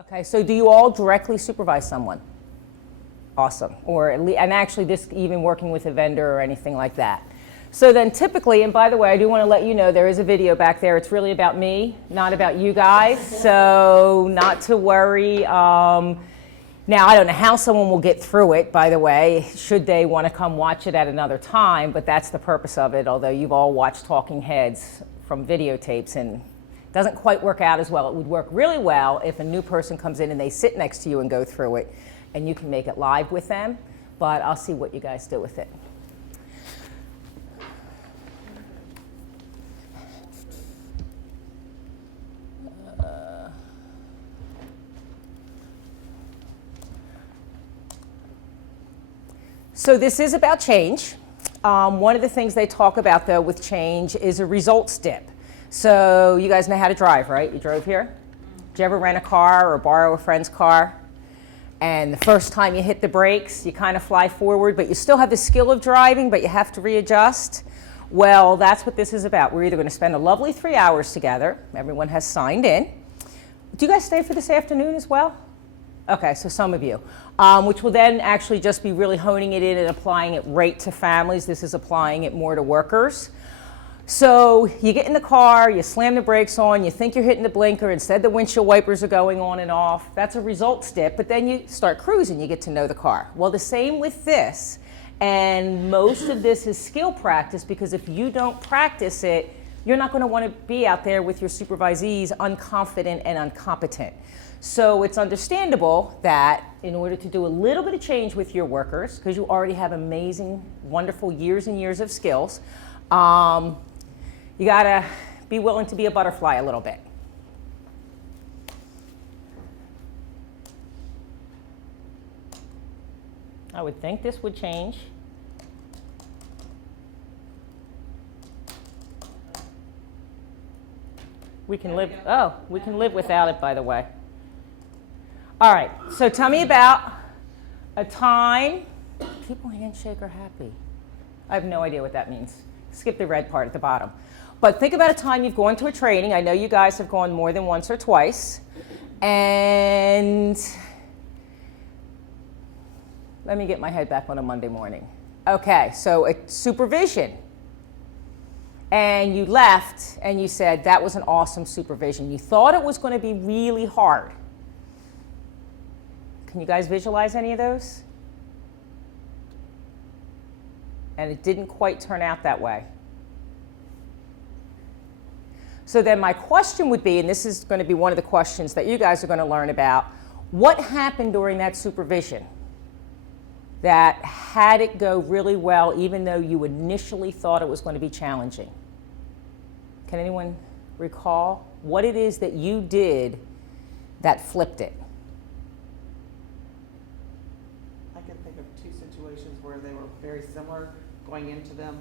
Okay, so do you all directly supervise someone? Awesome. Or at least, and actually this even working with a vendor or anything like that. So then typically, and by the way, I do want to let you know there is a video back there. It's really about me, not about you guys. So not to worry. Now, I don't know how someone will get through it, by the way, should they want to come watch it at another time, but that's the purpose of it, although you've all watched Talking Heads from videotapes, and it doesn't quite work out as well. It would work really well if a new person comes in and they sit next to you and go through it, and you can make it live with them, but I'll see what you guys do with it. So this is about change. One of the things they talk about, though, with change is a results dip. So you guys know how to drive, right? You drove here? Did you ever rent a car or borrow a friend's car? And the first time you hit the brakes, you kind of fly forward, but you still have the skill of driving, but you have to readjust. Well, that's what this is about. We're either going to spend a lovely 3 hours together. Everyone has signed in. Do you guys stay for this afternoon as well? Okay, so some of you, which will then actually just be really honing it in and applying it right to families. This is applying it more to workers. So you get in the car, you slam the brakes on, you think you're hitting the blinker, instead the windshield wipers are going on and off. That's a results dip, but then you start cruising, you get to know the car. Well, the same with this, and most of this is skill practice, because if you don't practice it, you're not going to want to be out there with your supervisees unconfident and incompetent. So it's understandable that in order to do a little bit of change with your workers, because you already have amazing, wonderful years and years of skills, you got to be willing to be a butterfly a little bit. I would think this would change. We can live without it, by the way. All right, so tell me about a time. People handshake are happy. I have no idea what that means. Skip the red part at the bottom. But think about a time you've gone to a training. I know you guys have gone more than once or twice. And let me get my head back on a Monday morning. Okay, so a supervision. And you left and you said that was an awesome supervision. You thought it was going to be really hard. Can you guys visualize any of those? And it didn't quite turn out that way. So then my question would be, and this is going to be one of the questions that you guys are going to learn about, what happened during that supervision that had it go really well even though you initially thought it was going to be challenging? Can anyone recall what it is that you did that flipped it? I can think of two situations where they were very similar going into them.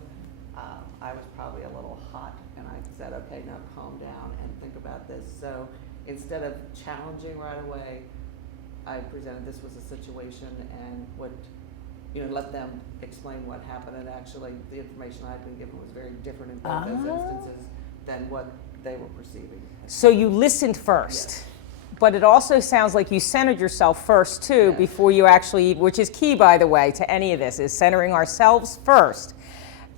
I was probably a little hot and I said, okay, now calm down and think about this. So instead of challenging right away, I presented this was a situation and would, let them explain what happened. And actually the information I'd been given was very different in both those instances than what they were perceiving. So you listened first. Yes. But it also sounds like you centered yourself first too, before you actually, which is key, by the way, to any of this, is centering ourselves first.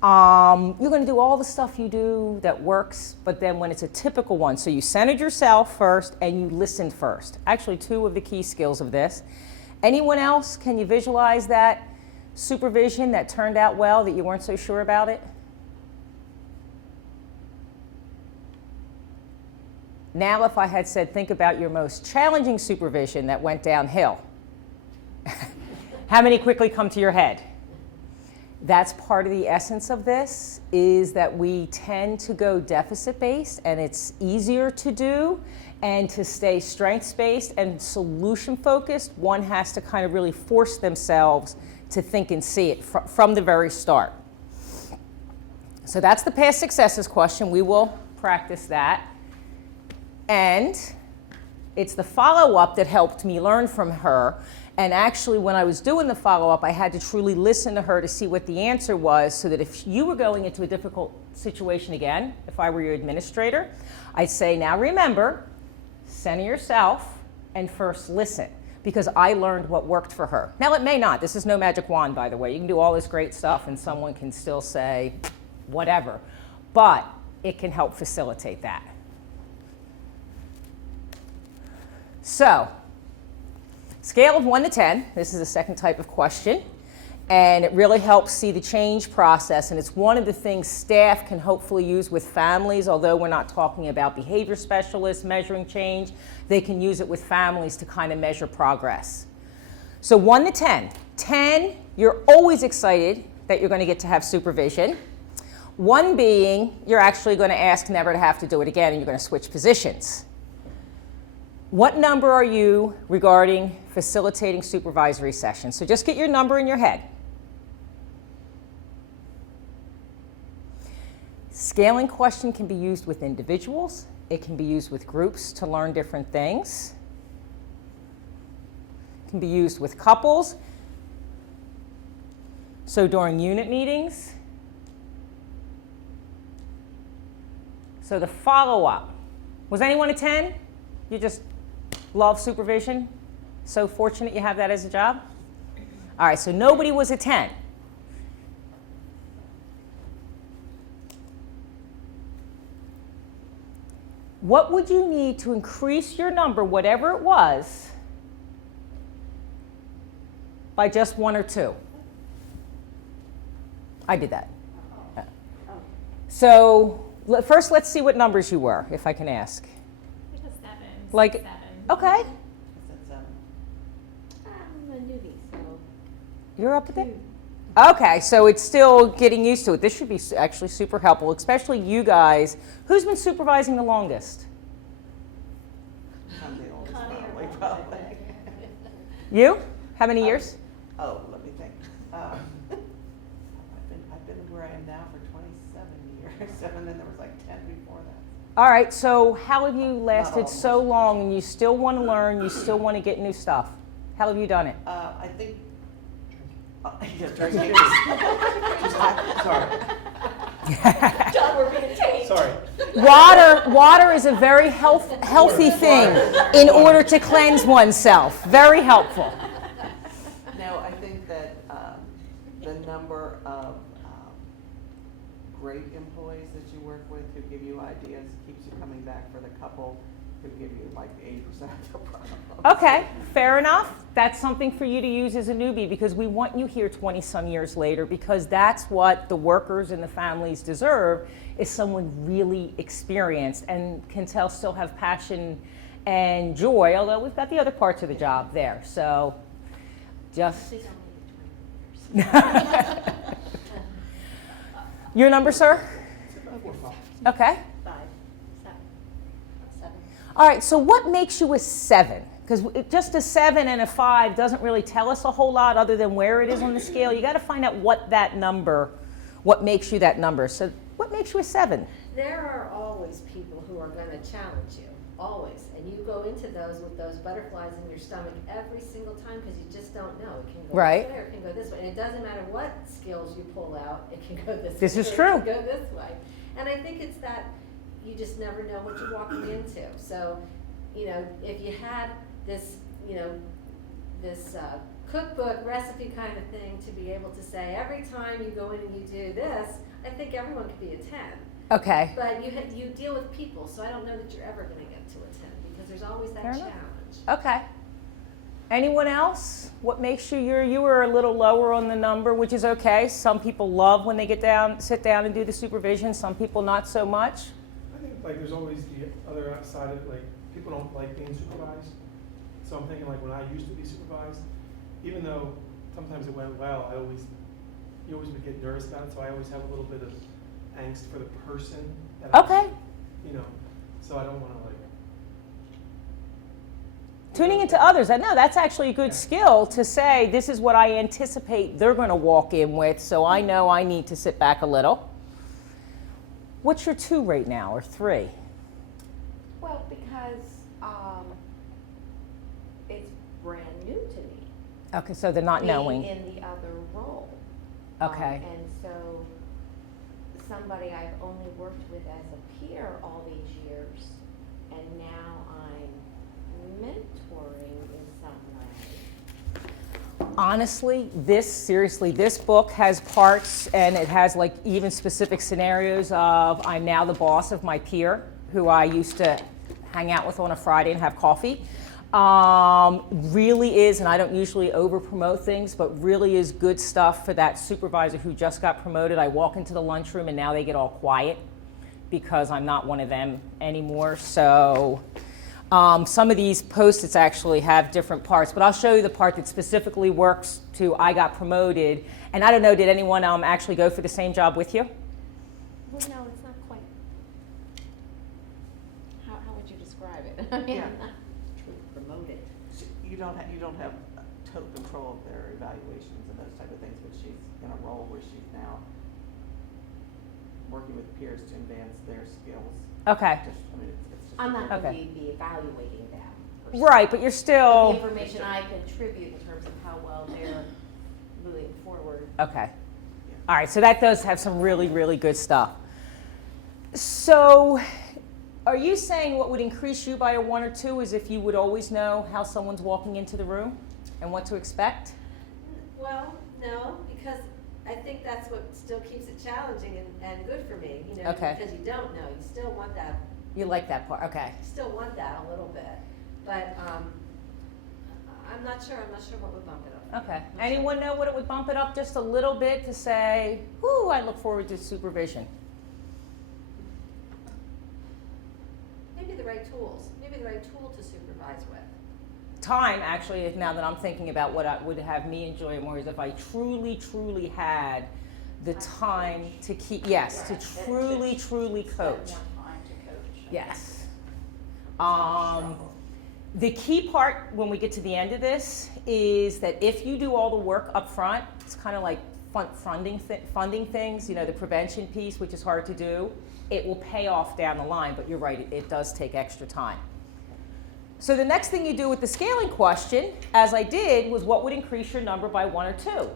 You're going to do all the stuff you do that works, but then when it's a typical one, so you centered yourself first and you listened first. Actually, two of the key skills of this. Anyone else, can you visualize that supervision that turned out well that you weren't so sure about it? Now, if I had said, think about your most challenging supervision that went downhill, how many quickly come to your head? That's part of the essence of this, is that we tend to go deficit-based, and it's easier to do, and to stay strengths-based and solution-focused, one has to kind of really force themselves to think and see it from the very start. So that's the past successes question. We will practice that. And it's the follow-up that helped me learn from her. And actually, when I was doing the follow-up, I had to truly listen to her to see what the answer was, so that if you were going into a difficult situation again, if I were your administrator, I'd say, now remember, center yourself, and first listen, because I learned what worked for her. Now, it may not. This is no magic wand, by the way. You can do all this great stuff and someone can still say whatever, but it can help facilitate that. So, scale of 1 to 10, this is the second type of question, and it really helps see the change process, and it's one of the things staff can hopefully use with families, although we're not talking about behavior specialists measuring change, they can use it with families to kind of measure progress. So 1 to 10. 10, you're always excited that you're going to get to have supervision. 1 being, you're actually going to ask never to have to do it again, and you're going to switch positions. What number are you regarding facilitating supervisory sessions? So just get your number in your head. Scaling question can be used with individuals. It can be used with groups to learn different things. It can be used with couples. So during unit meetings. So the follow-up. Was anyone a 10? You just love supervision? So fortunate you have that as a job? All right, so nobody was a 10. What would you need to increase your number, whatever it was, by just 1 or 2? I did that. So first, let's see what numbers you were, if I can ask. Like a 7. Like, 7. okay. I said 7. I'm a newbie, so. You're up at that? Okay, so it's still getting used to it. This should be actually super helpful, especially you guys. Who's been supervising the longest? I'm the oldest, Connie or probably. You? How many years? Oh, let me think. I've been where I am now for 27 years, and then there was like 10 before that. All right, so how have you Not lasted all. so long and you still want to learn, you still want to get new stuff? How have you done it? I think. Yeah, sorry. John, we're being taped. Sorry. Water is a very healthy thing in order to cleanse oneself. Very helpful. No, I think that the number of great employees that you work with who give you ideas keeps you coming back for the couple who give you like 80% of the problem. Okay, fair enough. That's something for you to use as a newbie because we want you here 20-some years later because that's what the workers and the families deserve is someone really experienced and can still have passion and joy, although we've got the other parts of the job there. So just... Please don't make it 20 years. Your number, sir? Okay. 5. 7. 7. All right, so what makes you a 7? Because just a 7 and a 5 doesn't really tell us a whole lot other than where it is on the scale. You got to find out what makes you that number. So what makes you a 7? There are always people who are going to challenge you, always. And you go into those with those butterflies in your stomach every single time because you just don't know. It can go Right. this way or it can go this way. And it doesn't matter what skills you pull out, it can go this way. This is or true. It can go this way. And I think it's that you just never know what you're walking into. So, if you had this, this cookbook recipe kind of thing to be able to say every time you go in and you do this, I think everyone could be a 10. Okay. But you deal with people, so I don't know that you're ever going to get to a 10 because there's always that Fair enough. challenge. Okay. Anyone else? What makes you were a little lower on the number, which is okay. Some people love when they sit down and do the supervision. Some people not so much. I think like there's always the other side of it, like people don't like being supervised. So I'm thinking like when I used to be supervised, even though sometimes it went well, you always would get nervous about it. So I always have a little bit of angst for the person. Okay. So I don't want to like. Tuning into others. I know that's actually a good skill to say this is what I anticipate they're going to walk in with, so I know I need to sit back a little. What's your 2 right now, or 3? Well, because it's brand new to me. Okay, so they're not knowing. Being in the other role. Okay. And so somebody I've only worked with as a peer all these years, and now I'm mentoring in some way. Honestly, this book has parts, and it has like even specific scenarios of I'm now the boss of my peer who I used to hang out with on a Friday and have coffee. Really is, and I don't usually over promote things, but really is good stuff for that supervisor who just got promoted. I walk into the lunchroom and now they get all quiet because I'm not one of them anymore. So some of these post-its actually have different parts, but I'll show you the part that specifically works to I got promoted. And I don't know, did anyone actually go for the same job with you? Well, no, it's not quite. How would you describe it? I mean, Yeah. Promoted. You don't have total control of their evaluations and those type of things, but she's in a role where she's now working with peers to advance their skills. Okay. Just, I mean, it's just. I'm not going Okay. to be evaluating them. per se. Right, but you're But still, the information I contribute in terms of how well they're moving forward. okay. All right, so that does have some really, really good stuff. So are you saying what would increase you by a 1 or 2 is if you would always know how someone's walking into the room and what to expect? Well, no, because I think that's what still keeps it challenging and good for me, you know, Okay. because you don't know, you still want that, You like that part, okay. you still want that a little bit, but, I'm not sure what would bump it up. Okay. Not sure. Anyone know what it would bump it up just a little bit to say, whoo, I look forward to supervision? Maybe the right tools, maybe the right tool to supervise with. Time, actually, now that I'm thinking about what would have me enjoy it more is if I truly, truly had the time to keep, yes, to truly, truly coach. Yes. The key part when we get to the end of this is that if you do all the work up front, it's kind of like funding things, you know, the prevention piece, which is hard to do, it will pay off down the line, but you're right, it does take extra time. So the next thing you do with the scaling question, as I did, was what would increase your number by 1 or 2?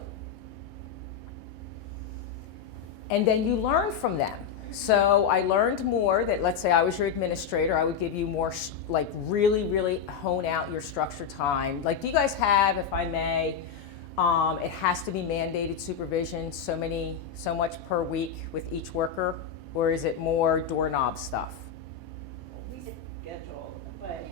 And then you learn from them. So I learned more that, let's say I was your administrator, I would give you more, like really, really hone out your structured time. Like, do you guys have, if I may, it has to be mandated supervision, so much per week with each worker, or is it more doorknob stuff? We schedule, but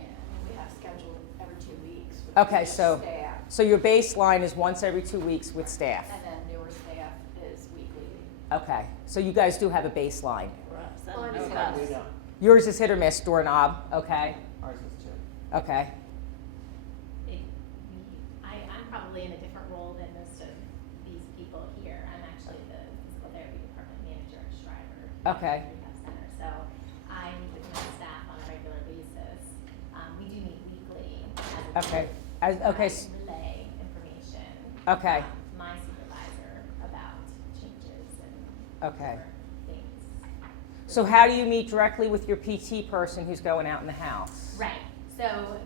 we have scheduled every 2 weeks. with Okay, each so staff, your baseline is once every 2 weeks with staff. and then newer staff is weekly. Okay, so you guys do have a baseline. Well, I No, understand. we don't. Yours is hit or miss, doorknob, okay, Ours is 2. okay. I'm probably in a different role than most of these people here. I'm actually the physical therapy department manager at Shriver. Okay. Rehab Center. So I meet with my staff on a regular basis. We do meet weekly. As a Okay. group. Okay. I relay information. Okay. My supervisor about changes and Okay. different things. So how do you meet directly with your PT person who's going out in the house? Right. So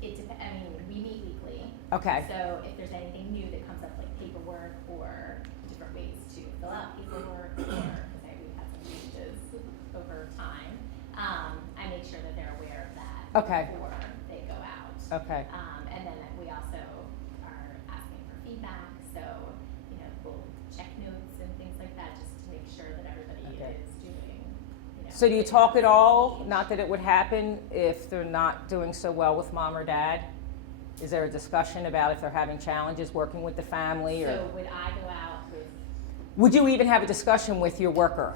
we meet weekly. Okay. So if there's anything new that comes up, like paperwork or different ways to fill out paperwork, or because we've had some changes over time, I make sure that they're aware of that Okay. before they go out. Okay. And then we also are asking for feedback. So we'll check notes and things like that just to make sure that everybody Okay. is doing. So do you talk at all, not that it would happen if they're not doing so well with mom or dad? Is there a discussion about if they're having challenges working with the family, or So would I go out with? would you even have a discussion with your worker,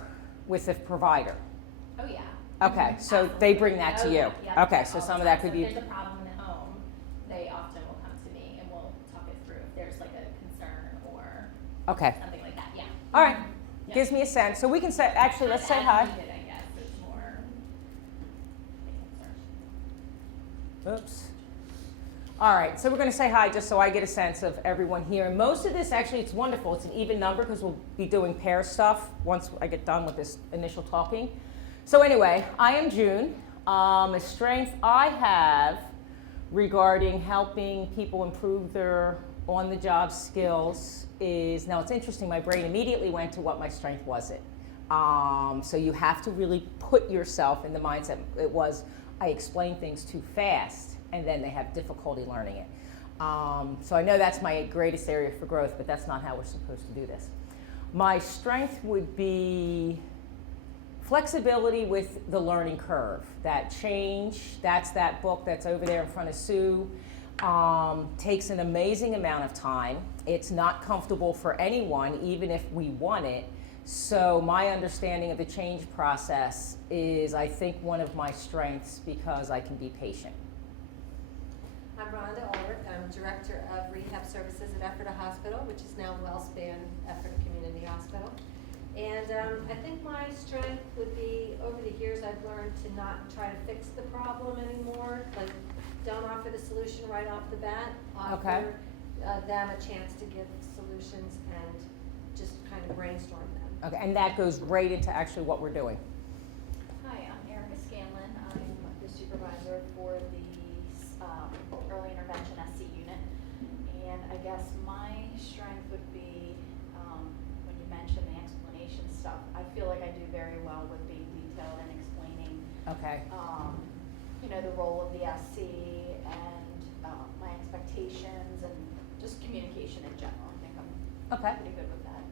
with the provider? Oh, yeah. Okay, so they bring that to Oh, you. yeah, yeah, Okay, yeah, so all some the of that time. could So be, if there's a problem at home, they often will come to me and we'll talk it through if there's like a concern or okay. something like that, yeah. All right, Yeah. gives me a sense. So we can say, actually, let's say As hi. needed, I guess, is more the concern. Oops. All right, so we're going to say hi just so I get a sense of everyone here. And most of this, actually, it's wonderful. It's an even number because we'll be doing pair stuff once I get done with this initial talking. So anyway, I am June. A strength I have regarding helping people improve their on-the-job skills is, now it's interesting, my brain immediately went to what my strength was it. So you have to really put yourself in the mindset. It was, I explain things too fast. and then they have difficulty learning it. So I know that's my greatest area for growth, but that's not how we're supposed to do this. My strength would be flexibility with the learning curve. That change, that's that book that's over there in front of Sue, takes an amazing amount of time. It's not comfortable for anyone, even if we want it. So my understanding of the change process is, I think, one of my strengths because I can be patient. I'm Rhonda Ulrich. I'm Director of Rehab Services at Ephrata Hospital, which is now WellSpan Ephrata Community Hospital. And I think my strength would be, over the years, I've learned to not try to fix the problem anymore. Like, don't offer the solution right off the bat. Okay. Offer them a chance to give solutions and just kind of brainstorm them. Okay, and that goes right into actually what we're doing. Hi, I'm Erica Scanlon. I'm the supervisor for the early intervention SC unit. And I guess my strength would be, when you mentioned the explanation stuff, I feel like I do very well with being detailed and explaining, Okay. the role of the SC and my expectations and just communication in general. I think I'm Okay. pretty good with that.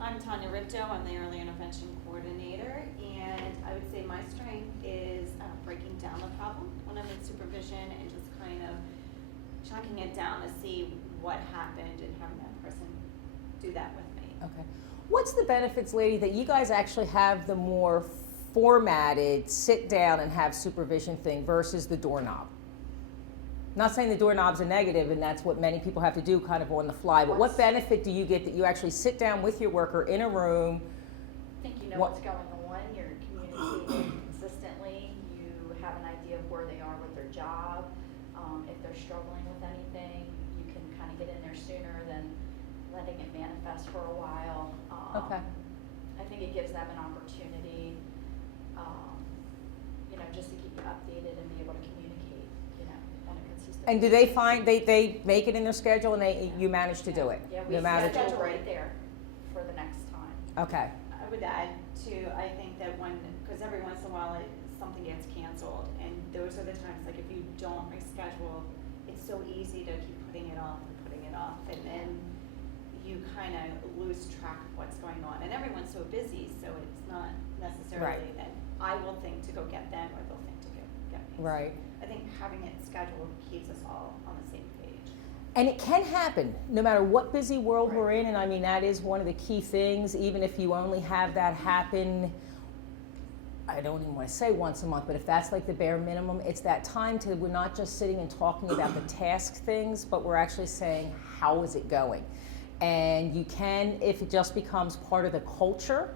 I'm Tanya Ripto, I'm the Early Intervention Coordinator, and I would say my strength is breaking down the problem when I'm in supervision and just kind of chunking it down to see what happened and having that person do that with me. Okay. What's the benefits, lady, that you guys actually have the more formatted sit down and have supervision thing versus the doorknob? Not saying the doorknob's a negative, and that's what many people have to do kind of on the fly, but what benefit do you get that you actually sit down with your worker in a room? I think you know What- what's going on, you're communicating consistently, you have an idea of where they are with their job. If they're struggling with anything, you can kind of get in there sooner than letting it manifest for a while. Okay. I think it gives them an opportunity, just to keep you updated and be able to communicate, on a consistent. And do they find, they make it in their schedule and you manage to do it? Yeah, No we matter- schedule right there for the next time. Okay. I would add too, I think that because every once in a while something gets canceled, and those are the times, like if you don't reschedule, it's so easy to keep putting it off, and then you kind of lose track of what's going on. And everyone's so busy, so it's not necessarily that I will think to go get them or they'll think to go get me. Right. I think having it scheduled keeps us all on the same page. And it can happen, no matter what busy world we're in, and I mean, that is one of the key things, even if you only have that happen, I don't even want to say once a month, but if that's like the bare minimum, it's that time to, we're not just sitting and talking about the task things, but we're actually saying, how is it going? And you can, if it just becomes part of the culture,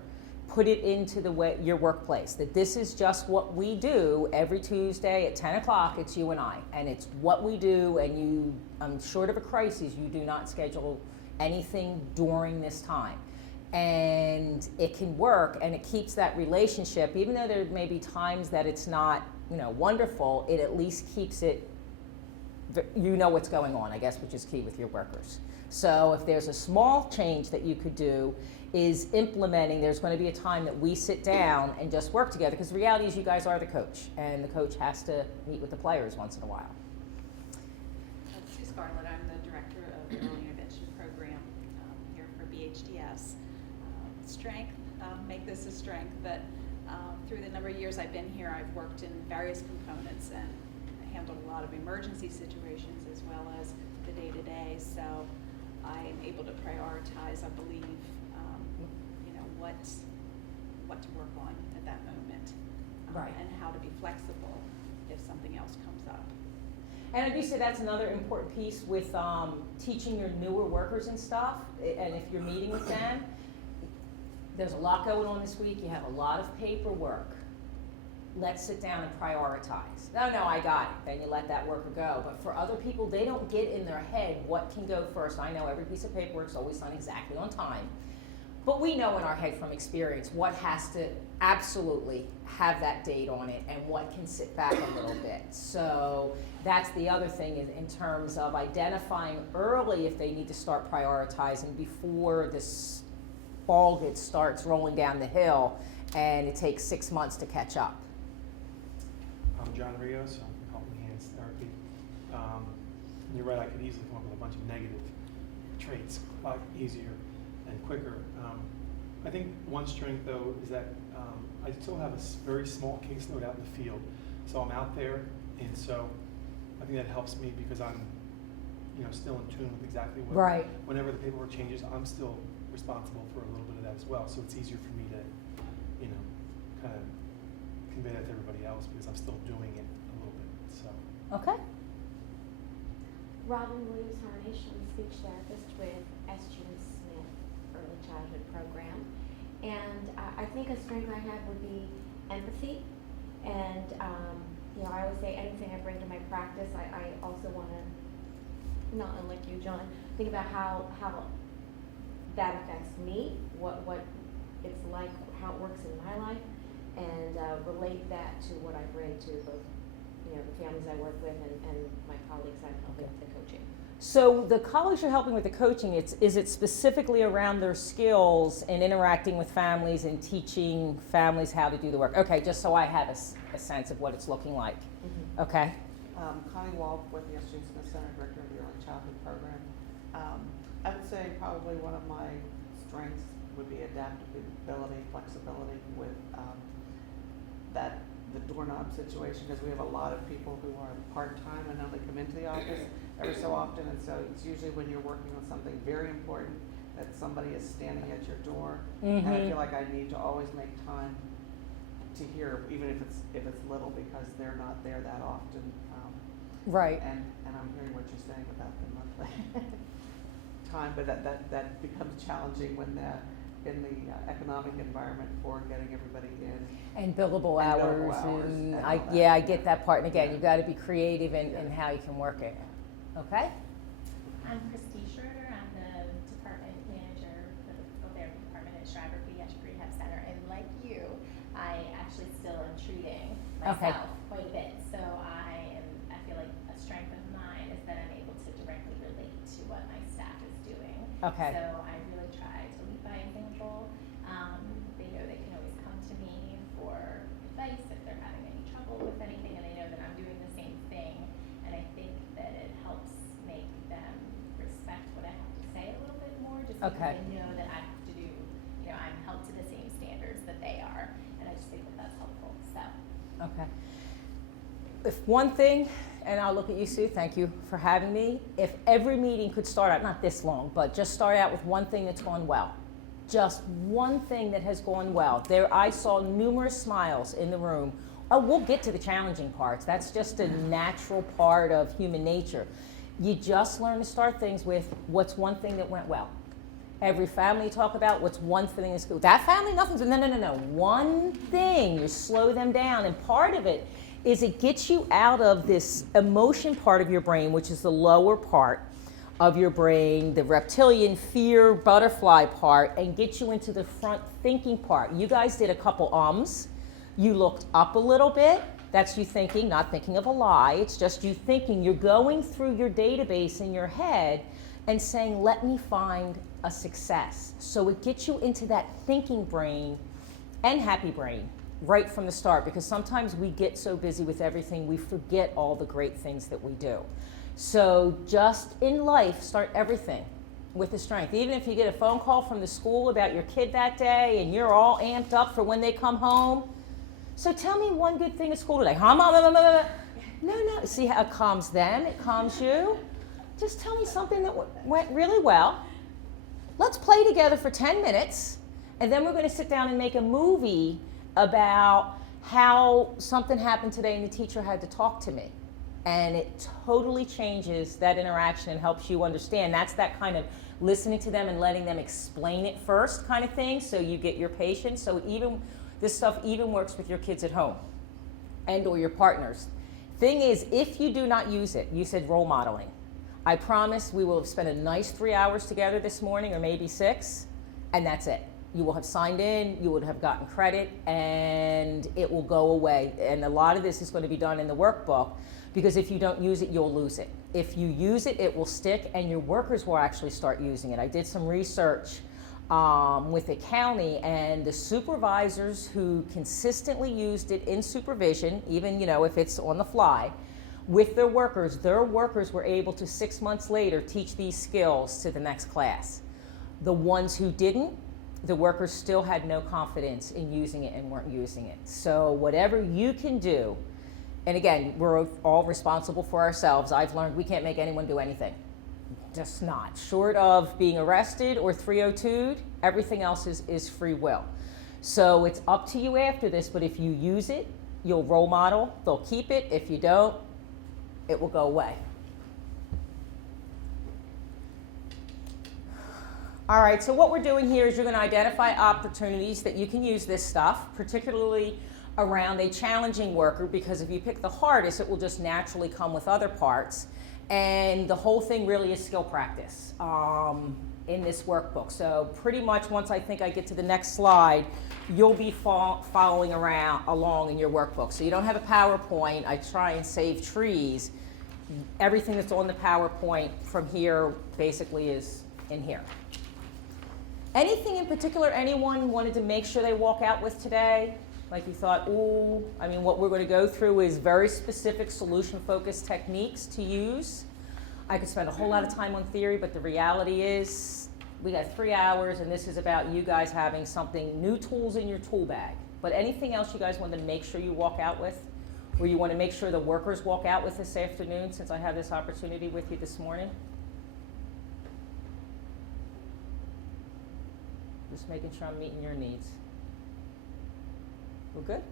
put it into your workplace, that this is just what we do every Tuesday at 10 o'clock, it's you and I, and it's what we do, and short of a crisis, you do not schedule anything during this time. And it can work, and it keeps that relationship, even though there may be times that it's not, wonderful, it at least keeps it, what's going on, I guess, which is key with your workers. So if there's a small change that you could do, is implementing, there's going to be a time that we sit down and just work together, because the reality is you guys are the coach, and the coach has to meet with the players once in a while. Sue Scarlett, I'm the director of the Early Intervention Program here for BHDS. Strength, make this a strength, but through the number of years I've been here, I've worked in various components and handled a lot of emergency situations as well as the day-to-day, so I'm able to prioritize, I believe, what to work on at that moment. Right. And how to be flexible if something else comes up. And I do say that's another important piece with teaching your newer workers and stuff, and if you're meeting with them, there's a lot going on this week, you have a lot of paperwork. Let's sit down and prioritize. No, I got it, then you let that worker go. But for other people, they don't get in their head what can go first. I know every piece of paperwork is always done exactly on time. But we know in our head from experience what has to absolutely have that date on it and what can sit back a little bit. So that's the other thing in terms of identifying early if they need to start prioritizing before this ball starts rolling down the hill and it takes 6 months to catch up. I'm John Rios. I'm helping And you're right, I could easily come up with a bunch of negative traits a lot easier and quicker. I think one strength though is that I still have a very small caseload out in the field. So I'm out there, and so I think that helps me because I'm, still in tune with exactly what. Right. Whenever the paperwork changes, I'm still responsible for a little bit of that as well. So it's easier for me to, kind of convey that to everybody else because I'm still doing it a little bit. So. Okay. Robin Williams Harnish, I'm a speech therapist with S.G. Smith Early Childhood Program. And I think a strength I have would be empathy. And, I always say anything I bring to my practice, I also want to, not unlike you, John, think about how that affects me, what it's like, how it works in my life, and relate that to what I bring to both the families I work with and my colleagues I'm helping with the coaching. So the colleagues you're helping with the coaching, is it specifically around their skills in interacting with families and teaching families how to do the work? Okay, just so I have a sense of what it's looking like. Mm-hmm. Okay. Connie Wolf with the S.G. Smith Center, Director of the Early Childhood Program. I would say probably one of my strengths would be adaptability, flexibility with the doorknob situation, because we have a lot of people who are part-time and only come into the office every so often, and so it's usually when you're working on something very important that somebody is standing at your door, and I feel like I need to always make time to hear, even if it's little, because they're not there that often. Right. And I'm hearing what you're saying about the monthly time, but that becomes challenging when in the economic environment for getting everybody in. And billable And hours, billable hours and and I all that. I get that part. And again, Yeah. you've got to be creative in Yeah. how you can work it. Okay. I'm Christy Schroeder. I'm the department manager for the physical therapy department at Schreiber Pediatric Rehab Center. And like you, I actually still am treating Okay. myself quite a bit. So I feel like a strength of mine is that I'm able to directly relate to what my staff is doing. Okay. So I really try to lead by example. They know they can always come to me for advice if they're having any trouble with anything, and they know that I'm doing the same thing. And I think that it helps make them respect what I have to say a little bit more, just because Okay. they know that I have to do, I'm held to the same standards that they are, and I just think that that's helpful. So. Okay. If one thing, and I'll look at you, Sue, thank you for having me. If every meeting could start out, not this long, but just start out with one thing that's gone well. Just one thing that has gone well. There, I saw numerous smiles in the room. Oh, we'll get to the challenging parts. That's just a natural part of human nature. You just learn to start things with what's one thing that went well. Every family you talk about, what's one thing that's good. That family, nothing's, no. One thing, you slow them down. And part of it is it gets you out of this emotion part of your brain, which is the lower part of your brain, the reptilian fear butterfly part, and get you into the front thinking part. You guys did a couple ums. You looked up a little bit. That's you thinking, not thinking of a lie. It's just you thinking. You're going through your database in your head and saying, let me find a success. So it gets you into that thinking brain and happy brain right from the start, because sometimes we get so busy with everything, we forget all the great things that we do. So just in life, start everything with the strength. Even if you get a phone call from the school about your kid that day and you're all amped up for when they come home. So tell me one good thing at school today. No. See how it calms them, it calms you. Just tell me something that went really well. Let's play together for 10 minutes, and then we're going to sit down and make a movie about how something happened today and the teacher had to talk to me. And it totally changes that interaction and helps you understand. That's that kind of listening to them and letting them explain it first kind of thing, so you get your patience. So even this stuff even works with your kids at home and or your partners. Thing is, if you do not use it, you said role modeling. I promise we will have spent a nice 3 hours together this morning, or maybe 6, and that's it. You will have signed in, you would have gotten credit, and it will go away. And a lot of this is going to be done in the workbook, because if you don't use it, you'll lose it. If you use it, it will stick, and your workers will actually start using it. I did some research with the county, and the supervisors who consistently used it in supervision, even if it's on the fly, with their workers were able to 6 months later teach these skills to the next class. The ones who didn't, the workers still had no confidence in using it and weren't using it. So whatever you can do, and again, we're all responsible for ourselves. I've learned we can't make anyone do anything. Just not. Short of being arrested or 302'd, everything else is free will. So it's up to you after this, but if you use it, you'll role model, they'll keep it. If you don't, it will go away. All right, so what we're doing here is you're going to identify opportunities that you can use this stuff, particularly around a challenging worker, because if you pick the hardest, it will just naturally come with other parts. And the whole thing really is skill practice in this workbook. So pretty much once I think I get to the next slide, you'll be following along in your workbook. So you don't have a PowerPoint. I try and save trees. Everything that's on the PowerPoint from here basically is in here. Anything in particular anyone wanted to make sure they walk out with today? Like you thought, ooh, I mean, what we're going to go through is very specific solution-focused techniques to use. I could spend a whole lot of time on theory, but the reality is we got 3 hours, and this is about you guys having something, new tools in your tool bag. But anything else you guys want to make sure you walk out with, or you want to make sure the workers walk out with this afternoon, since I have this opportunity with you this morning? Just making sure I'm meeting your needs. We're good?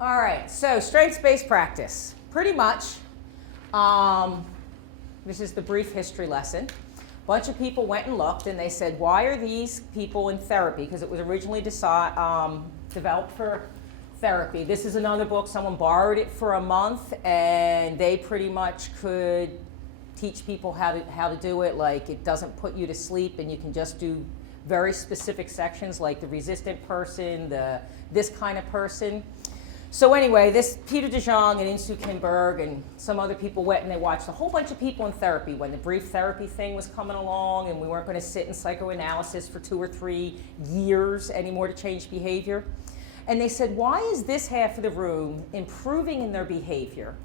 All right, so strengths-based practice. Pretty much, this is the brief history lesson. A bunch of people went and looked, and they said, why are these people in therapy? Because it was originally developed for therapy. This is another book. Someone borrowed it for a month, and they pretty much could teach people how to do it. Like, it doesn't put you to sleep, and you can just do very specific sections like the resistant person, this kind of person. So anyway, this Peter DeJong and Insoo Kim Berg and some other people went and they watched a whole bunch of people in therapy when the brief therapy thing was coming along, and we weren't going to sit in psychoanalysis for 2 or 3 years anymore to change behavior. And they said, why is this half of the room improving in their behavior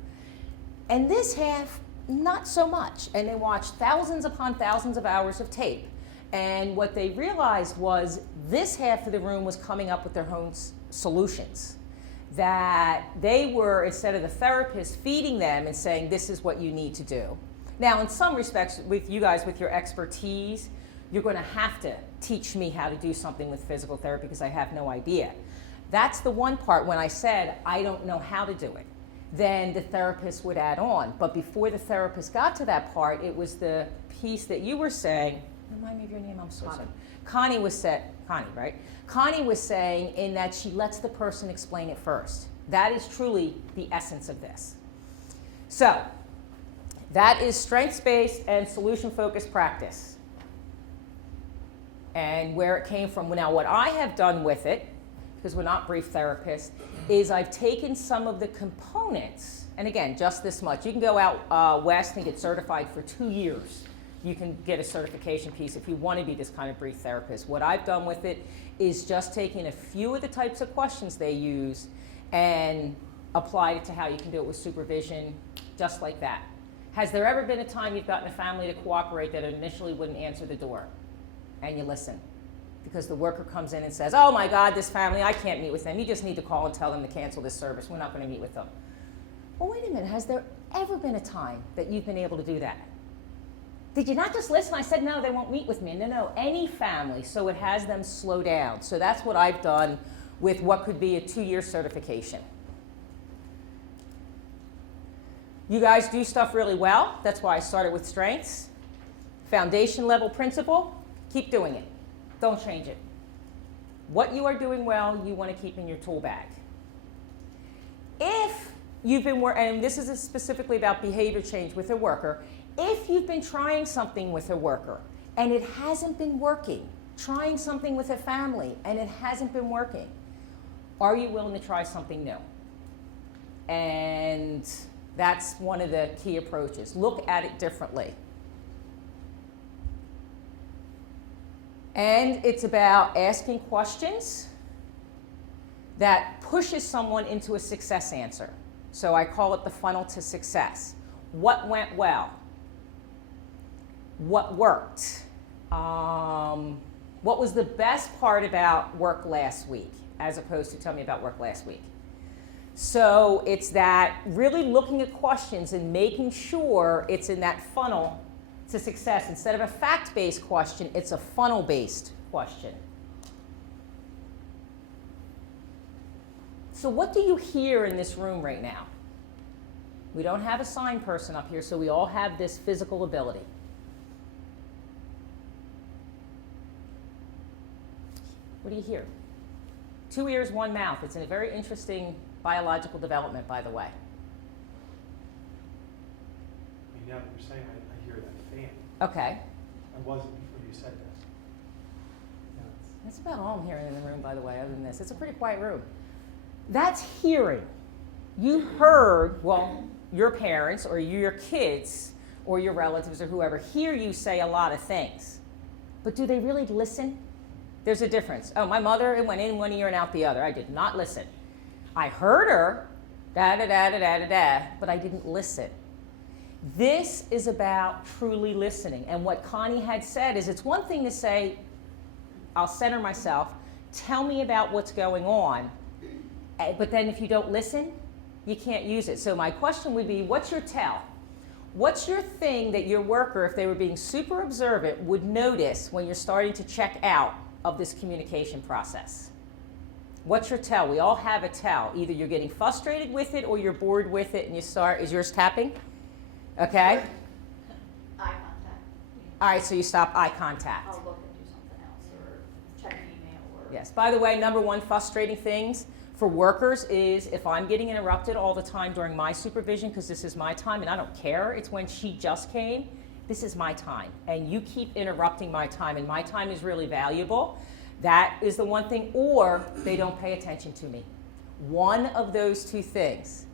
and this half not so much? And they watched thousands upon thousands of hours of tape. And what they realized was this half of the room was coming up with their own solutions. That they were, instead of the therapist feeding them and saying, this is what you need to do. Now, in some respects, with you guys, with your expertise, you're going to have to teach me how to do something with physical therapy because I have no idea. That's the one part when I said, I don't know how to do it. Then the therapist would add on. But before the therapist got to that part, it was the piece that you were saying. Remind me of your name, I'm so sorry. Connie was saying in that she lets the person explain it first. That is truly the essence of this. So, that is strengths-based and solution-focused practice. And where it came from. Now, what I have done with it, because we're not brief therapists, is I've taken some of the components, and again, just this much. You can go out west and get certified for 2 years. You can get a certification piece if you want to be this kind of brief therapist. What I've done with it is just taking a few of the types of questions they use and applied it to how you can do it with supervision, just like that. Has there ever been a time you've gotten a family to cooperate that initially wouldn't answer the door? And you listen. Because the worker comes in and says, oh my God, this family, I can't meet with them. You just need to call and tell them to cancel this service. We're not going to meet with them. Well, wait a minute. Has there ever been a time that you've been able to do that? Did you not just listen? I said, no, they won't meet with me. No, any family. So it has them slow down. So that's what I've done with what could be a 2-year certification. You guys do stuff really well. That's why I started with strengths. Foundation level principle, keep doing it. Don't change it. What you are doing well, you want to keep in your tool bag. If you've been working, and this is specifically about behavior change with a worker, if you've been trying something with a worker and it hasn't been working, trying something with a family and it hasn't been working, are you willing to try something new? And that's one of the key approaches. Look at it differently. And it's about asking questions that pushes someone into a success answer. So I call it the funnel to success. What went well? What worked? What was the best part about work last week, as opposed to tell me about work last week? So it's that really looking at questions and making sure it's in that funnel to success. Instead of a fact-based question, it's a funnel-based question. So what do you hear in this room right now? We don't have a sign person up here, so we all have this physical ability. What do you hear? 2 ears, 1 mouth. It's a very interesting biological development, by the way. I mean, now that you're saying, I hear that fan. Okay. I wasn't before you said that. Now it's- That's about all I'm hearing in the room, by the way, other than this. It's a pretty quiet room. That's hearing. You heard, well, your parents or your kids or your relatives or whoever hear you say a lot of things. But do they really listen? There's a difference. Oh, my mother, it went in one ear and out the other. I did not listen. I heard her, da-da-da-da-da-da-da, but I didn't listen. This is about truly listening. And what Connie had said is it's one thing to say, I'll center myself, tell me about what's going on, but then if you don't listen, you can't use it. So my question would be, what's your tell? What's your thing that your worker, if they were being super observant, would notice when you're starting to check out of this communication process? What's your tell? We all have a tell. Either you're getting frustrated with it or you're bored with it and you start, is yours tapping? Okay. Eye contact. All right, so you stop eye contact. I'll look and do something else, or check an email, or. Yes. By the way, number one frustrating things for workers is if I'm getting interrupted all the time during my supervision, because this is my time and I don't care, it's when she just came, this is my time. And you keep interrupting my time, and my time is really valuable. That is the one thing, or they don't pay attention to me. One of those two things.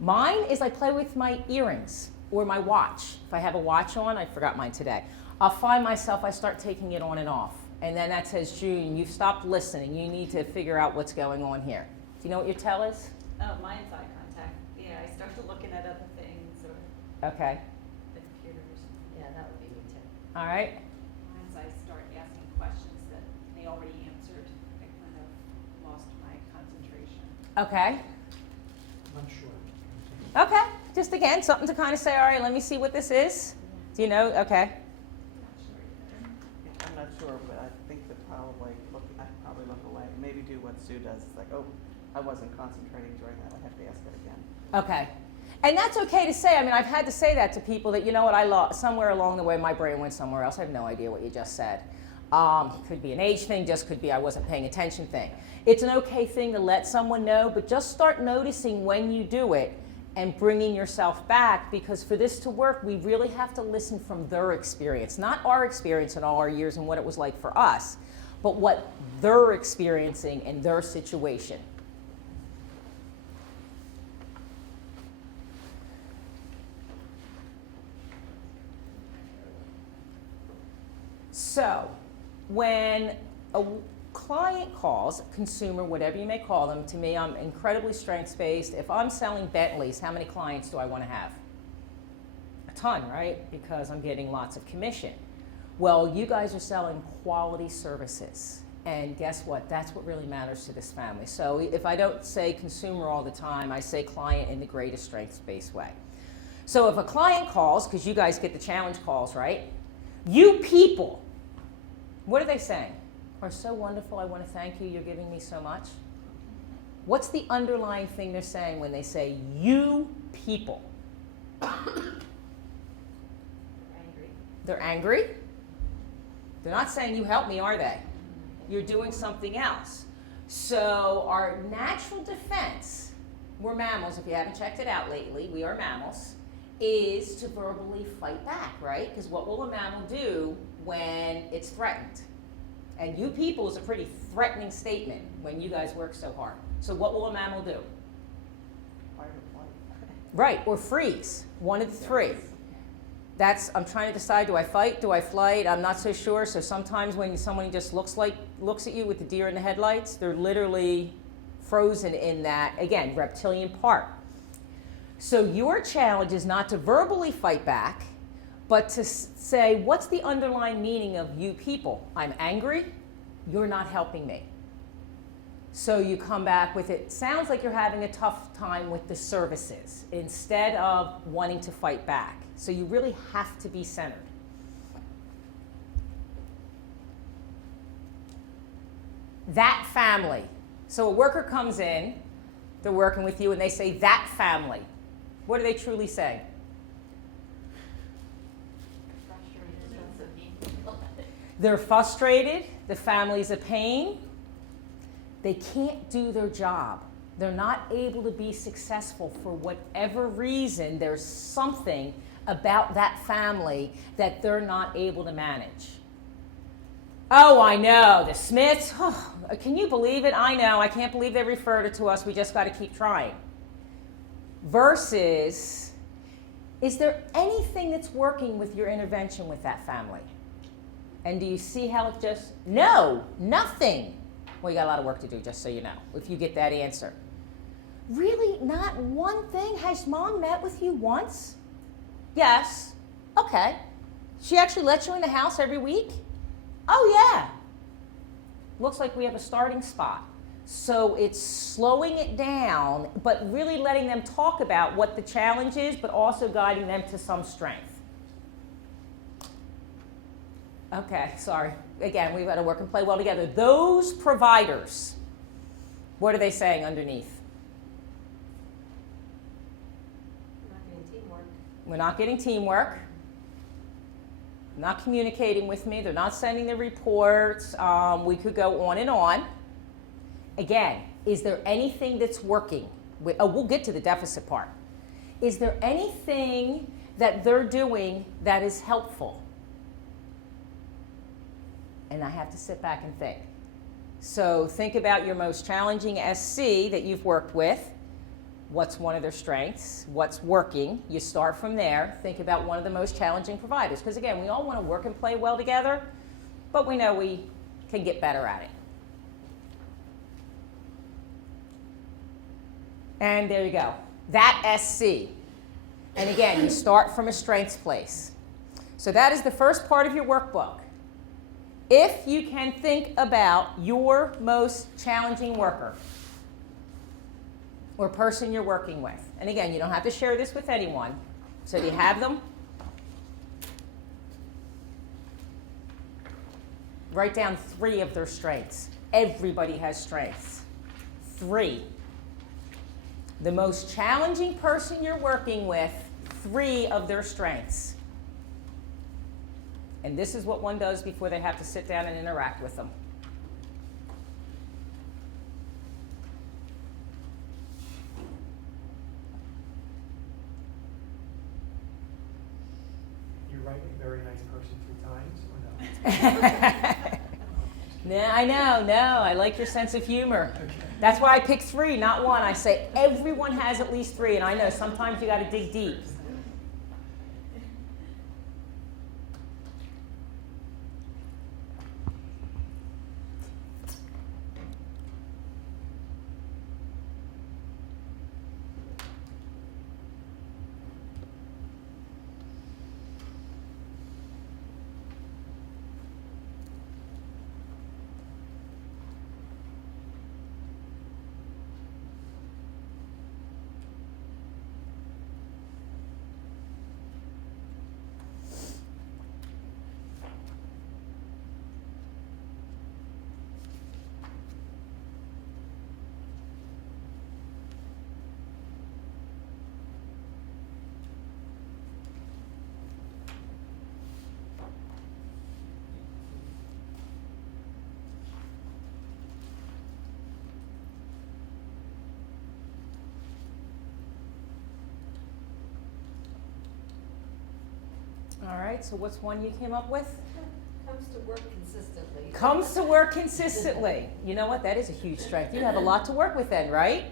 Mine is I play with my earrings or my watch. If I have a watch on, I forgot mine today, I'll find myself, I start taking it on and off. And then that says, June, you've stopped listening. You need to figure out what's going on here. Do you know what your tell is? Oh, mine's eye contact. Yeah, I start to looking at other things or Okay. the computers. Yeah, that would be me too. All right. Mine's I start asking questions that they already answered. I kind of lost my concentration. Okay. I'm not sure. Okay. Just again, something to kind of say, all right, let me see what this is. Do you know? Okay. Not sure either. Yeah, I'm not sure, but I think that probably I could probably look away. Maybe do what Sue does. It's like, oh, I wasn't concentrating during that. I have to ask it again. Okay. And that's okay to say. I mean, I've had to say that to people that, you know what, I lost somewhere along the way, my brain went somewhere else. I have no idea what you just said. Could be an age thing, just could be I wasn't paying attention thing. It's an okay thing to let someone know, but just start noticing when you do it and bringing yourself back, because for this to work, we really have to listen from their experience, not our experience in all our years and what it was like for us, but what they're experiencing in their situation. So, when a client calls, consumer, whatever you may call them, to me, I'm incredibly strengths-based. If I'm selling Bentleys, how many clients do I want to have? A ton, right? Because I'm getting lots of commission. Well, you guys are selling quality services. And guess what? That's what really matters to this family. So if I don't say consumer all the time, I say client in the greatest strengths-based way. So if a client calls, because you guys get the challenge calls, right? You people, what are they saying? Are so wonderful, I want to thank you, you're giving me so much. What's the underlying thing they're saying when they say, you people? Angry. They're angry. They're not saying, you help me, are they? You're doing something else. So our natural defense, we're mammals, if you haven't checked it out lately, we are mammals, is to verbally fight back, right? Because what will a mammal do when it's threatened? And you people is a pretty threatening statement when you guys work so hard. So what will a mammal do? Fight or flight. Right, or freeze, one of the three. I'm trying to decide, do I fight, do I flight? I'm not so sure. So sometimes when someone just looks at you with the deer in the headlights, they're literally frozen in that, again, reptilian part. So your challenge is not to verbally fight back, but to say, what's the underlying meaning of you people? I'm angry, you're not helping me. So you come back with, it sounds like you're having a tough time with the services instead of wanting to fight back. So you really have to be centered. That family. So a worker comes in, they're working with you, and they say, that family. What are they truly saying? They're frustrated, the family's a pain, they can't do their job. They're not able to be successful for whatever reason. There's something about that family that they're not able to manage. Oh, I know, the Smiths, oh, can you believe it? I know, I can't believe they referred it to us, we just got to keep trying. Versus, is there anything that's working with your intervention with that family? And do you see how it just, no, nothing. Well, you got a lot of work to do, just so you know, if you get that answer. Really, not one thing? Has mom met with you once? Yes. Okay. She actually lets you in the house every week? Oh, yeah. Looks like we have a starting spot. So it's slowing it down, but really letting them talk about what the challenge is, but also guiding them to some strength. Okay, sorry. Again, we've got to work and play well together. Those providers, what are they saying underneath? Not getting teamwork. We're not getting teamwork. Not communicating with me. They're not sending the reports. We could go on and on. Again, is there anything that's working? We'll get to the deficit part. Is there anything that they're doing that is helpful? And I have to sit back and think. So think about your most challenging SC that you've worked with. What's one of their strengths? What's working? You start from there. Think about one of the most challenging providers. Because again, we all want to work and play well together, but we know we can get better at it. And there you go. That SC. And again, you start from a strengths place. So that is the first part of your workbook. If you can think about your most challenging worker or person you're working with. And again, you don't have to share this with anyone. So do you have them? Write down 3 of their strengths. Everybody has strengths. 3. The most challenging person you're working with, 3 of their strengths. And this is what one does before they have to sit down and interact with them. You write a very nice person 3 times, or no? No, I know, no, I like your sense of humor. That's why I picked 3, not 1. I say everyone has at least 3, and I know sometimes you got to dig deep. All right, so what's one you came up with? Comes to work consistently. Comes to work consistently. You know what? That is a huge strength. You have a lot to work with then, right?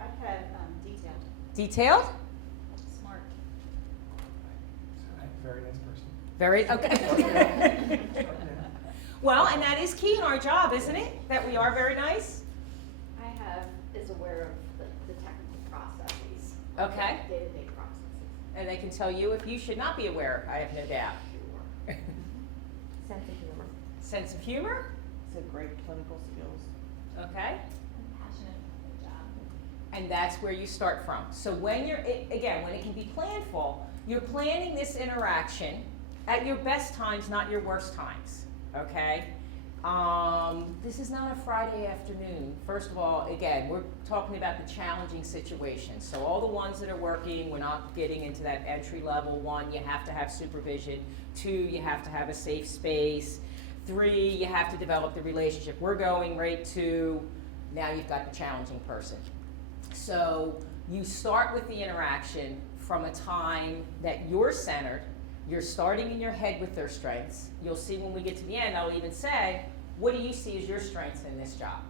I've had detailed, Detailed? smart. Very nice person. Very, okay. Well, and that is key in our job, isn't it? That we are very nice. is aware of the technical processes. Okay. Day-to-day processes. And they can tell you if you should not be aware, I have no doubt. Sense of humor. Sense of humor, It's a great clinical skills. okay? I'm passionate about my job. And that's where you start from. So when you're, again, when it can be planful, you're planning this interaction at your best times, not your worst times, okay? This is not a Friday afternoon. First of all, again, we're talking about the challenging situations. So all the ones that are working, we're not getting into that entry level. 1, you have to have supervision. 2, you have to have a safe space. 3, you have to develop the relationship. We're going right to, now you've got the challenging person. So you start with the interaction from a time that you're centered. You're starting in your head with their strengths. You'll see when we get to the end, I'll even say, what do you see as your strengths in this job?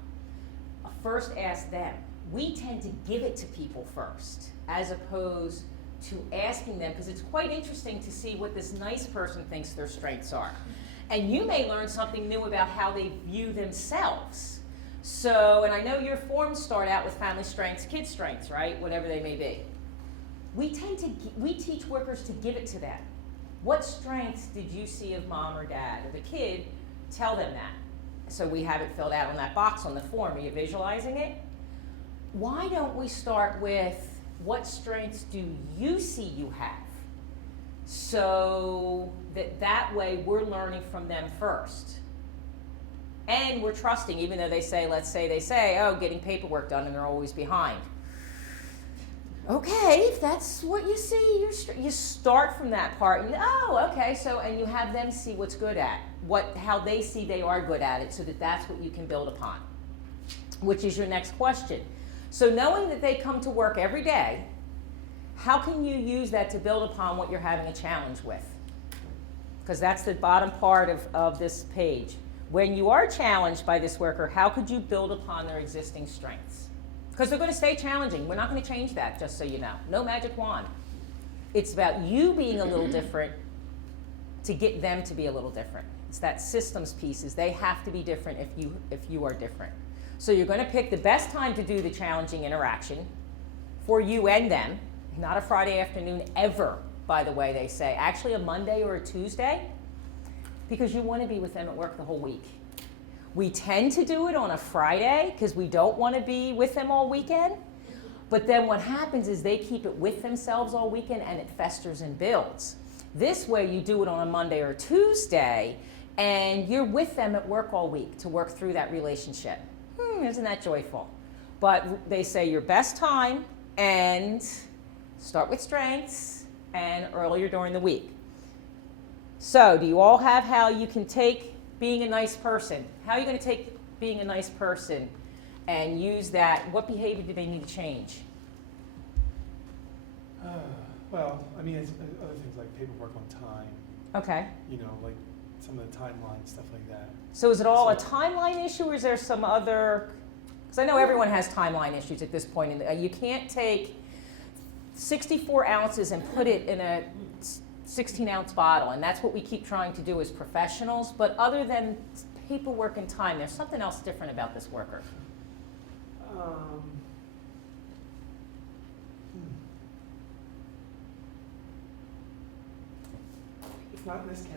First ask them. We tend to give it to people first, as opposed to asking them, because it's quite interesting to see what this nice person thinks their strengths are. And you may learn something new about how they view themselves. So, and I know your forms start out with family strengths, kid strengths, right? Whatever they may be. We teach workers to give it to them. What strengths did you see of mom or dad or the kid? Tell them that. So we have it filled out on that box on the form. Are you visualizing it? Why don't we start with what strengths do you see you have? So that way we're learning from them first. And we're trusting, even though they say, let's say they say, oh, getting paperwork done and they're always behind. Okay, if that's what you see, you start from that part. And, oh, okay, so, and you have them see what's good at, how they see they are good at it, so that's what you can build upon, which is your next question. So knowing that they come to work every day, how can you use that to build upon what you're having a challenge with? Because that's the bottom part of this page. When you are challenged by this worker, how could you build upon their existing strengths? Because they're going to stay challenging. We're not going to change that, just so you know. No magic wand. It's about you being a little different to get them to be a little different. It's that systems pieces. They have to be different if you are different. So you're going to pick the best time to do the challenging interaction for you and them. Not a Friday afternoon ever, by the way, they say. Actually, a Monday or a Tuesday, because you want to be with them at work the whole week. We tend to do it on a Friday because we don't want to be with them all weekend. But then what happens is they keep it with themselves all weekend and it festers and builds. This way you do it on a Monday or Tuesday and you're with them at work all week to work through that relationship. Isn't that joyful? But they say your best time and start with strengths and earlier during the week. So do you all have how you can take being a nice person? How are you going to take being a nice person and use that? What behavior do they need to change? Well, I mean, it's other things like paperwork on time, Okay. you know, like some of the timeline, stuff like that. So is it all a timeline issue or is there some other, because I know everyone has timeline issues at this point. You can't take 64 ounces and put it in a 16-ounce bottle, and that's what we keep trying to do as professionals. But other than paperwork and time, there's something else different about this worker. It's not in this county.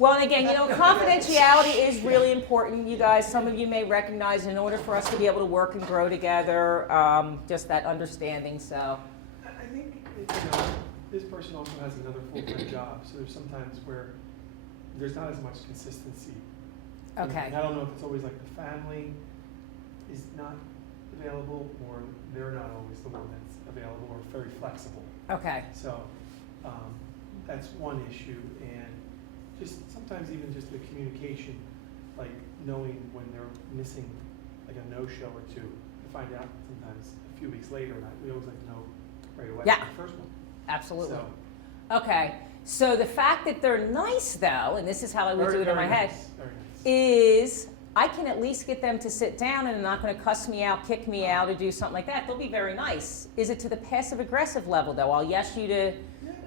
Well, and again, confidentiality is really important, you guys. Some of you may recognize in order for us to be able to work and grow together, just that understanding, so. I think, this person also has another full-time job, so there's sometimes where there's not as much consistency. Okay. And I don't know if it's always like the family is not available or they're not always the one that's available or very flexible. Okay. So that's one issue, and just sometimes even just the communication, like knowing when they're missing like a no-show or two. I find out sometimes a few weeks later, and we always like to know right away. Yeah. The first one. Absolutely. So, Okay. So the fact that they're nice, though, and this is how I would do it in my head, Very nice. is I can at least get them to sit down and they're not going to cuss me out, kick me out, or do something like that. They'll be very nice. Is it to the passive-aggressive level, though? I'll yes you to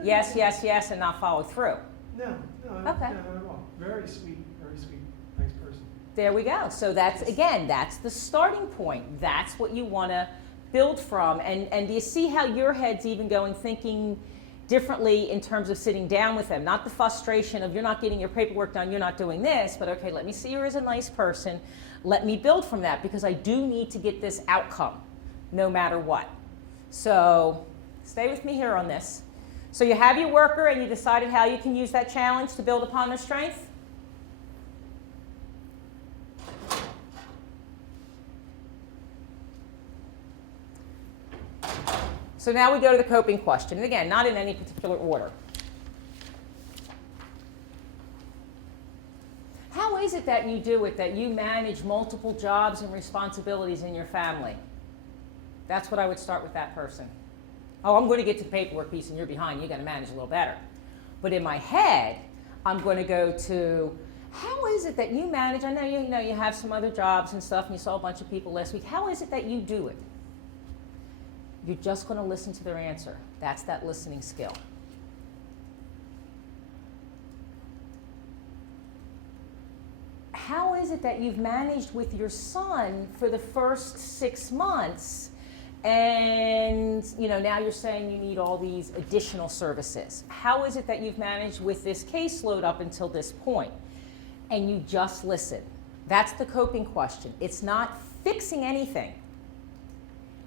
yes, yes, yes, and not follow through. No, Okay. not at all. Very sweet, nice person. There we go. So that's, again, that's the starting point. That's what you want to build from. And do you see how your head's even going, thinking differently in terms of sitting down with them? Not the frustration of you're not getting your paperwork done, you're not doing this, but okay, let me see her as a nice person. Let me build from that, because I do need to get this outcome no matter what. So stay with me here on this. So you have your worker and you decided how you can use that challenge to build upon their strength? So now we go to the coping question. And again, not in any particular order. How is it that you do it, that you manage multiple jobs and responsibilities in your family? That's what I would start with that person. Oh, I'm going to get to the paperwork piece and you're behind. You got to manage a little better. But in my head, I'm going to go to, how is it that you manage? I know you have some other jobs and stuff, and you saw a bunch of people last week. How is it that you do it? You're just going to listen to their answer. That's that listening skill. How is it that you've managed with your son for the first 6 months, and now you're saying you need all these additional services? How is it that you've managed with this caseload up until this point? And you just listen. That's the coping question. It's not fixing anything.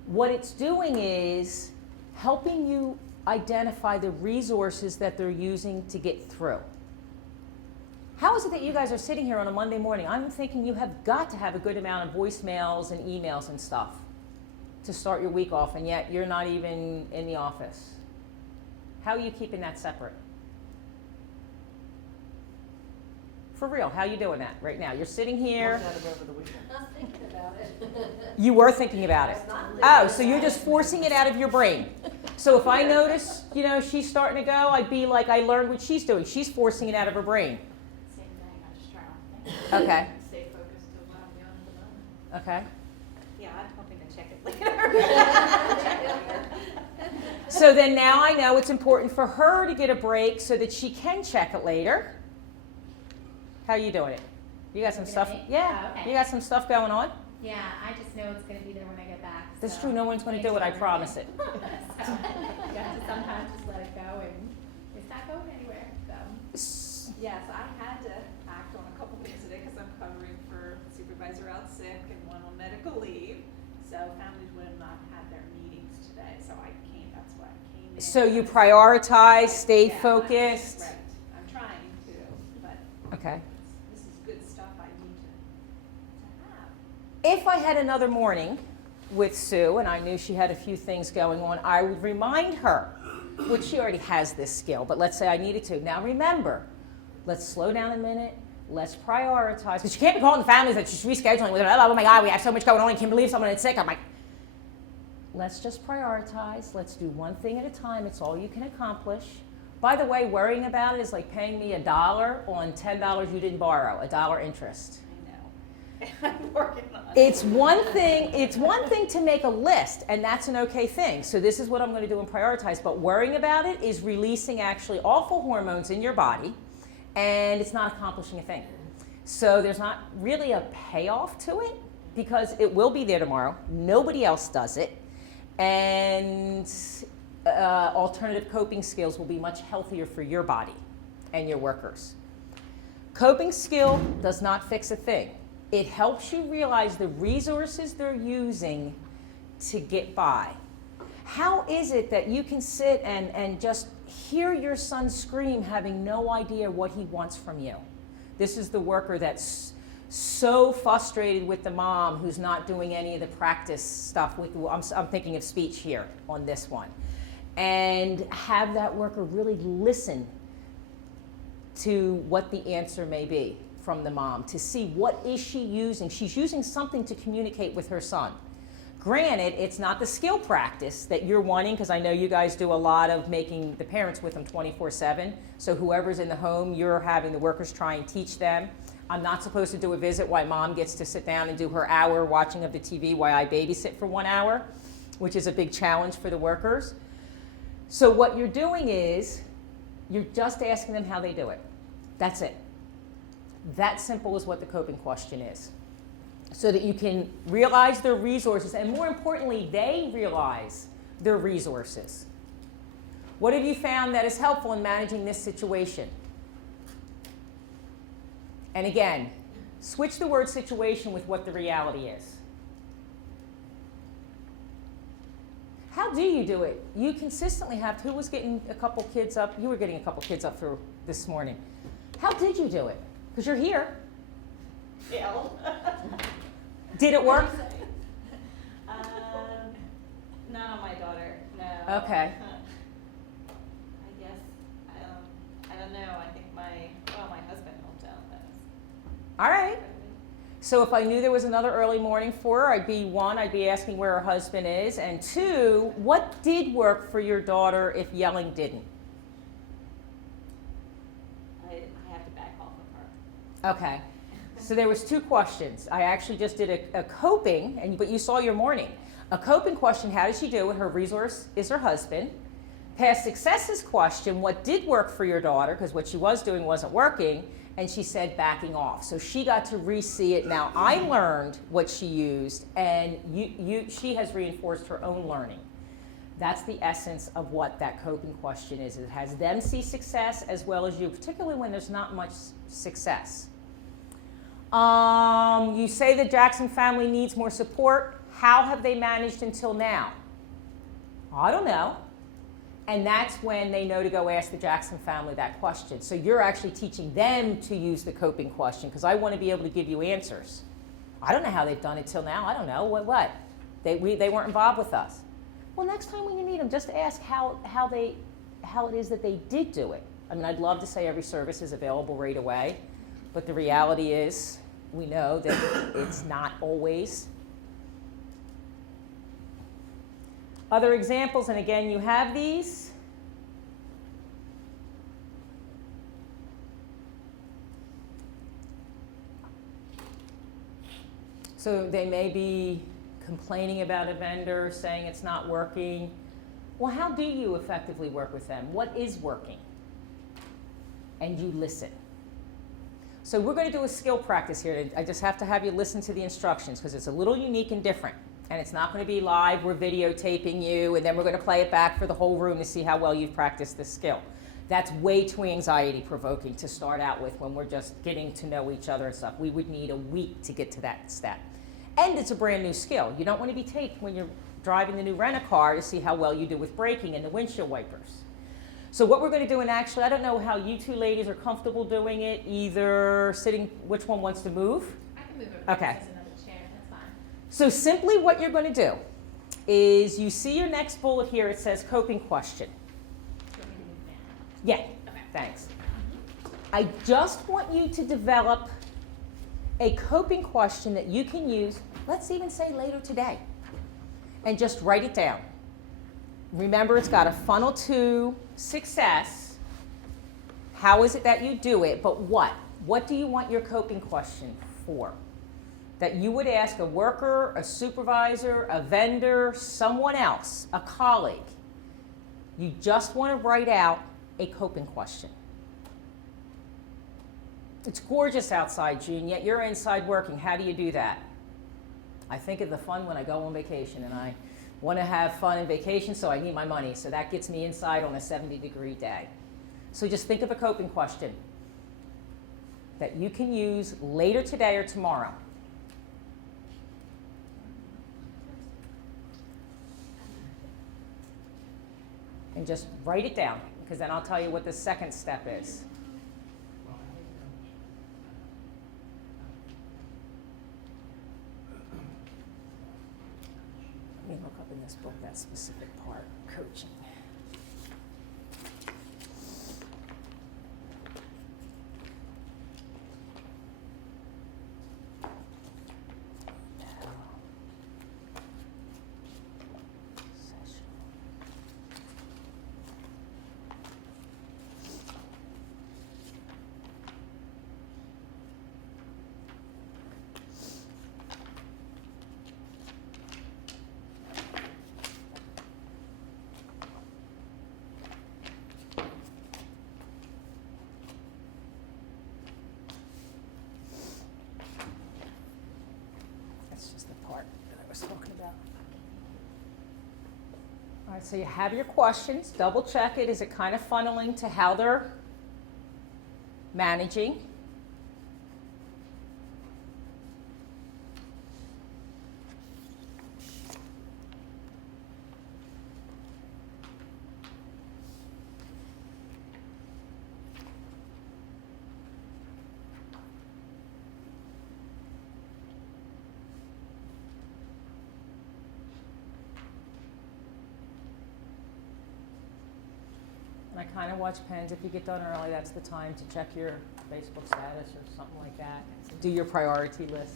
What it's doing is helping you identify the resources that they're using to get through. How is it that you guys are sitting here on a Monday morning? I'm thinking you have got to have a good amount of voicemails and emails and stuff to start your week off, and yet you're not even in the office. How are you keeping that separate? For real, how are you doing that right now? You're sitting here. Worked out of over the weekend. I was thinking about it. You were thinking about it. Oh, so you're just forcing it out of your brain. So if I notice, she's starting to go, I'd be like, I learned what she's doing. She's forcing it out of her brain. Same thing, I just try not to think. Okay. Stay focused to what I'm doing at the moment. Okay. Yeah, I'm hoping to check it later. So then now I know it's important for her to get a break so that she can check it later. How are you doing it? You got some Looking stuff? at me? Yeah. Oh, okay. You got some stuff going on? Yeah, I just know it's going to be there when I get back. That's so true. No one's going to do it. I thanks for promise it. everything. So, you have to sometimes just let it go, and it's not going anywhere. So. Yes, I had to act on a couple things today because I'm covering for supervisor out sick and one on medical leave. So families would have not had their meetings today, so that's why I came in. So you prioritize, stay Yeah, focused. Right, I'm trying to, but Okay. this is good stuff I need to have. If I had another morning with Sue and I knew she had a few things going on, I would remind her, which she already has this skill, but let's say I needed to. Now remember, let's slow down a minute. Let's prioritize. Because you can't be calling the families that she's rescheduling with, oh my God, we have so much going on. I can't believe someone is sick. I'm like, let's just prioritize. Let's do one thing at a time. It's all you can accomplish. By the way, worrying about it is like paying me $1 on $10 you didn't borrow, $1 interest. I know. I'm working on it. It's one thing to make a list, and that's an okay thing. So this is what I'm going to do and prioritize. But worrying about it is releasing actually awful hormones in your body, and it's not accomplishing a thing. So there's not really a payoff to it because it will be there tomorrow. Nobody else does it. And alternative coping skills will be much healthier for your body and your workers. Coping skill does not fix a thing. It helps you realize the resources they're using to get by. How is it that you can sit and just hear your son scream having no idea what he wants from you? This is the worker that's so frustrated with the mom who's not doing any of the practice stuff. I'm thinking of speech here on this one. And have that worker really listen to what the answer may be from the mom to see what is she using. She's using something to communicate with her son. Granted, it's not the skill practice that you're wanting, because I know you guys do a lot of making the parents with them 24/7. So whoever's in the home, you're having the workers try and teach them. I'm not supposed to do a visit while mom gets to sit down and do her hour watching of the TV while I babysit for 1 hour, which is a big challenge for the workers. So what you're doing is you're just asking them how they do it. That's it. That simple is what the coping question is. So that you can realize their resources, and more importantly, they realize their resources. What have you found that is helpful in managing this situation? And again, switch the word situation with what the reality is. How do you do it? You consistently have, who was getting a couple kids up? You were getting a couple kids up for this morning. How did you do it? Because you're here. Failed. Did it work? Not on my daughter, no. Okay. I guess, I don't know, I think my husband helped out those. All right. So if I knew there was another early morning for her, I'd be asking where her husband is, and 2, what did work for your daughter if yelling didn't? I have to back off of her. Okay. So there was 2 questions. I actually just did a coping, but you saw your morning. A coping question, how did she do it? Her resource is her husband. Past successes question, what did work for your daughter? Because what she was doing wasn't working. And she said backing off. So she got to re-see it. Now I learned what she used, and she has reinforced her own learning. That's the essence of what that coping question is. It has them see success as well as you, particularly when there's not much success. You say the Jackson family needs more support. How have they managed until now? I don't know. And that's when they know to go ask the Jackson family that question. So you're actually teaching them to use the coping question, because I want to be able to give you answers. I don't know how they've done it till now. I don't know. What? They weren't involved with us. Well, next time when you meet them, just ask how it is that they did do it. I mean, I'd love to say every service is available right away, but the reality is we know that it's not always. Other examples, and again, you have these. So they may be complaining about a vendor, saying it's not working. Well, how do you effectively work with them? What is working? And you listen. So we're going to do a skill practice here. I just have to have you listen to the instructions because it's a little unique and different. And it's not going to be live. We're videotaping you, and then we're going to play it back for the whole room to see how well you've practiced this skill. That's way too anxiety-provoking to start out with when we're just getting to know each other and stuff. We would need a week to get to that step. And it's a brand new skill. You don't want to be taped when you're driving the new rent-a-car to see how well you do with braking and the windshield wipers. So what we're going to do, and actually I don't know how you 2 ladies are comfortable doing it, either sitting, which one wants to move? I can move over Okay. to another chair, that's fine. So simply what you're going to do is you see your next bullet here, it says coping question. Do you want me to move now? Yeah, Okay. thanks. I just want you to develop a coping question that you can use, let's even say later today, and just write it down. Remember, it's got a funnel to success. How is it that you do it? But what? What do you want your coping question for? That you would ask a worker, a supervisor, a vendor, someone else, a colleague. You just want to write out a coping question. It's gorgeous outside, June, yet you're inside working. How do you do that? I think of the fun when I go on vacation, and I want to have fun in vacation, so I need my money. So that gets me inside on a 70-degree day. So just think of a coping question that you can use later today or tomorrow. And just write it down, because then I'll tell you what the second step is. Let me look up in this book that specific part, coaching. All right, so you have your questions, double check it. Is it kind of funneling to how they're managing? And I kind of watch pens. If you get done early, that's the time to check your Facebook status or something like that. Do your priority list.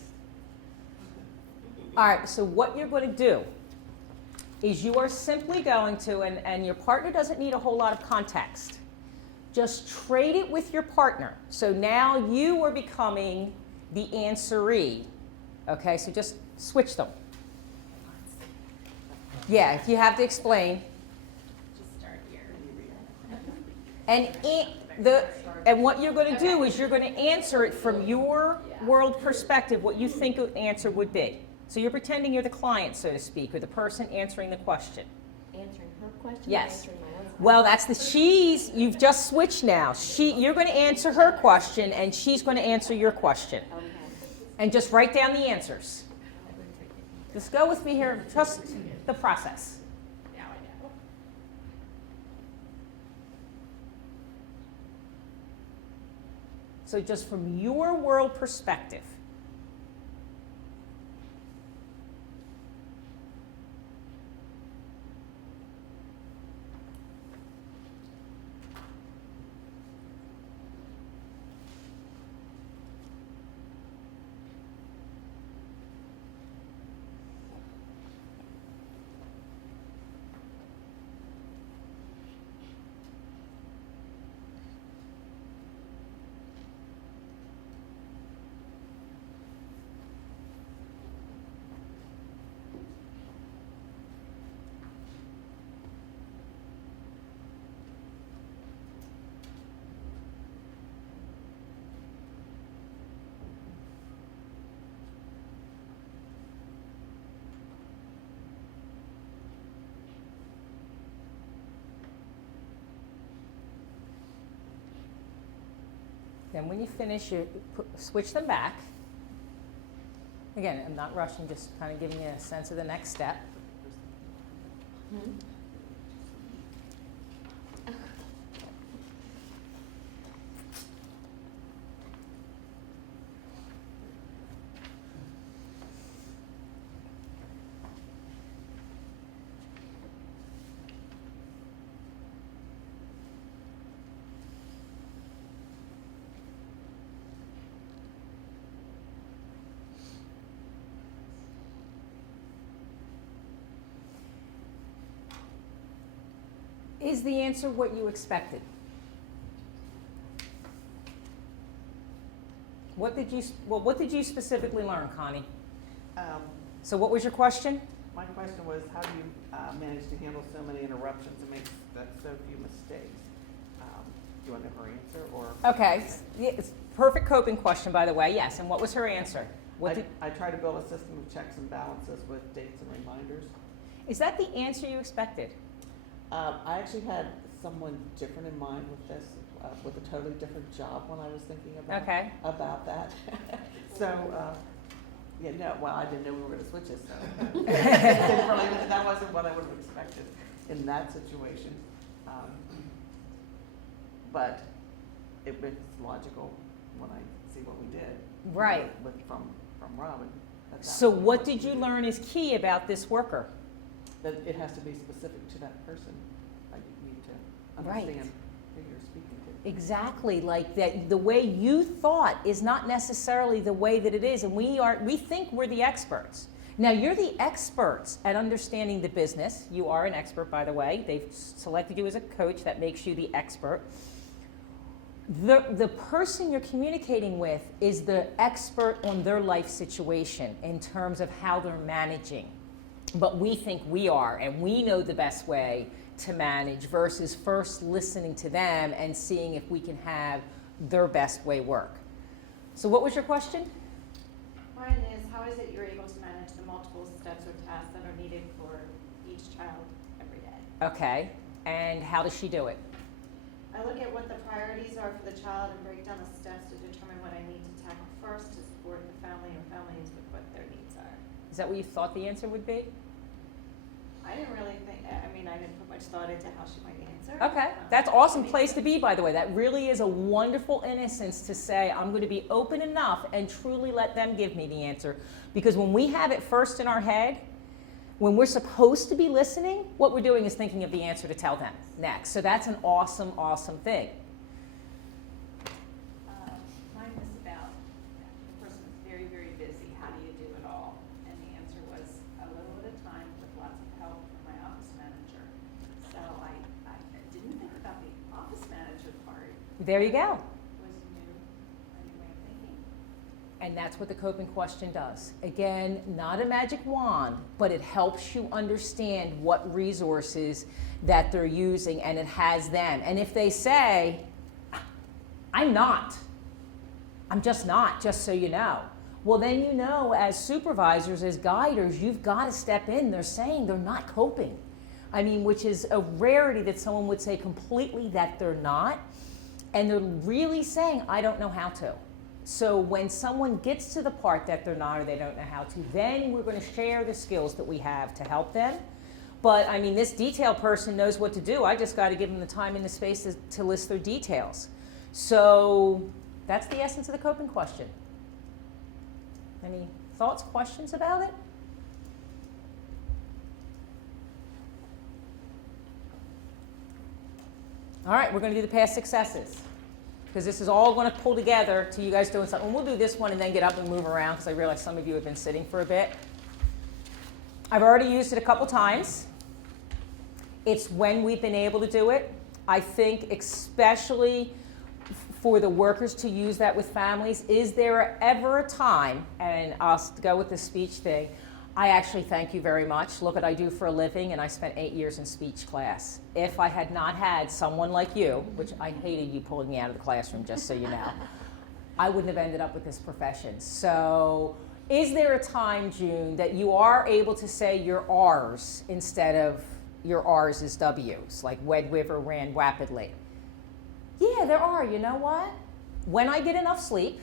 All right, so what you're going to do is you are simply going to, and your partner doesn't need a whole lot of context, just trade it with your partner. So now you are becoming the answeree. Okay, so just switch them. Yeah, if you have to explain. Just start here. And what you're going to do is you're going to answer it from your world perspective, what you think an answer would be. So you're pretending you're the client, so to speak, or the person answering the question. Answering her question, or Yes. answering my own question? Well, that's you've just switched now. You're going to answer her question, and she's going to answer your question. Okay. And just write down the answers. Just go with me here. Trust the process. Now I know. So just from your world perspective. Then when you finish, switch them back. Again, I'm not rushing, just kind of giving you a sense of the next step. Hmm? Is the answer what you expected? What did you specifically learn, Connie? So what was your question? My question was, how do you manage to handle so many interruptions and make so few mistakes? Do you want to know her answer, or? Okay, it's perfect coping question, by the way. Yes, and what was her answer? I try to build a system of checks and balances with dates and reminders. Is that the answer you expected? I actually had someone different in mind with this, with a totally different job when I was thinking about that. So, yeah, no, well, I didn't know we were going to switch it, so that wasn't what I would have expected in that situation. But it was logical when I see what we did. Right. From Robin. So what did you learn is key about this worker? That it has to be specific to that person. I need to understand who you're speaking to. Exactly, like that. The way you thought is not necessarily the way that it is, and we think we're the experts. Now you're the experts at understanding the business. You are an expert, by the way. They've selected you as a coach. That makes you the expert. The person you're communicating with is the expert on their life situation in terms of how they're managing. But we think we are, and we know the best way to manage versus first listening to them and seeing if we can have their best way work. So what was your question? Mine is, how is it you're able to manage the multiple steps or tasks that are needed for each child? every day. Okay, and how does she do it? I look at what the priorities are for the child and break down the steps to determine what I need to tackle first to support the family or families with what their needs are. Is that what you thought the answer would be? I didn't really think, I mean, I didn't put much thought into how she might answer. Okay, that's awesome place to be, by the way. That really is a wonderful innocence to say, I'm going to be open enough and truly let them give me the answer. Because when we have it first in our head, when we're supposed to be listening, what we're doing is thinking of the answer to tell them next. So that's an awesome, awesome thing. Mine was about, the person was very, very busy, how do you do it all? And the answer was a little at a time with lots of help from my office manager. So I didn't think about the office manager part. There you go. Was a new way of thinking. And that's what the coping question does. Again, not a magic wand, but it helps you understand what resources that they're using, and it has them. And if they say, I'm just not, just so you know. Well, then you know, as supervisors, as guiders, you've got to step in. They're saying they're not coping. I mean, which is a rarity that someone would say completely that they're not. And they're really saying, I don't know how to. So when someone gets to the part that they're not or they don't know how to, then we're going to share the skills that we have to help them. But I mean, this detail person knows what to do. I just got to give them the time and the space to list their details. So that's the essence of the coping question. Any thoughts, questions about it? All right, we're going to do the past successes, because this is all going to pull together to you guys doing something. And we'll do this one and then get up and move around, because I realize some of you have been sitting for a bit. I've already used it a couple times. It's when we've been able to do it. I think especially for the workers to use that with families, is there ever a time, and I'll go with the speech thing, I actually thank you very much. Look what I do for a living, and I spent 8 years in speech class. If I had not had someone like you, which I hated you pulling me out of the classroom, just so you know, I wouldn't have ended up with this profession. So is there a time, June, that you are able to say your R's instead of your R's is W's, like Wed River ran rapidly? Yeah, there are. You know what? When I get enough sleep,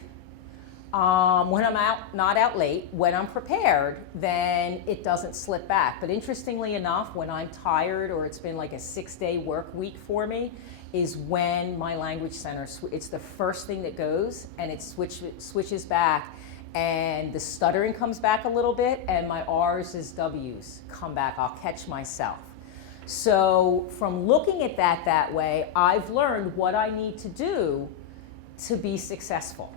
when I'm not out late, when I'm prepared, then it doesn't slip back. But interestingly enough, when I'm tired or it's been like a 6-day work week for me, is when my language center, it's the first thing that goes, and it switches back, and the stuttering comes back a little bit, and my R's is W's come back. I'll catch myself. So from looking at that way, I've learned what I need to do to be successful.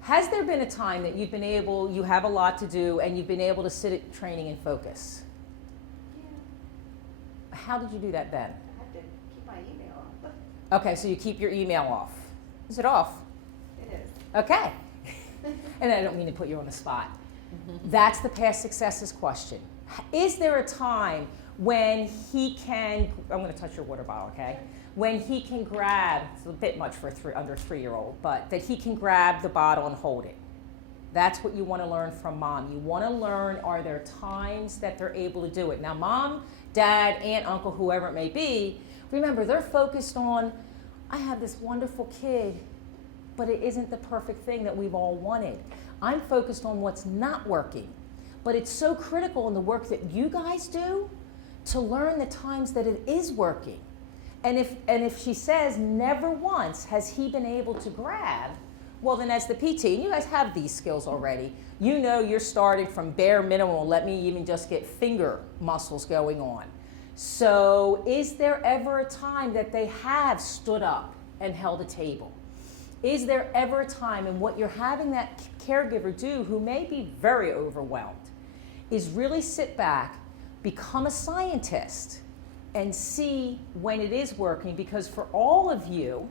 Has there been a time that you've been able, you have a lot to do, and you've been able to sit at training and focus? Yeah, How did you do that then? I have to keep my email off. Okay, so you keep your email off. Is it off? It is. Okay. And I don't mean to put you on the spot. That's the past successes question. Is there a time when he can, I'm going to touch your water bottle, okay? When he can grab, it's a bit much for a under 3-year-old, but that he can grab the bottle and hold it. That's what you want to learn from mom. You want to learn, are there times that they're able to do it? Now, mom, dad, aunt, uncle, whoever it may be, remember, they're focused on, I have this wonderful kid, but it isn't the perfect thing that we've all wanted. I'm focused on what's not working. But it's so critical in the work that you guys do to learn the times that it is working. And if she says never once has he been able to grab, well then as the PT, and you guys have these skills already, you know you're starting from bare minimum, let me even just get finger muscles going on. So is there ever a time that they have stood up and held a table? Is there ever a time, and what you're having that caregiver do, who may be very overwhelmed, is really sit back, become a scientist, and see when it is working, because for all of you,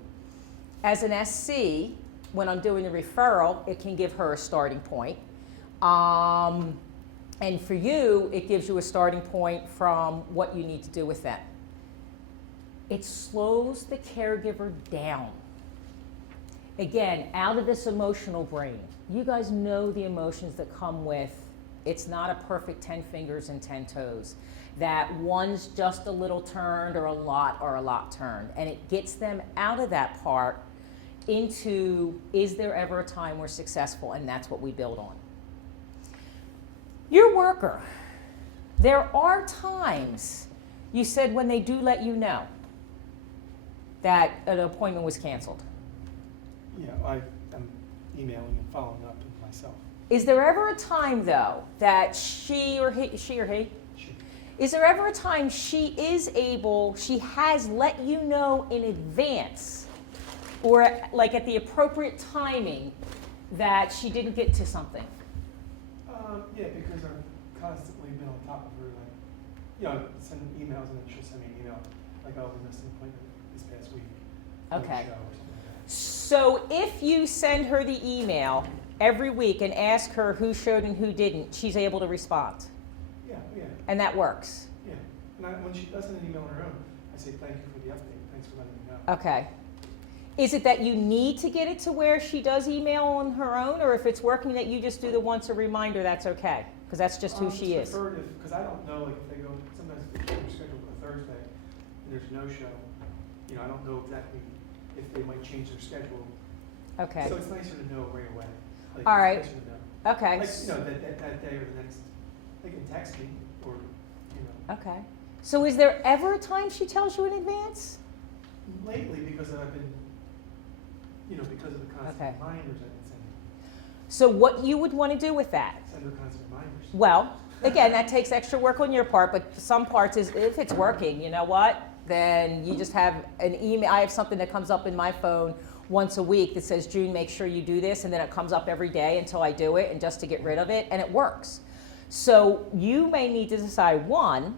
as an SC, when I'm doing the referral, it can give her a starting point. And for you, it gives you a starting point from what you need to do with them. It slows the caregiver down. Again, out of this emotional brain. You guys know the emotions that come with It's not a perfect 10 fingers and 10 toes. That one's just a little turned or a lot turned. And it gets them out of that part into, is there ever a time we're successful? And that's what we build on. Your worker, there are times, you said, when they do let you know that an appointment was canceled. Yeah, I am emailing and following up with myself. Is there ever a time, though, that she or he, is there ever a time she has let you know in advance, or like at the appropriate timing, that she didn't get to something? Yeah, because I've constantly been on top of her, like, send emails, and then she'll send me an email, like, oh, we missed an appointment this past week. for the Okay. show or something like that. So if you send her the email every week and ask her who showed and who didn't, she's able to respond. Yeah, yeah, And that works. yeah. And when she does send an email on her own, I say, thank you for the update, thanks for letting me know. Okay. Is it that you need to get it to where she does email on her own, or if it's working that you just do the once a reminder, that's okay? Because that's just who she is. Because I don't know, like, if they go, sometimes if they're scheduled for Thursday and there's no show, I don't know exactly if they might change their schedule. Okay. So it's nicer to know right away. Like, All right. it's nicer to know. Okay. Like, that day or the next, they can text me or, Okay. So is there ever a time she tells you in advance? lately because I've been, because of the constant Okay. reminders I've been sending. So what you would want to do with that? Send her constant reminders. Well, again, that takes extra work on your part, but some parts is, if it's working, you know what? Then you just have an email. I have something that comes up in my phone once a week that says, June, make sure you do this, and then it comes up every day until I do it, and just to get rid of it, and it works. So you may need to decide, one,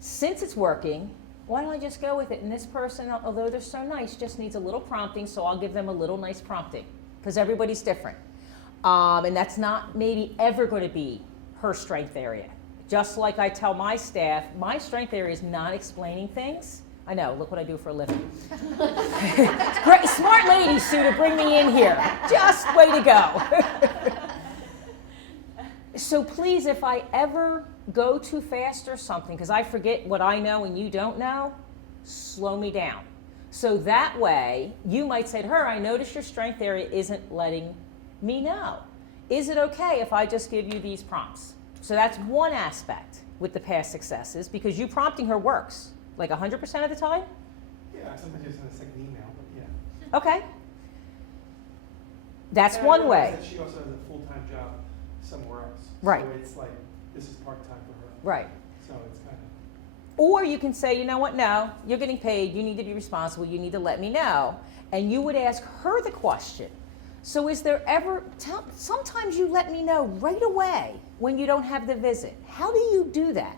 since it's working, why don't I just go with it? And this person, although they're so nice, just needs a little prompting, so I'll give them a little nice prompting, because everybody's different. And that's not maybe ever going to be her strength area. Just like I tell my staff, my strength area is not explaining things. I know, look what I do for a living. Great, smart lady, Sue, to bring me in here. Just way to go. So please, if I ever go too fast or something, because I forget what I know and you don't know, slow me down. So that way, you might say to her, I notice your strength area isn't letting me know. Is it okay if I just give you these prompts? So that's one aspect with the past successes, because you prompting her works. Like 100% of the time? Yeah, sometimes just send a second email, but yeah. Okay. That's And I one realize way. that she also has a full-time job somewhere else. Right. So it's like, this is part-time for her. Right. So it's kind of. Or you can say, you know what, no, you're getting paid, you need to be responsible, you need to let me know. And you would ask her the question. So is there ever, sometimes you let me know right away when you don't have the visit. How do you do that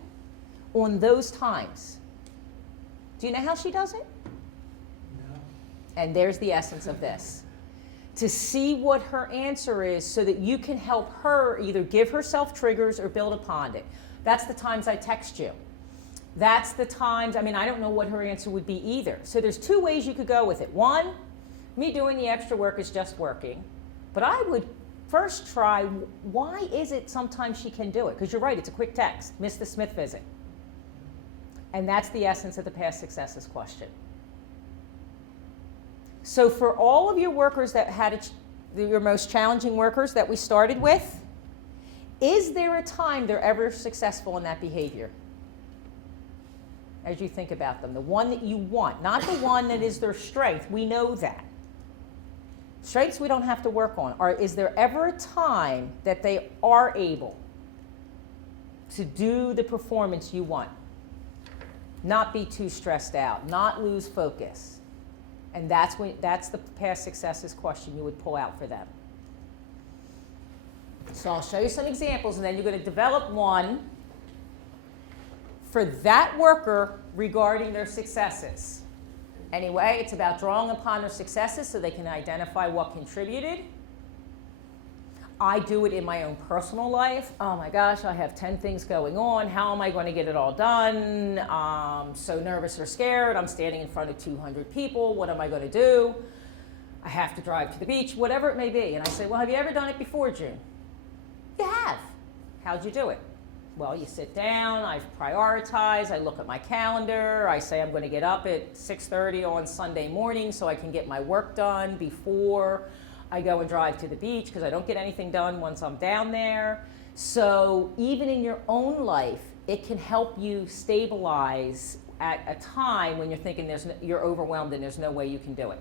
on those times? Do you know how she does it? No. And there's the essence of this. To see what her answer is so that you can help her either give herself triggers or build upon it. That's the times I text you. That's the times, I don't know what her answer would be either. So there's two ways you could go with it. One, me doing the extra work is just working. But I would first try, why is it sometimes she can do it? Because you're right, it's a quick text. Miss the Smith visit. And that's the essence of the past successes question. So for all of your workers that had your most challenging workers that we started with, is there a time they're ever successful in that behavior? As you think about them, the one that you want, not the one that is their strength. We know that. Strengths we don't have to work on. Or is there ever a time that they are able to do the performance you want? Not be too stressed out, not lose focus. And that's the past successes question you would pull out for them. So I'll show you some examples, and then you're going to develop one for that worker regarding their successes. Anyway, it's about drawing upon their successes so they can identify what contributed. I do it in my own personal life. Oh my gosh, I have 10 things going on. How am I going to get it all done? I'm so nervous or scared. I'm standing in front of 200 people. What am I going to do? I have to drive to the beach, whatever it may be. And I say, well, have you ever done it before, June? You have. How'd you do it? Well, you sit down, I prioritize, I look at my calendar, I say I'm going to get up at 6:30 on Sunday morning so I can get my work done before I go and drive to the beach, because I don't get anything done once I'm down there. So even in your own life, it can help you stabilize at a time when you're thinking you're overwhelmed and there's no way you can do it.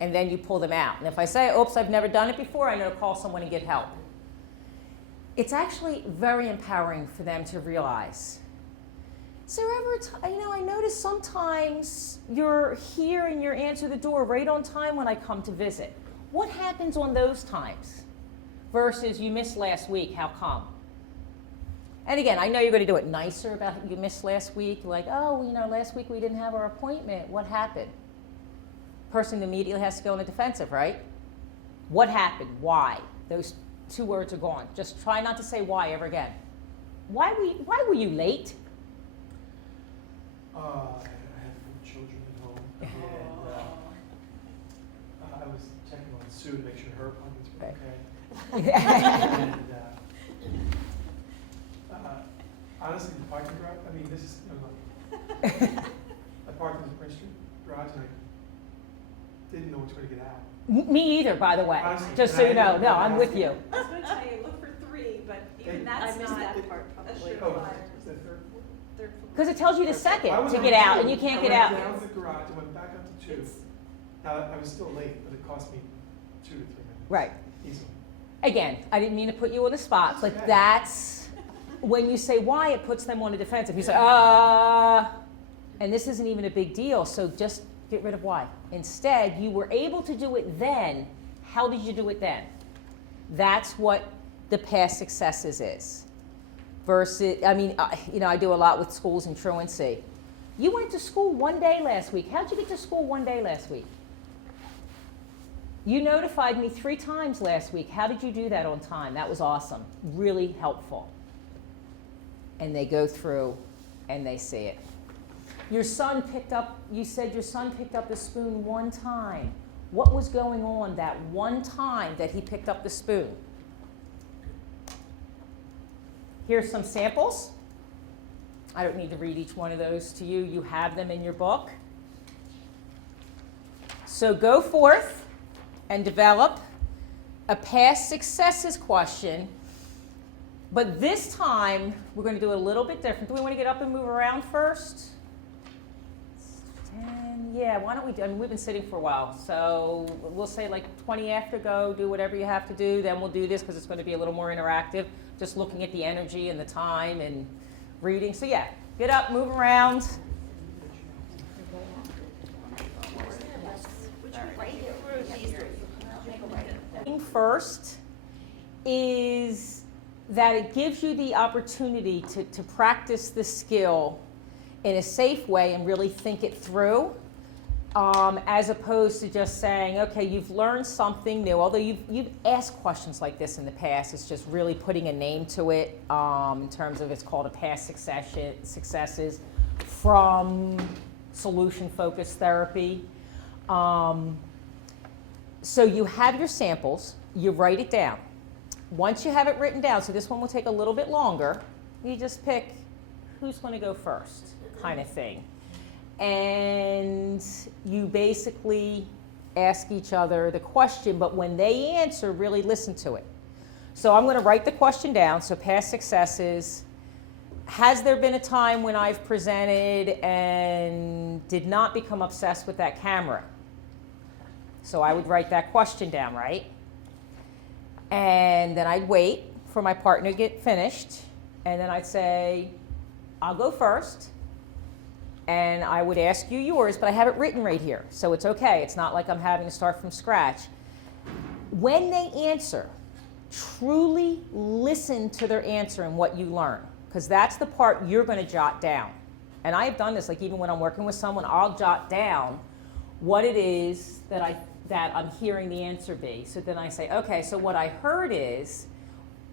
And then you pull them out. And if I say, oops, I've never done it before, I know to call someone and get help. It's actually very empowering for them to realize. Is there ever a time, I notice sometimes you're here and you answer the door right on time when I come to visit. What happens on those times versus you missed last week, how come? And again, I know you're going to do it nicer about you missed last week. Like, oh, last week we didn't have our appointment. What happened? Person immediately has to go on the defensive, right? What happened? Why? Those 2 words are gone. Just try not to say why ever again. Why were you late? I had 4 children at home, and I was checking on Sue to make sure her appointments were okay. And honestly, the parking garage, this is, I parked in the Prince Street garage and I didn't know which way to get out. Me either, by the way. Honestly, Just so you know. No, I'm with you. I was gonna tell you, look for 3, but even Hey, that's I missed not that part a probably. surefire. Oh, is that third? Third Because it tells you the I second was to on get out, and you can't get out. I went down to the garage, I went back up to 2. Now, I was still late, but it cost me 2 to 3 minutes. Right. Easily. Again, I didn't mean to put you on the spot, but Okay. that's when you say why, it puts them on the defensive. You say, and this isn't even a big deal, so just get rid of why. Instead, you were able to do it then. How did you do it then? That's what the past successes is. Versus, I do a lot with schools in truancy. You went to school 1 day last week. How'd you get to school 1 day last week? You notified me 3 times last week. How did you do that on time? That was awesome. Really helpful. And they go through and they see it. You said your son picked up the spoon 1 time. What was going on that 1 time that he picked up the spoon? Here's some samples. I don't need to read each one of those to you. You have them in your book. So go forth and develop a past successes question. But this time, we're going to do it a little bit different. Do we want to get up and move around first? Yeah, why don't we do, we've been sitting for a while. So we'll say like 20 after, go, do whatever you have to do. Then we'll do this because it's going to be a little more interactive. Just looking at the energy and the time and reading. So yeah, get up, move around. First is that it gives you the opportunity to practice the skill in a safe way and really think it through, as opposed to just saying, okay, you've learned something new. Although you've asked questions like this in the past, it's just really putting a name to it in terms of it's called a past successes from solution-focused therapy. So you have your samples, you write it down. Once you have it written down, so this one will take a little bit longer, you just pick who's going to go first, kind of thing. And you basically ask each other the question, but when they answer, really listen to it. So I'm going to write the question down, so past successes. Has there been a time when I've presented and did not become obsessed with that camera? So I would write that question down, right? And then I'd wait for my partner to get finished. And then I'd say, I'll go first. And I would ask you yours, but I have it written right here. So it's okay. It's not like I'm having to start from scratch. When they answer, truly listen to their answer and what you learn. Because that's the part you're going to jot down. And I have done this, like even when I'm working with someone, I'll jot down what it is that I'm hearing the answer be. So then I say, okay, so what I heard is,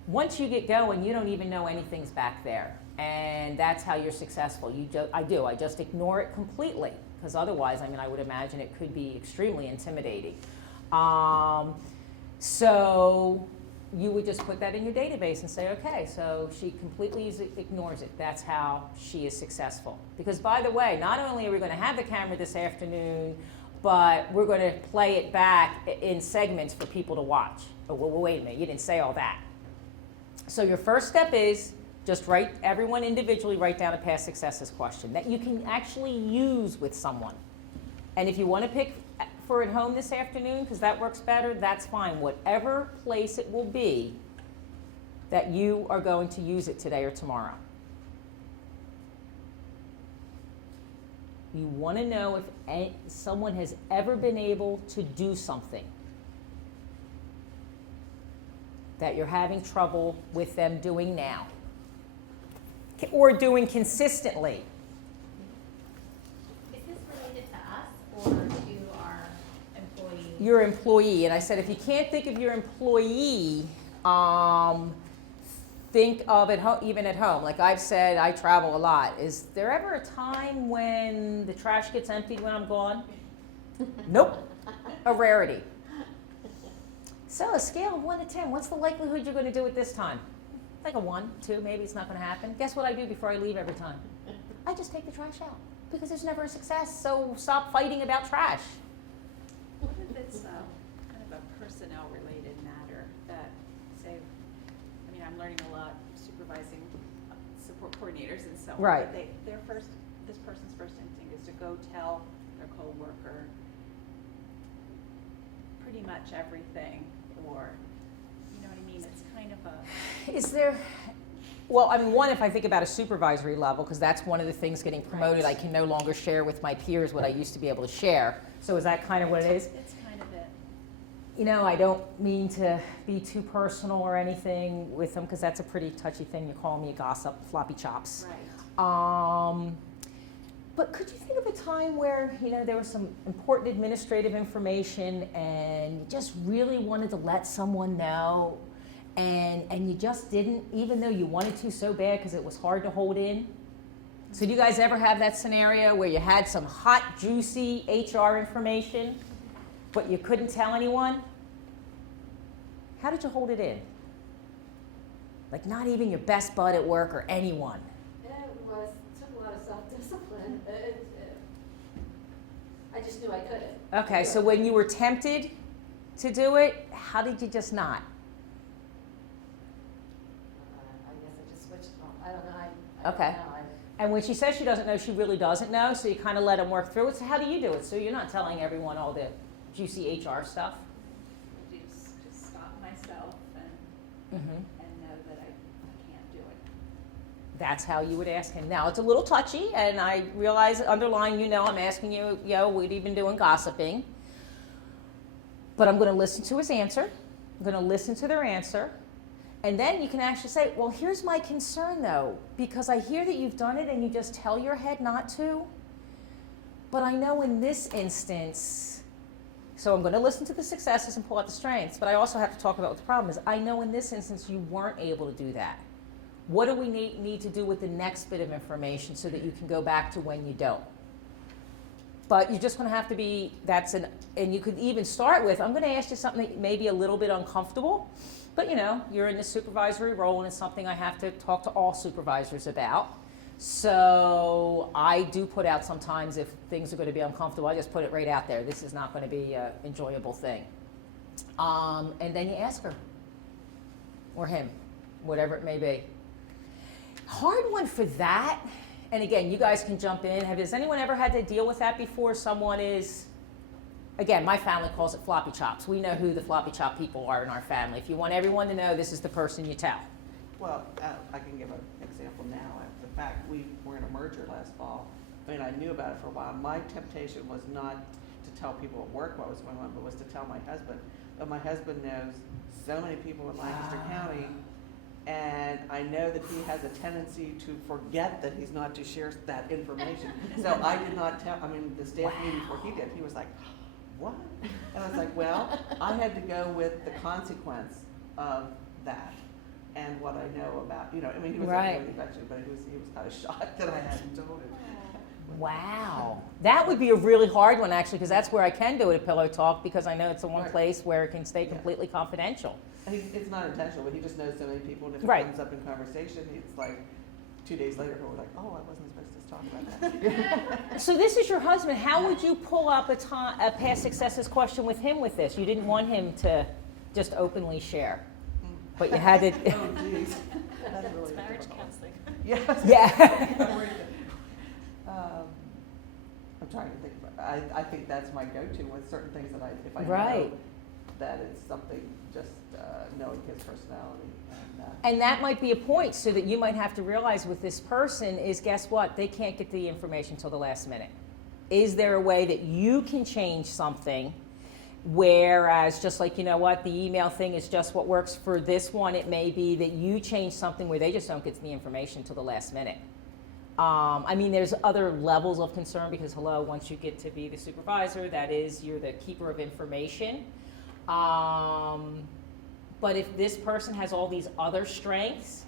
once you get going, you don't even know anything's back there. And that's how you're successful. I just ignore it completely, because otherwise, I would imagine it could be extremely intimidating. So you would just put that in your database and say, okay, so she completely ignores it. That's how she is successful. Because by the way, not only are we going to have the camera this afternoon, but we're going to play it back in segments for people to watch. Oh, well, wait a minute, you didn't say all that. So your first step is just write, everyone individually write down a past successes question that you can actually use with someone. And if you want to pick for at home this afternoon, because that works better, that's fine. Whatever place it will be that you are going to use it today or tomorrow. You want to know if someone has ever been able to do something that you're having trouble with them doing now or doing consistently. Is this related to us or to our employees? Your employee. And I said, if you can't think of your employee, think of it even at home. Like I've said, I travel a lot. Is there ever a time when the trash gets emptied when I'm gone? Nope. A rarity. So a scale of 1 to 10, what's the likelihood you're going to do it this time? Like a 1, 2, maybe it's not going to happen. Guess what I do before I leave every time? I just take the trash out because there's never a success. So stop fighting about trash. What if it's kind of a personnel-related matter that, say, I mean, I'm learning a lot supervising support coordinators and so on. Right. But this person's first instinct is to go tell their coworker pretty much everything, or, you know what I mean? It's kind of a. Is there, well, I mean, one, if I think about a supervisory level, because that's one of the things getting promoted, I can no longer share with my peers what I used to be able to share. So is that kind of what it is? It's kind of it. You know, I don't mean to be too personal or anything with them, because that's a pretty touchy thing. You call me a gossip, floppy chops. Right. But could you think of a time where, you know, there was some important administrative information and you just really wanted to let someone know and you just didn't, even though you wanted to so bad because it was hard to hold in? So do you guys ever have that scenario where you had some hot, juicy HR information, but you couldn't tell anyone? How did you hold it in? Like not even your best bud at work or anyone? Took a lot of self-discipline. I just knew I couldn't. Okay, so when you were tempted to do it, how did you just not? I guess I just switched them. I don't know. I Okay. don't know. And when she says she doesn't know, she really doesn't know, so you kind of let them work through it. So how do you do it? So you're not telling everyone all the juicy HR stuff? Just stop myself and Mm-hmm. know that I can't do it. That's how you would ask him. Now, it's a little touchy, and I realize underlying, you know, I'm asking you, what have you been doing gossiping? But I'm going to listen to his answer. I'm going to listen to their answer. And then you can actually say, well, here's my concern, though, because I hear that you've done it and you just tell your head not to. But I know in this instance, so I'm going to listen to the successes and pull out the strengths, but I also have to talk about what the problem is. I know in this instance you weren't able to do that. What do we need to do with the next bit of information so that you can go back to when you don't? But you're just going to have to be, and you could even start with, I'm going to ask you something that may be a little bit uncomfortable, but you know, you're in the supervisory role and it's something I have to talk to all supervisors about. So I do put out sometimes if things are going to be uncomfortable, I just put it right out there. This is not going to be an enjoyable thing. And then you ask her, or him, whatever it may be. Hard one for that. And again, you guys can jump in. Has anyone ever had to deal with that before? Someone is, again, my family calls it floppy chops. We know who the floppy chop people are in our family. If you want everyone to know, this is the person you tell. Well, I can give an example now. The fact we were in a merger last fall, I mean, I knew about it for a while. My temptation was not to tell people at work what was going on, but was to tell my husband. But my husband knows so many people in Lancaster County, and I know that he has a tendency to forget that he's not to share that information. So I did not tell, I mean, the staff meeting before he did, he was like, what? And I was like, well, I had to go with the consequence of that and what I know about, you know, I mean, he was Right. okay with it eventually, but he was kind of shocked that I hadn't told him. Wow. That would be a really hard one, actually, because that's where I can do it at Pillow Talk, because I know it's the one Right. place where it can stay Yeah. completely confidential. It's not intentional, but he just knows so many people, and if it Right. comes up in conversation, it's like 2 days later, we're like, oh, I wasn't supposed to talk about that. So this is your husband. How would you pull up a past successes question with him with this? You didn't want him to just openly share, but you had to. Oh, geez. That's really It's marriage difficult. counseling. Yes. Yeah. I'm trying to think, I think that's my go-to with certain things that if I know Right. that it's something, just knowing his personality. And that might be a point, so that you might have to realize with this person is, guess what? They can't get the information till the last minute. Is there a way that you can change something? Whereas, just like, you know what, the email thing is just what works for this one, it may be that you change something where they just don't get the information till the last minute. I mean, there's other levels of concern because, hello, once you get to be the supervisor, that is, you're the keeper of information. But if this person has all these other strengths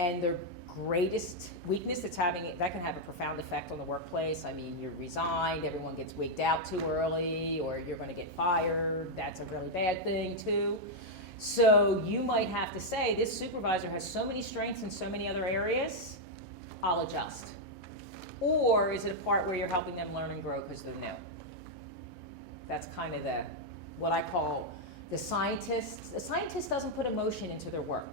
and their greatest weakness that can have a profound effect on the workplace. I mean, you're resigned, everyone gets wigged out too early, or you're going to get fired. That's a really bad thing too. So you might have to say, this supervisor has so many strengths in so many other areas, I'll adjust. Or is it a part where you're helping them learn and grow because they're new? That's kind of what I call the scientist. The scientist doesn't put emotion into their work.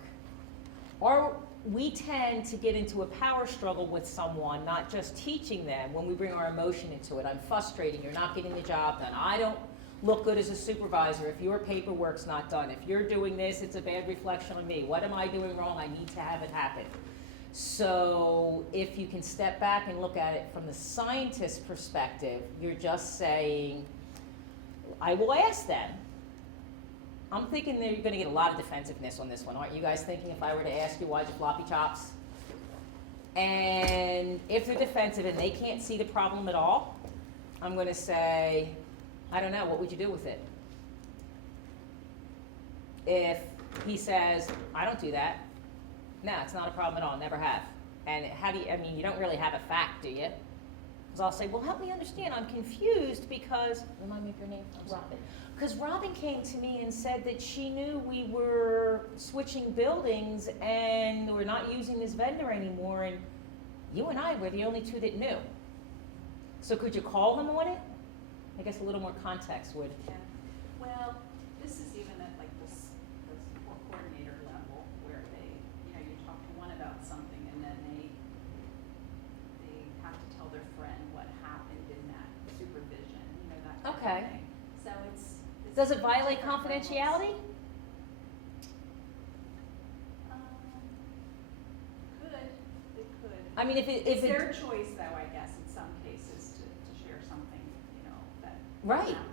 Or we tend to get into a power struggle with someone, not just teaching them, when we bring our emotion into it. I'm frustrating, you're not getting the job done. I don't look good as a supervisor if your paperwork's not done. If you're doing this, it's a bad reflection on me. What am I doing wrong? I need to have it happen. So if you can step back and look at it from the scientist perspective, you're just saying, I will ask them. I'm thinking that you're going to get a lot of defensiveness on this one. Aren't you guys thinking if I were to ask you why'd you floppy chops? And if they're defensive and they can't see the problem at all, I'm going to say, I don't know, what would you do with it? If he says, I don't do that, no, it's not a problem at all, never have. And how do you, I mean, you don't really have a fact, do you? Because I'll say, well, help me understand, I'm confused because, remind me of your name? Robin. Because Robin came to me and said that she knew we were switching buildings and we're not using this vendor anymore, and you and I were the only two that knew. So could you call them on it? I guess a little more context would. Yeah. Well, this is even at like the support coordinator level where they, you talk to one about something and then they have to tell their friend what happened in that supervision, that kind Okay. of thing. So it's Does it violate different levels. confidentiality? It could. I mean, if It's it their choice though, I guess, in some cases to share something, that Right. happened.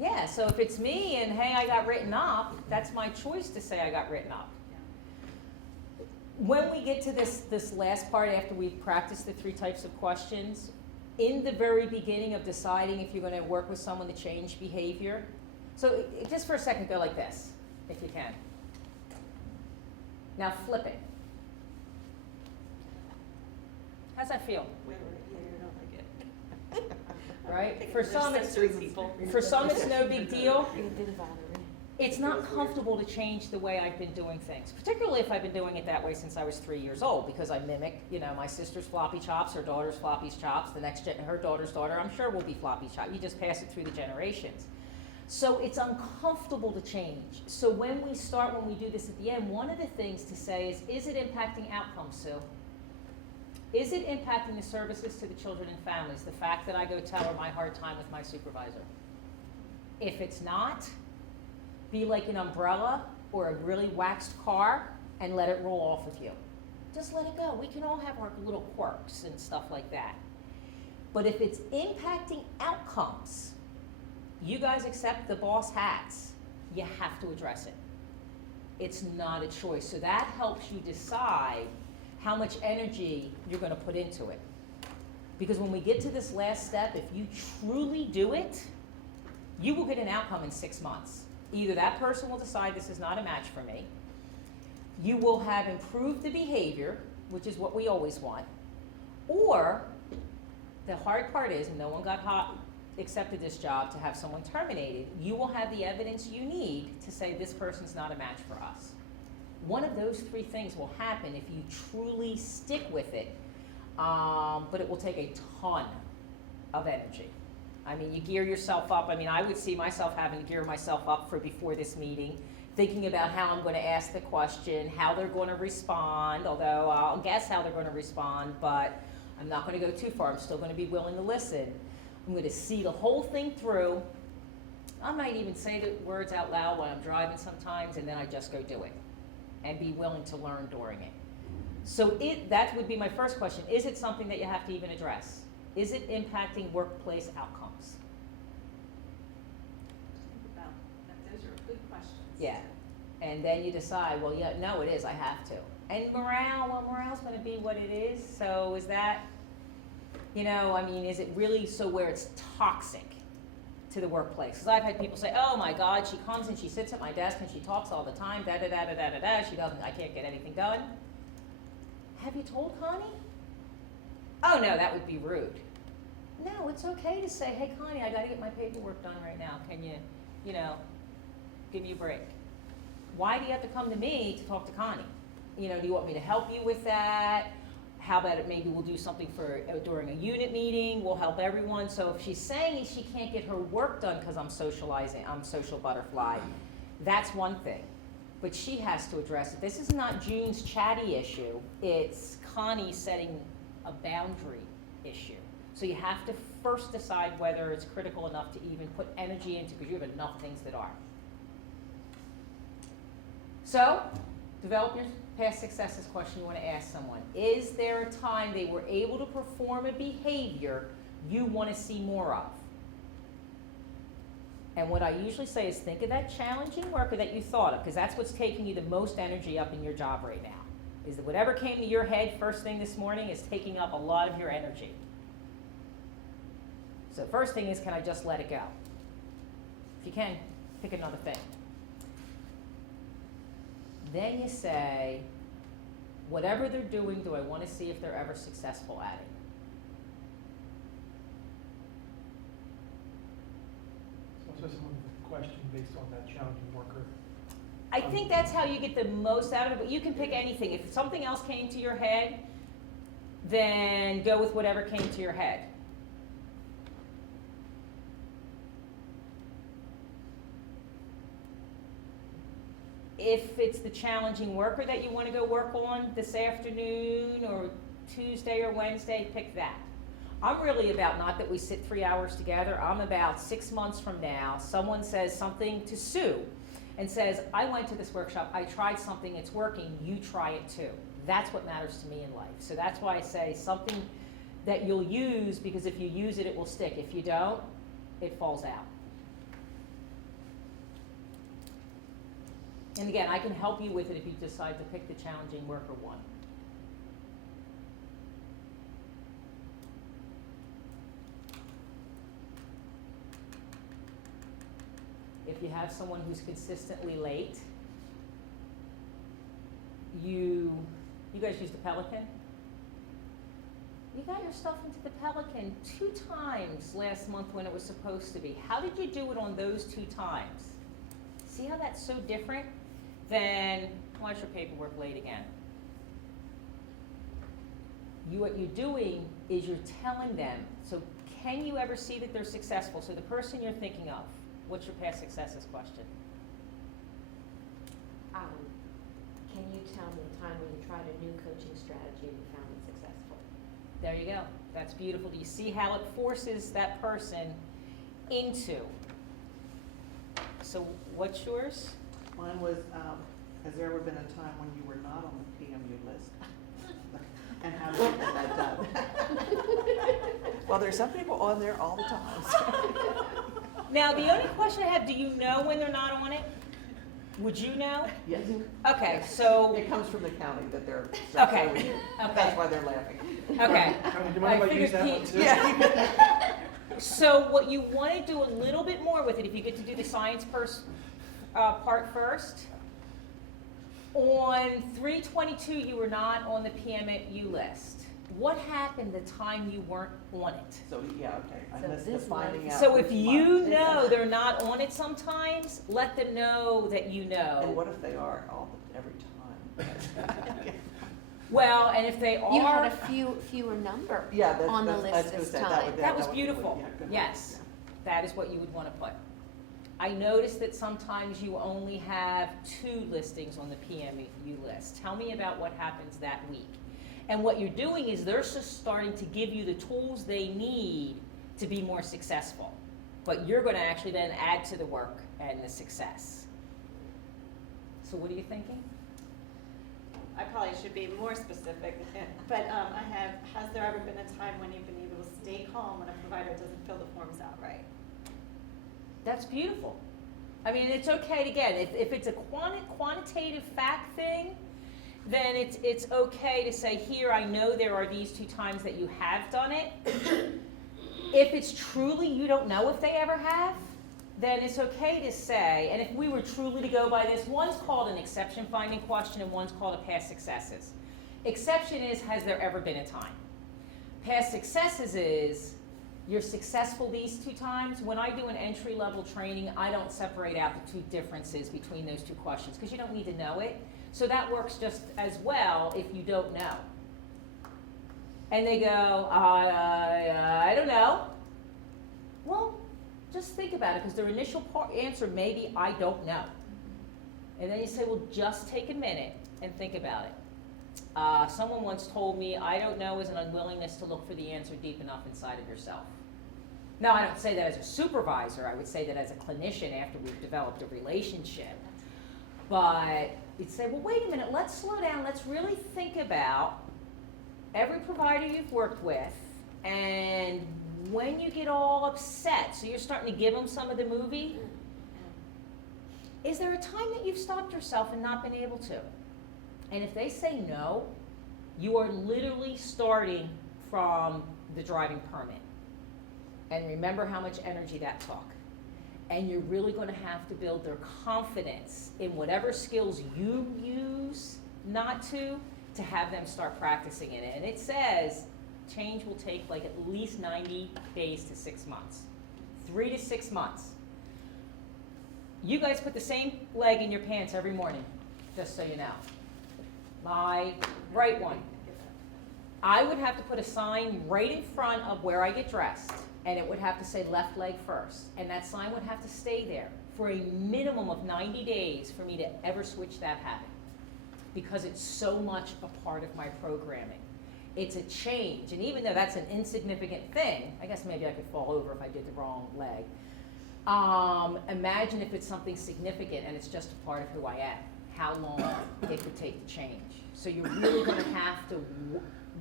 Yeah, so if it's me and hey, I got written up, that's my choice to say I got written up. Yeah. When we get to this last part after we've practiced the 3 types of questions, in the very beginning of deciding if you're going to work with someone to change behavior, so just for a second go like this, if you can. Now flip it. How's that feel? Right? For some it's no big deal. It's not comfortable to change the way I've been doing things, particularly if I've been doing it that way since I was 3 years old, because I mimic, my sister's floppy chops, her daughter's floppy chops, her daughter's daughter, I'm sure will be floppy chops. You just pass it through the generations. So it's uncomfortable to change. So when we do this at the end, one of the things to say is it impacting outcomes, Sue? Is it impacting the services to the children and families, the fact that I go tell her my hard time with my supervisor? If it's not, be like an umbrella or a really waxed car and let it roll off with you. Just let it go. We can all have our little quirks and stuff like that. But if it's impacting outcomes, you guys accept the boss hats, you have to address it. It's not a choice. So that helps you decide how much energy you're going to put into it. Because when we get to this last step, if you truly do it, you will get an outcome in 6 months. Either that person will decide this is not a match for me, you will have improved the behavior, which is what we always want, or the hard part is, no one got accepted this job to have someone terminated. You will have the evidence you need to say this person's not a match for us. One of those three things will happen if you truly stick with it, but it will take a ton of energy. I mean, you gear yourself up. I mean, I would see myself having to gear myself up for before this meeting, thinking about how I'm going to ask the question, how they're going to respond, although I'll guess how they're going to respond, but I'm not going to go too far. I'm still going to be willing to listen. I'm going to see the whole thing through. I might even say the words out loud when I'm driving sometimes, and then I just go do it and be willing to learn during it. So that would be my first question. Is it something that you have to even address? Is it impacting workplace outcomes? Think about that. Those are good questions. Yeah. And then you decide, well, yeah, no, it is, I have to. And morale's going to be what it is. So is that, I mean, is it really so where it's toxic to the workplace? Because I've had people say, oh my God, she comes and she sits at my desk and she talks all the time, da-da-da-da-da-da-da, I can't get anything done. Have you told Connie? Oh no, that would be rude. No, it's okay to say, hey Connie, I gotta get my paperwork done right now. Can you, give me a break? Why do you have to come to me to talk to Connie? Do you want me to help you with that? How about it, maybe we'll do something during a unit meeting, we'll help everyone. So if she's saying she can't get her work done because I'm socializing, I'm social butterfly, that's one thing. But she has to address it. This is not June's chatty issue, it's Connie setting a boundary issue. So you have to first decide whether it's critical enough to even put energy into, because you have enough things that are. So, develop your past successes question you want to ask someone. Is there a time they were able to perform a behavior you want to see more of? And what I usually say is think of that challenging worker that you thought of, because that's what's taking you the most energy up in your job right now. Is that whatever came to your head first thing this morning is taking up a lot of your energy. So first thing is, can I just let it go? If you can, pick another thing. Then you say, whatever they're doing, do I want to see if they're ever successful at it? So it's just one question based on that challenging worker. I think that's how you get the most out of it, but you can pick anything. If something else came to your head, then go with whatever came to your head. If it's the challenging worker that you want to go work on this afternoon or Tuesday or Wednesday, pick that. I'm really about not that we sit 3 hours together. I'm about 6 months from now, someone says something to Sue and says, I went to this workshop, I tried something, it's working, you try it too. That's what matters to me in life. So that's why I say something that you'll use, because if you use it, it will stick. If you don't, it falls out. And again, I can help you with it if you decide to pick the challenging worker one. If you have someone who's consistently late, you guys use the Pelican? You got your stuff into the Pelican 2 times last month when it was supposed to be. How did you do it on those 2 times? See how that's so different than, why is your paperwork late again? What you're doing is you're telling them, so can you ever see that they're successful? So the person you're thinking of, what's your past successes question? Can you tell me a time when you tried a new coaching strategy and you found it successful? There you go. That's beautiful. Do you see how it forces that person into? So what's yours? Mine was, has there ever been a time when you were not on the PMU list? And how did you get that done? Well, there's some people on there all the time. Now, the only question I have, do you know when they're not on it? Would you know? Yes. Okay, so, It comes from the county that they're. Okay, so okay. That's why they're laughing. okay. Do you mind if I use that one too? Yeah. So what you want to do a little bit more with it, if you get to do the science part first, on 322 you were not on the PMU list. what happened the time you weren't on it? So, yeah, okay, I So missed the this month- finding out. So if which you month. know they're not on it sometimes, let them know that you And know. what if they are every time? Well, and if they You had are, a fewer number Yeah, that's, on the that's, I was list gonna this say, that time. would, That was would- beautiful. yeah, good. Yes. that is what you would want to put. I noticed that sometimes you only have 2 listings on the PMU list. Tell me about what happens that week. And what you're doing is they're just starting to give you the tools they need to be more successful. But you're going to actually then add to the work and the success. So what are you thinking? I probably should be more specific, but has there ever been a time when you've been able to stay calm when a provider doesn't fill the forms out right? That's beautiful. I mean, it's okay, again, if it's a quantitative fact thing, then it's okay to say, here, I know there are these 2 times that you have done it. If it's truly you don't know if they ever have, then it's okay to say, and if we were truly to go by this, one's called an exception finding question and one's called a past successes. Exception is, has there ever been a time? Past successes is, you're successful these 2 times. When I do an entry level training, I don't separate out the 2 differences between those 2 questions because you don't need to know it. So that works just as well if you don't know. And they go, I don't know. Well, just think about it because their initial answer may be, I don't know. And then you say, well, just take a minute and think about it. Someone once told me, I don't know is an unwillingness to look for the answer deep enough inside of yourself. Now, I don't say that as a supervisor. I would say that as a clinician after we've developed a relationship. But you'd say, well, wait a minute, let's slow down. Let's really think about every provider you've worked with and when you get all upset, so you're starting to give them some of the movie, is there a time that you've stopped yourself and not been able to? And if they say no, you are literally starting from the driving permit. And remember how much energy that took. And you're really going to have to build their confidence in whatever skills you use not to have them start practicing in it. And it says change will take like at least 90 days to 6 months. 3 to 6 months. You guys put the same leg in your pants every morning, just so you know. My right one. I would have to put a sign right in front of where I get dressed, and it would have to say left leg first. And that sign would have to stay there for a minimum of 90 days for me to ever switch that habit, because it's so much a part of my programming. It's a change, and even though that's an insignificant thing, I guess maybe I could fall over if I did the wrong leg. Imagine if it's something significant and it's just a part of who I am, how long it could take to change. So you're really going to have to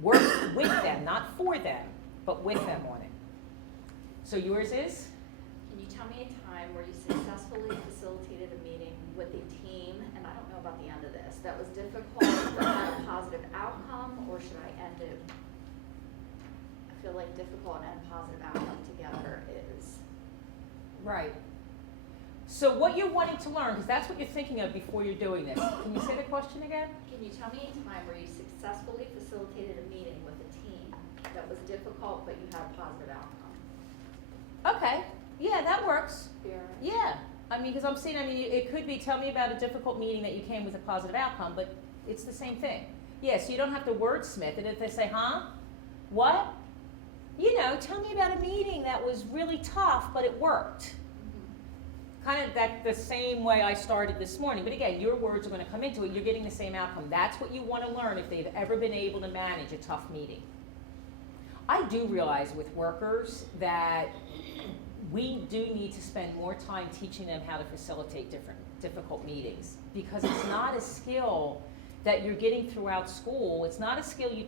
work with them, not for them, but with them on it. So yours is? Can you tell me a time where you successfully facilitated a meeting with a team, and I don't know about the end of this, that was difficult but had a positive outcome, or should I end it? I feel like difficult and positive outcome together is. Right. So what you're wanting to learn, because that's what you're thinking of before you're doing this. Can you say the question again? Can you tell me a time where you successfully facilitated a meeting with a team that was difficult but you had a positive outcome? Okay. Yeah, that works. Fair. Yeah. I mean, because it could be, tell me about a difficult meeting that you came with a positive outcome, but it's the same thing. Yeah, so you don't have to wordsmith it. If they say, huh? What? You know, tell me about a meeting that was really tough, but it worked. Kind of the same way I started this morning. But again, your words are going to come into it. You're getting the same outcome. That's what you want to learn if they've ever been able to manage a tough meeting. I do realize with workers that we do need to spend more time teaching them how to facilitate difficult meetings, because it's not a skill that you're getting throughout school. It's not a skill you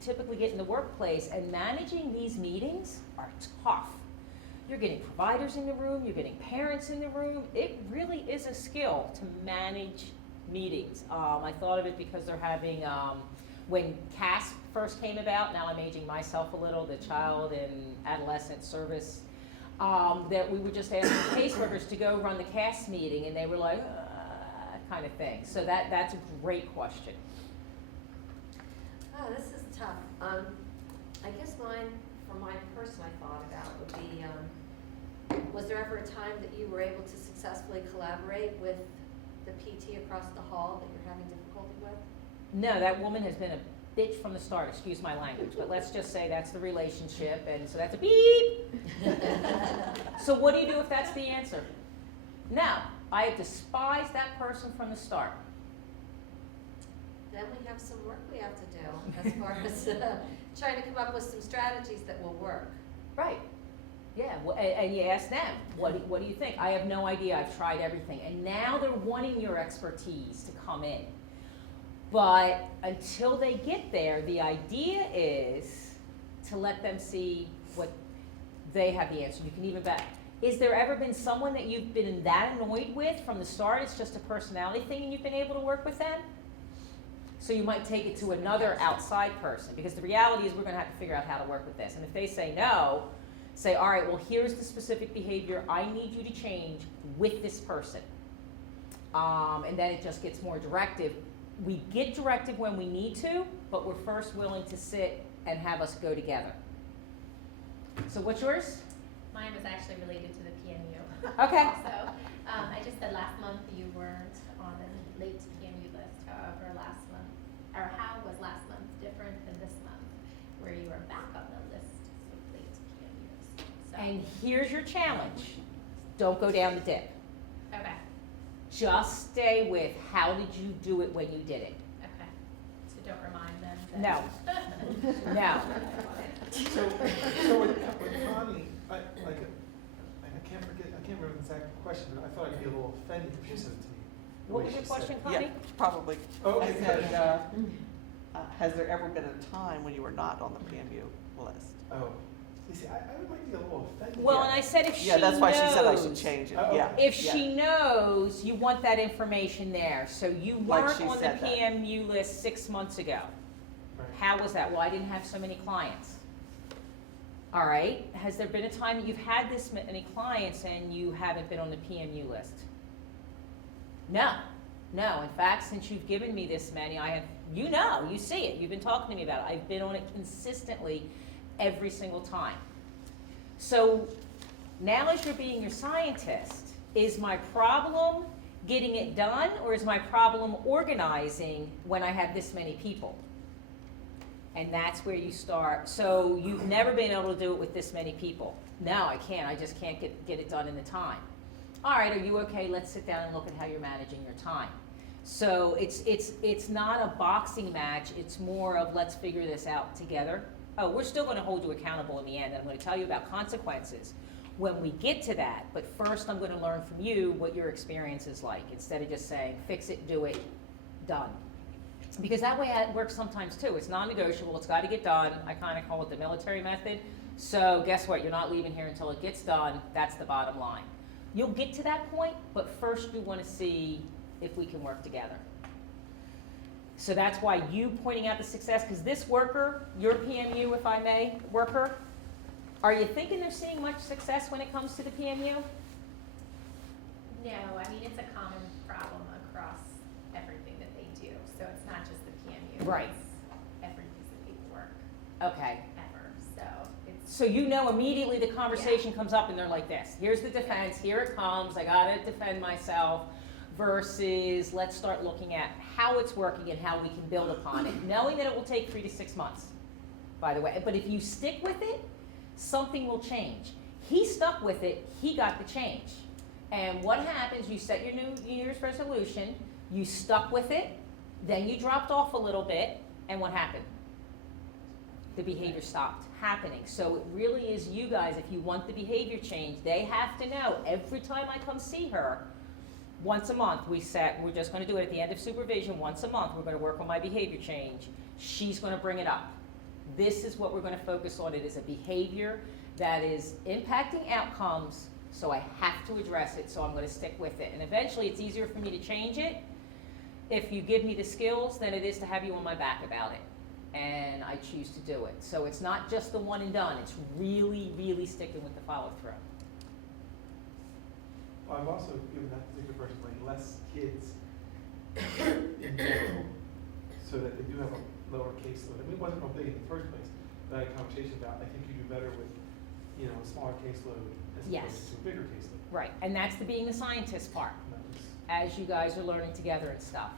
typically get in the workplace, and managing these meetings are tough. You're getting providers in the room, you're getting parents in the room. It really is a skill to manage meetings. I thought of it because they're having, when CASP first came about, now I'm aging myself a little, the Child and Adolescent Service, that we were just asking caseworkers to go run the CASP meeting, and they were like, kind of thing. So that's a great question. Oh, this is tough. I guess mine, for my person, I thought about would be, was there ever a time that you were able to successfully collaborate with the PT across the hall that you're having difficulty with? No, that woman has been a bitch from the start, excuse my language, but let's just say that's the relationship, and so that's a beep. So what do you do if that's the answer? No, I have despised that person from the start. Then we have some work we have to do as far as trying to come up with some strategies that will work. Right. Yeah, and you ask them, what do you think? I have no idea, I've tried everything. And now they're wanting your expertise to come in. But until they get there, the idea is to let them see what they have the answer. You can even bet. Is there ever been someone that you've been that annoyed with from the start, it's just a personality thing and you've been able to work with them? So you might take it to another outside person, because the reality is we're gonna have to figure out how to work with this. And if they say no, say, all right, well, here's the specific behavior I need you to change with this person. And then it just gets more directive. We get directive when we need to, but we're first willing to sit and have us go together. So what's yours? Mine was actually related to the PMU. Okay. So, I just said last month you weren't on the late PMU list, however, last month, or how was last month different than this month, where you were back on the list of late PMUs? So, And here's your challenge. Don't go down the dip. okay, Just stay with how did you do it when you did it. okay. So don't remind them No. that. No. So with Connie, I can't remember the exact question, but I thought I'd be a little offended if she said it to me. the What way was your she said question, it. Connie? Yeah, probably. Oh, I okay, said, good. has there ever been a time when you were not on the PMU list? Oh, you see, I might be a little offended. Well, and I said if she Yeah, that's why she said I should knows. change it, Oh, yeah. okay. If she knows, you want that information there. So you Like weren't she on the said that. PMU list 6 months ago. Right. How was that? Well, I didn't have so many clients. All right. Has there been a time that you've had this many clients and you haven't been on the PMU list? No. No. In fact, since you've given me this many, I have, you see it. You've been talking to me about it. I've been on it consistently every single time. So now as you're being your scientist, is my problem getting it done, or is my problem organizing when I have this many people? And that's where you start. So you've never been able to do it with this many people. No, I can't. I just can't get it done in the time. All right, are you okay? Let's sit down and look at how you're managing your time. So it's not a boxing match. It's more of let's figure this out together. Oh, we're still going to hold you accountable in the end, and I'm going to tell you about consequences when we get to that. But first, I'm going to learn from you what your experience is like, instead of just saying, fix it, do it, done. Because that way it works sometimes too. It's non-negotiable. It's got to get done. I kind of call it the military method. So guess what? You're not leaving here until it gets done. That's the bottom line. You'll get to that point, but first you want to see if we can work together. So that's why you pointing out the success, because this worker, your PMU, if I may, worker, are you thinking they're seeing much success when it comes to the PMU? No, I mean, it's a common problem across everything that they do. So it's not just the PMU. Right. It's every piece of paperwork Okay. ever. So it's, So you know immediately the conversation comes up and they're like this. Here's the defense, here it comes, I gotta defend myself, versus let's start looking at how it's working and how we can build upon it, knowing that it will take 3 to 6 months, by the way. But if you stick with it, something will change. He stuck with it, he got the change. And what happens, you set your New Year's resolution, you stuck with it, then you dropped off a little bit, and what happened? The behavior stopped happening. So it really is you guys, if you want the behavior change, they have to know every time I come see her, once a month, we're just gonna do it at the end of supervision, once a month, we're gonna work on my behavior change. She's gonna bring it up. This is what we're gonna focus on. It is a behavior that is impacting outcomes, so I have to address it, so I'm gonna stick with it. And eventually, it's easier for me to change it if you give me the skills than it is to have you on my back about it. And I choose to do it. So it's not just the one and done, it's really, really sticking with the follow through. I've also given that particular person like less kids in general. So so that they do have a lower caseload. I mean, it wasn't real big in the first place, but I had a conversation about, I think you do better with, you know, a smaller caseload as Yes. opposed to a bigger caseload. Right, and that's the being the scientist part, And that was- as you guys are learning together and stuff.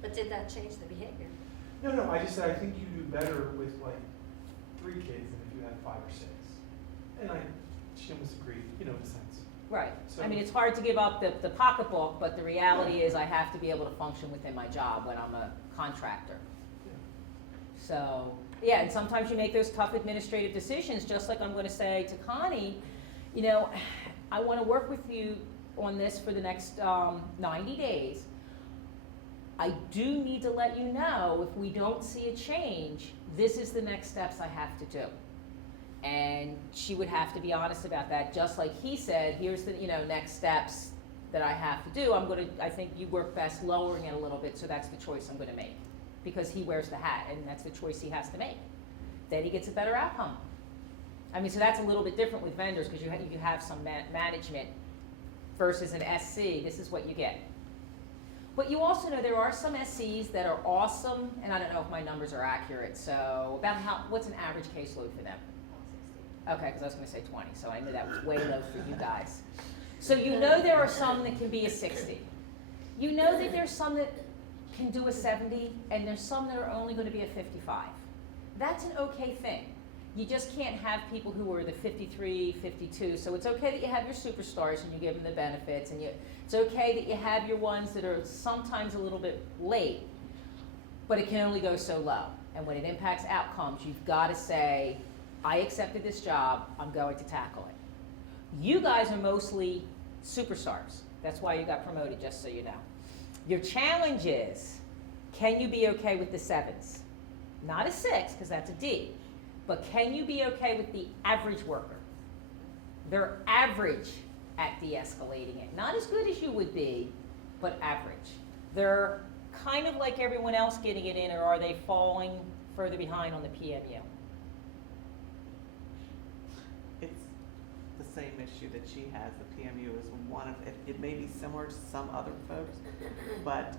But did that change the behavior? No, I just said, I think you do better with like 3 kids than if you had 5 or 6. And she almost agreed, you know, in a sense. Right. So- I mean, it's hard to give up the pocketbook, but the reality is I have to be able to function within my job when I'm a contractor. Yeah. So, yeah, and sometimes you make those tough administrative decisions, just like I'm gonna say to Connie, you know, I wanna work with you on this for the next 90 days. I do need to let you know, if we don't see a change, this is the next steps I have to do. And she would have to be honest about that, just like he said, here's the, you know, next steps that I have to do. I think you work best lowering it a little bit, so that's the choice I'm gonna make. Because he wears the hat, and that's the choice he has to make. Then he gets a better outcome. I mean, so that's a little bit different with vendors, because you have some management versus an SC, this is what you get. But you also know there are some SCs that are awesome, and I don't know if my numbers are accurate, so what's an average caseload for them? Okay, because I was gonna say 20, so I knew that was way low for you guys. So you know there are some that can be a 60. You know that there's some that can do a 70, and there's some that are only gonna be a 55. That's an okay thing. You just can't have people who are the 53, 52, so it's okay that you have your superstars and you give them the benefits, and it's okay that you have your ones that are sometimes a little bit late, but it can only go so low. And when it impacts outcomes, you've gotta say, I accepted this job, I'm going to tackle it. You guys are mostly superstars. That's why you got promoted, just so you know. Your challenge is, can you be okay with the 7s? Not a 6, because that's a D. But can you be okay with the average worker? They're average at de-escalating it. Not as good as you would be, but average. They're kind of like everyone else getting it in, or are they falling further behind on the PMU? It's the same issue that she has. The PMU is one of, it may be similar to some other folks, but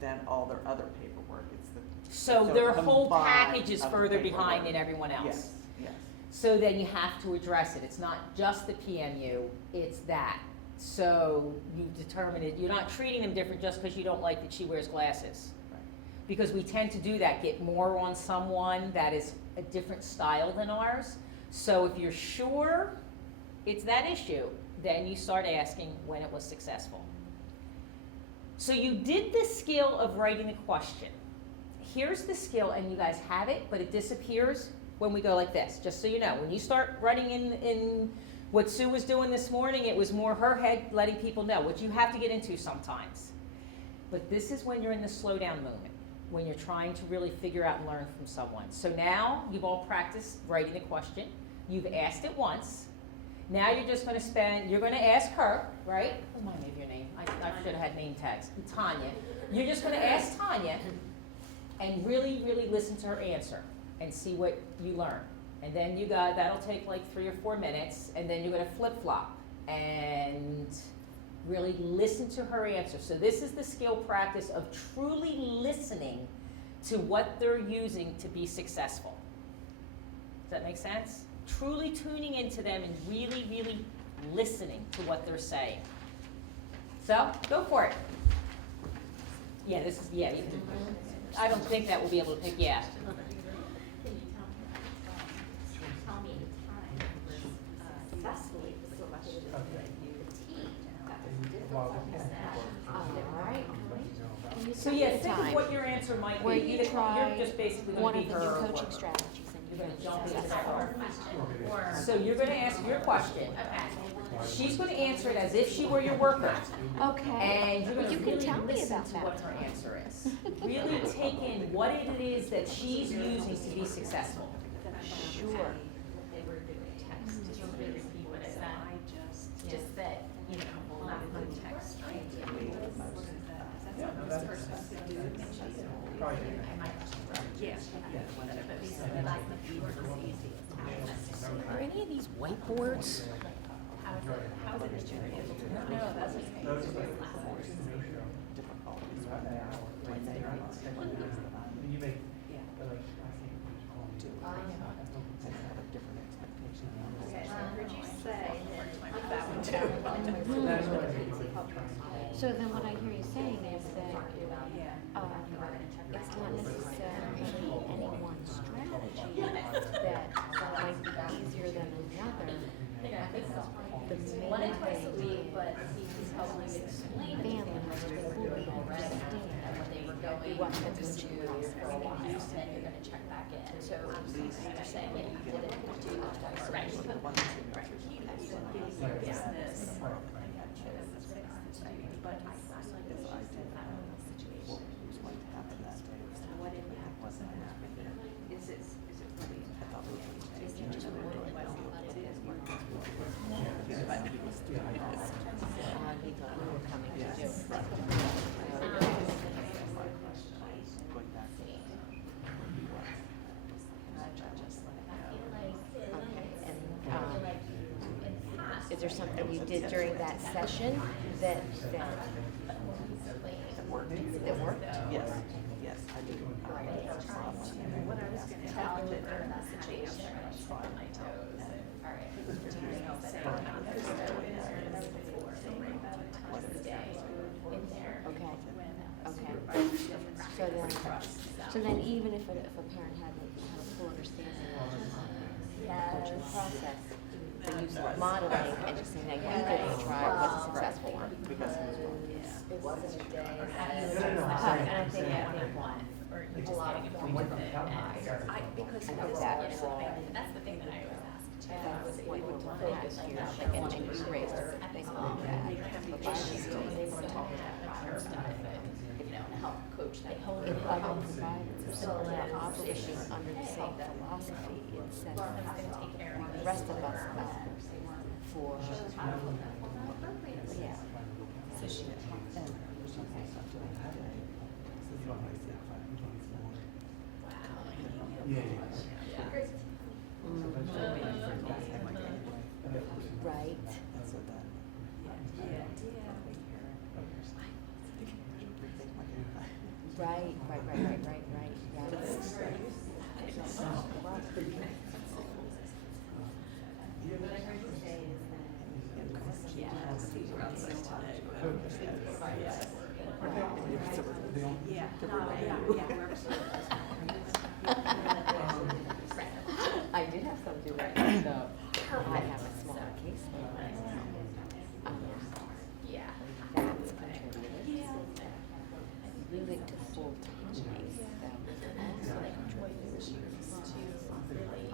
then all their other paperwork, it's the. So it's a their whole combined package is of the further behind paperwork. than everyone else. Yes, yes. So then you have to address it. It's not just the PMU, it's that. So you determine it, you're not treating them different just because you don't like that she wears glasses. Right. Because we tend to do that, get more on someone that is a different style than ours. So if you're sure it's that issue, then you start asking when it was successful. So you did the skill of writing the question. Here's the skill, and you guys have it, but it disappears when we go like this, just so you know. When you start writing in what Sue was doing this morning, it was more her head letting people know, which you have to get into sometimes. But this is when you're in the slow down moment, when you're trying to really figure out and learn from someone. So now you've all practiced writing the question. You've asked it once. Now you're just going to you're going to ask her, right? Remind me of your name. I should have had name tags. Tanya. You're just going to ask Tanya and really, really listen to her answer and see what you learn. And then that'll take like 3 or 4 minutes, and then you're going to flip-flop and really listen to her answer. So this is the skill practice of truly listening to what they're using to be successful. Does that make sense? Truly tuning into them and really, really listening to what they're saying. So, go for it. Yeah, you can. I don't think that we'll be able to pick, yeah. Can you tell me the time it was successfully selected the team that was different from that? Alright. Can you So tell yeah, me the think of time what your answer might be. where you You're tried just basically one going to of be the her new or coaching whatever. strategies and You're going to jump into That's that our one. question, or? So you're going to ask your question. Okay. She's going to answer it as if she were your worker. Okay. And you're going You to can really tell me listen about to that. what her answer is. Really take in what it is that she's using to be successful. Sure. They were doing text. Did you want me to repeat what it said? Just that, you know, not the text, right? Probably. Are any of these whiteboards? You make So then what I hear you saying is that, it's not necessarily any one strategy that might be easier than another. The main One or twice a thing week, is but he's helping explain to families families to fully already understand what they were going what to the do coaching process for a while, is. and then you're gonna check back in. So you're saying that you didn't do that, right? Right. business. But I like this idea of who's going to happen that day. What impact was it having? Is it really impactful? Is it just more than well, it is more. He thought we were coming to do. Going back to where he was. Is there something you did during that session that worked? Yes, yes, I do. What I was gonna tell you in that situation, I was on my toes, and, all right, you know, say, in there. Okay, okay. Supervisors So then even if a parent had a full understanding of the coaching process, the use of modeling and just saying that you didn't try was a successful one. It wasn't a day. And I think that they want. Or you're just getting a free with it, and because I it think was, that you is know, all. that's the thing that I always ask too. That's Was what able you to want focus to here, like and raise or things like that. But she's still able to talk about her stuff and, you know, help coach them. If other providers are similar operating under the same philosophy, it sets the rest of us up for, yeah. So she, Right. Right. I did have some do that, so I have a smaller case. yeah. That contributed. Moving to full-time case, that was So also like Joy knew she was to really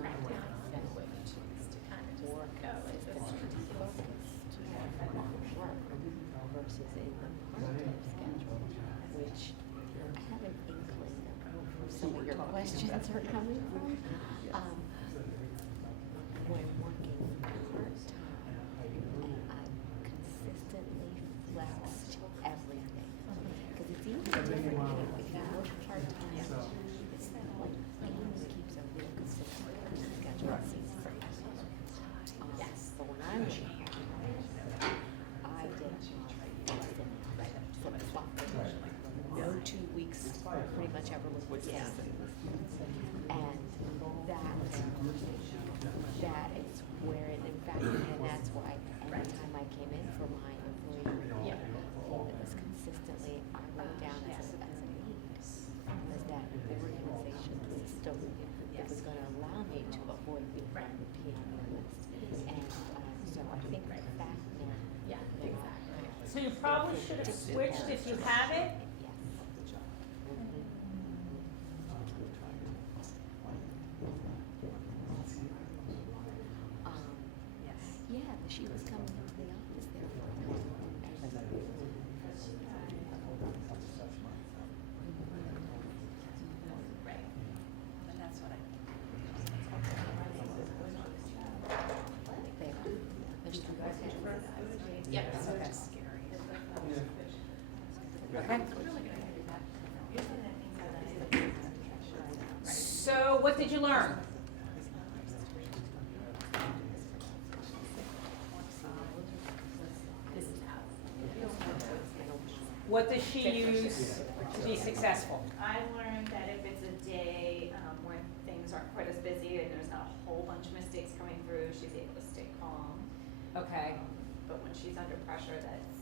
crack down on it, which is to kind of just more go like this. consistent focused work versus a part-time schedule, which I have an inkling of where some of your questions are coming from. When working part-time, I consistently flexed everything. Because it's even different if you work part-time, it's like anyone keeps a real consistent schedule. Yes. But when I was I did flip flop. No 2 weeks pretty much ever was the same. And that is where it, in fact, and that's why every time I came in for my employee review, it was consistently, I wrote down as a need, was that organization system that was gonna allow me to avoid being on the PME list. And, so I think the fact that. Yeah, exactly. So you probably should have switched if you have it. Yes. Yeah, but she was coming into the office there for a couple Right. And that's what I. There's three guys. Yep. Okay. Scary. Okay. So what did you learn? What does she use to be successful? I learned that if it's a day where things aren't quite as busy and there's not a whole bunch of mistakes coming through, she's able to stay calm. Okay. But when she's under pressure, that's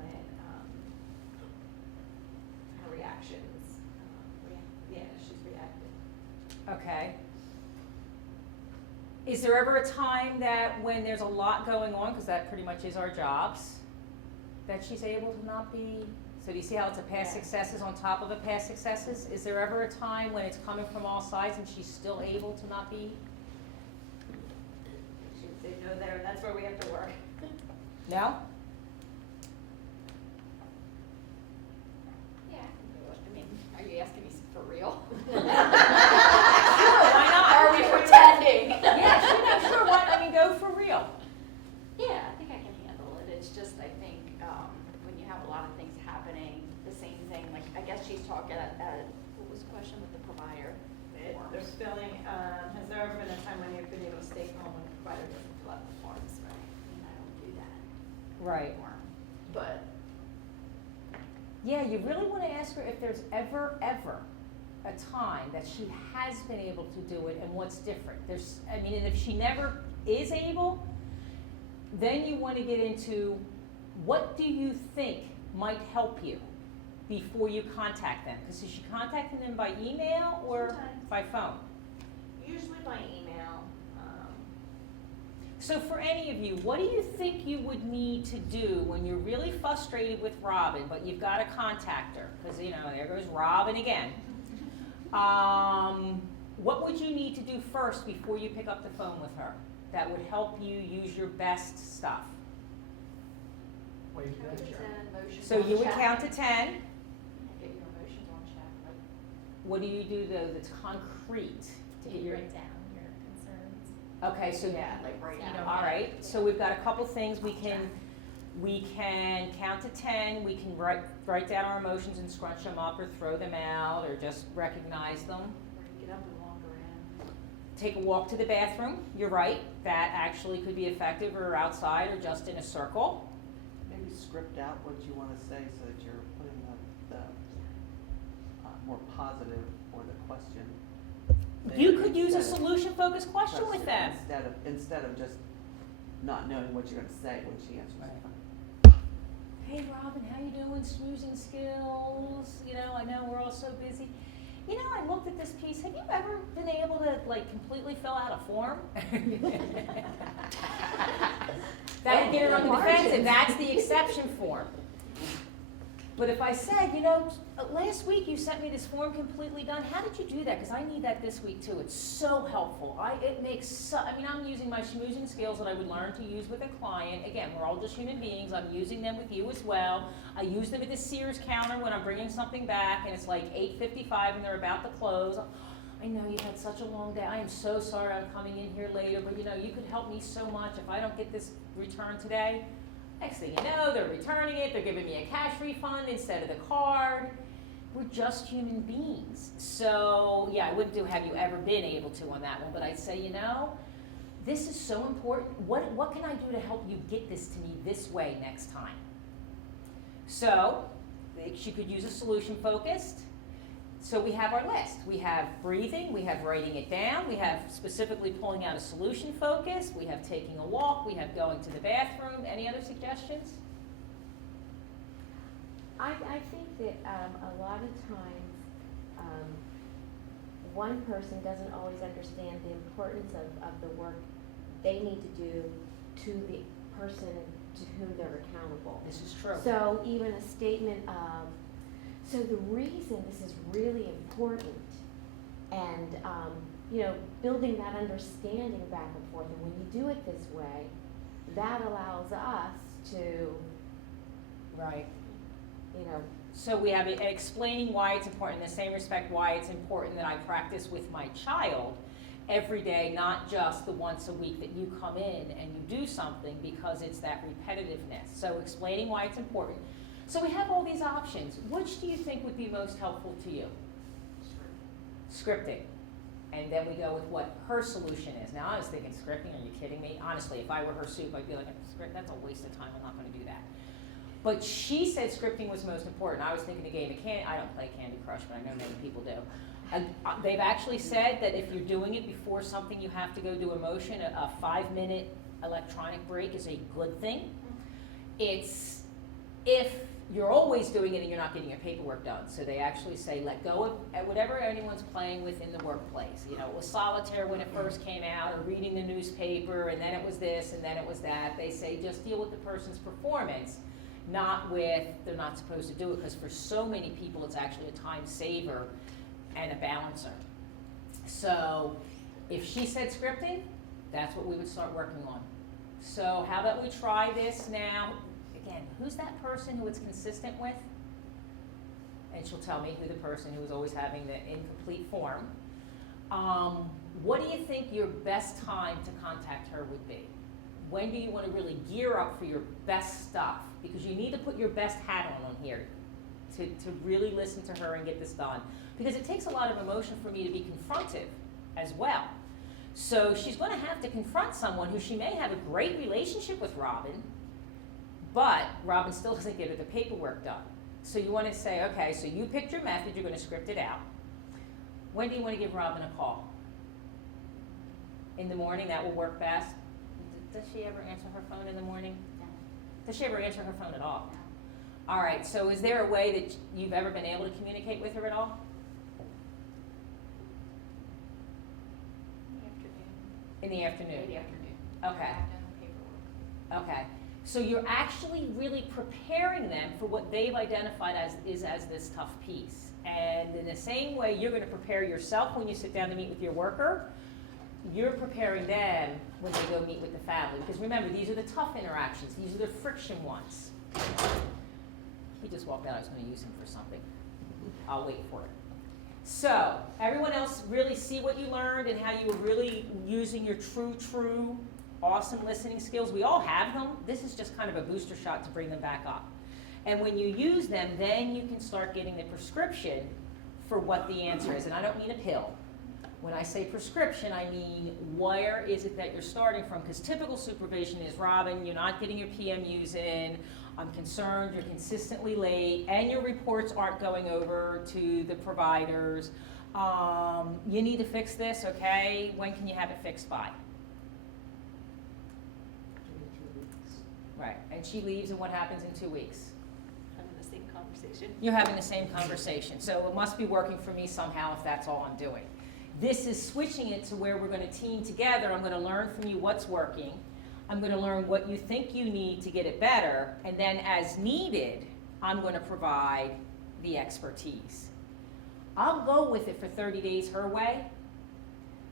when, her reactions, yeah, she's reacted. Okay. Is there ever a time that when there's a lot going on, because that pretty much is our jobs, that she's able to not be, so do you see how it's a past Yeah. successes on top of a past successes? Is there ever a time when it's coming from all sides and she's still able to not be? They know there, that's where we have to work. No? Yeah, I can do it. I mean, are you asking me for real? Sure, why not? Are we pretending? Yeah, sure, why, I mean, go for real. Yeah, I think I can handle it. It's just, I think, when you have a lot of things happening, the same thing, like, I guess she's talking what was the question with the provider? There's filling, has there ever been a time when you've been able to stay home when the provider doesn't fill out the forms? Right, and I don't do that Right. anymore. But, Yeah, you really want to ask her if there's ever a time that she has been able to do it and what's different. And if she never is able, then you want to get into what do you think might help you before you contact them? Because is she contacting them by email or Sometimes. by phone? Usually by email. So for any of you, what do you think you would need to do when you're really frustrated with Robin, but you've got to contact her? Because, there goes Robin again. What would you need to do first before you pick up the phone with her that would help you use your best stuff? Wait, count to 10, emotions So on you would check. count to 10. Get your emotions on check, like, What do you do though that's concrete to Do get you your? write down your concerns? Okay, so yeah, like right You now. don't all right. So we've got a couple things we can. Check. We can count to 10, we can write down our emotions and scrunch them up or throw them out or just recognize them. Or you get up and walk around. Take a walk to the bathroom, you're right, that actually could be effective or outside or just in a circle. Maybe script out what you want to say so that you're putting the more positive or the question. You there could use a instead of solution-focused question with them. Instead of just not knowing what you're going to say when she answers the Right. phone. Hey Robin, how you doing, snoozing skills? I know we're all so busy. I looked at this piece, have you ever been able to completely fill out a form? That would get her on the defensive, that's the exception form. But if I said, last week you sent me this form completely done, how did you do that? Because I need that this week too, it's so helpful. I'm using my schmoozing skills that I would learn to use with a client. Again, we're all just human beings, I'm using them with you as well. I use them at the Sears counter when I'm bringing something back and it's like 8:55 and they're about to close. I know you had such a long day, I am so sorry I'm coming in here later, but you could help me so much if I don't get this returned today. Next thing you know, they're returning it, they're giving me a cash refund instead of the card. We're just human beings. So, yeah, I wouldn't do have you ever been able to on that one, but I'd say, this is so important. What can I do to help you get this to me this way next time? So, she could use a solution focused. So we have our list. We have breathing, we have writing it down, we have specifically pulling out a solution focus, we have taking a walk, we have going to the bathroom. Any other suggestions? I think that a lot of times, one person doesn't always understand the importance of the work they need to do to the person to whom they're accountable. This is true. So even a statement of, so the reason this is really important and, building that understanding back and forth, and when you do it this way, that allows us to, Right. you know, So we have explaining why it's important, in the same respect why it's important that I practice with my child every day, not just the once a week that you come in and you do something, because it's that repetitiveness. So explaining why it's important. So we have all these options. Which do you think would be most helpful to you? Scripting. And then we go with what her solution is. Now I was thinking scripting, are you kidding me? Honestly, if I were her soup, I'd be like, script, that's a waste of time, I'm not gonna do that. But she said scripting was most important. I was thinking a game of Candy, I don't play Candy Crush, but I know many people do. They've actually said that if you're doing it before something you have to go do a motion, a 5-minute electronic break is a good thing. It's if you're always doing it and you're not getting your paperwork done. So they actually say let go of whatever anyone's playing with in the workplace. You know, it was solitaire when it first came out, or reading the newspaper, and then it was this, and then it was that. They say just deal with the person's performance, not with they're not supposed to do it, because for so many people it's actually a time saver and a balancer. So if she said scripting, that's what we would start working on. So how about we try this now? Again, who's that person who it's consistent with? And she'll tell me who the person who is always having the incomplete form. What do you think your best time to contact her would be? When do you want to really gear up for your best stuff? Because you need to put your best hat on here to really listen to her and get this done. Because it takes a lot of emotion for me to be confrontive as well. So she's going to have to confront someone who she may have a great relationship with Robin, but Robin still doesn't get her the paperwork done. So you want to say, okay, so you picked your method, you're going to script it out. When do you want to give Robin a call? In the morning, that will work best. Does she ever answer her phone in the morning? No. Does she ever answer her phone at all? No. All right, so is there a way that you've ever been able to communicate with her at all? In the afternoon? Late afternoon. Okay. I've done the paperwork. Okay. So you're actually really preparing them for what they've identified as this tough piece. And in the same way you're going to prepare yourself when you sit down to meet with your worker, you're preparing them when they go meet with the family. Because remember, these are the tough interactions. These are the friction ones. He just walked out. I was going to use him for something. I'll wait for it. So everyone else really see what you learned and how you were really using your true, awesome listening skills. We all have them. This is just kind of a booster shot to bring them back up. And when you use them, then you can start getting the prescription for what the answer is. And I don't mean a pill. When I say prescription, I mean where is it that you're starting from? Because typical supervision is, Robin, you're not getting your PMUs in. I'm concerned you're consistently late, and your reports aren't going over to the providers. You need to fix this, okay? When can you have it fixed by? Right, and she leaves, and what happens in 2 weeks? Having the same conversation. You're having the same conversation, so it must be working for me somehow if that's all I'm doing. This is switching it to where we're going to team together. I'm going to learn from you what's working. I'm going to learn what you think you need to get it better, and then as needed, I'm going to provide the expertise. I'll go with it for 30 days her way,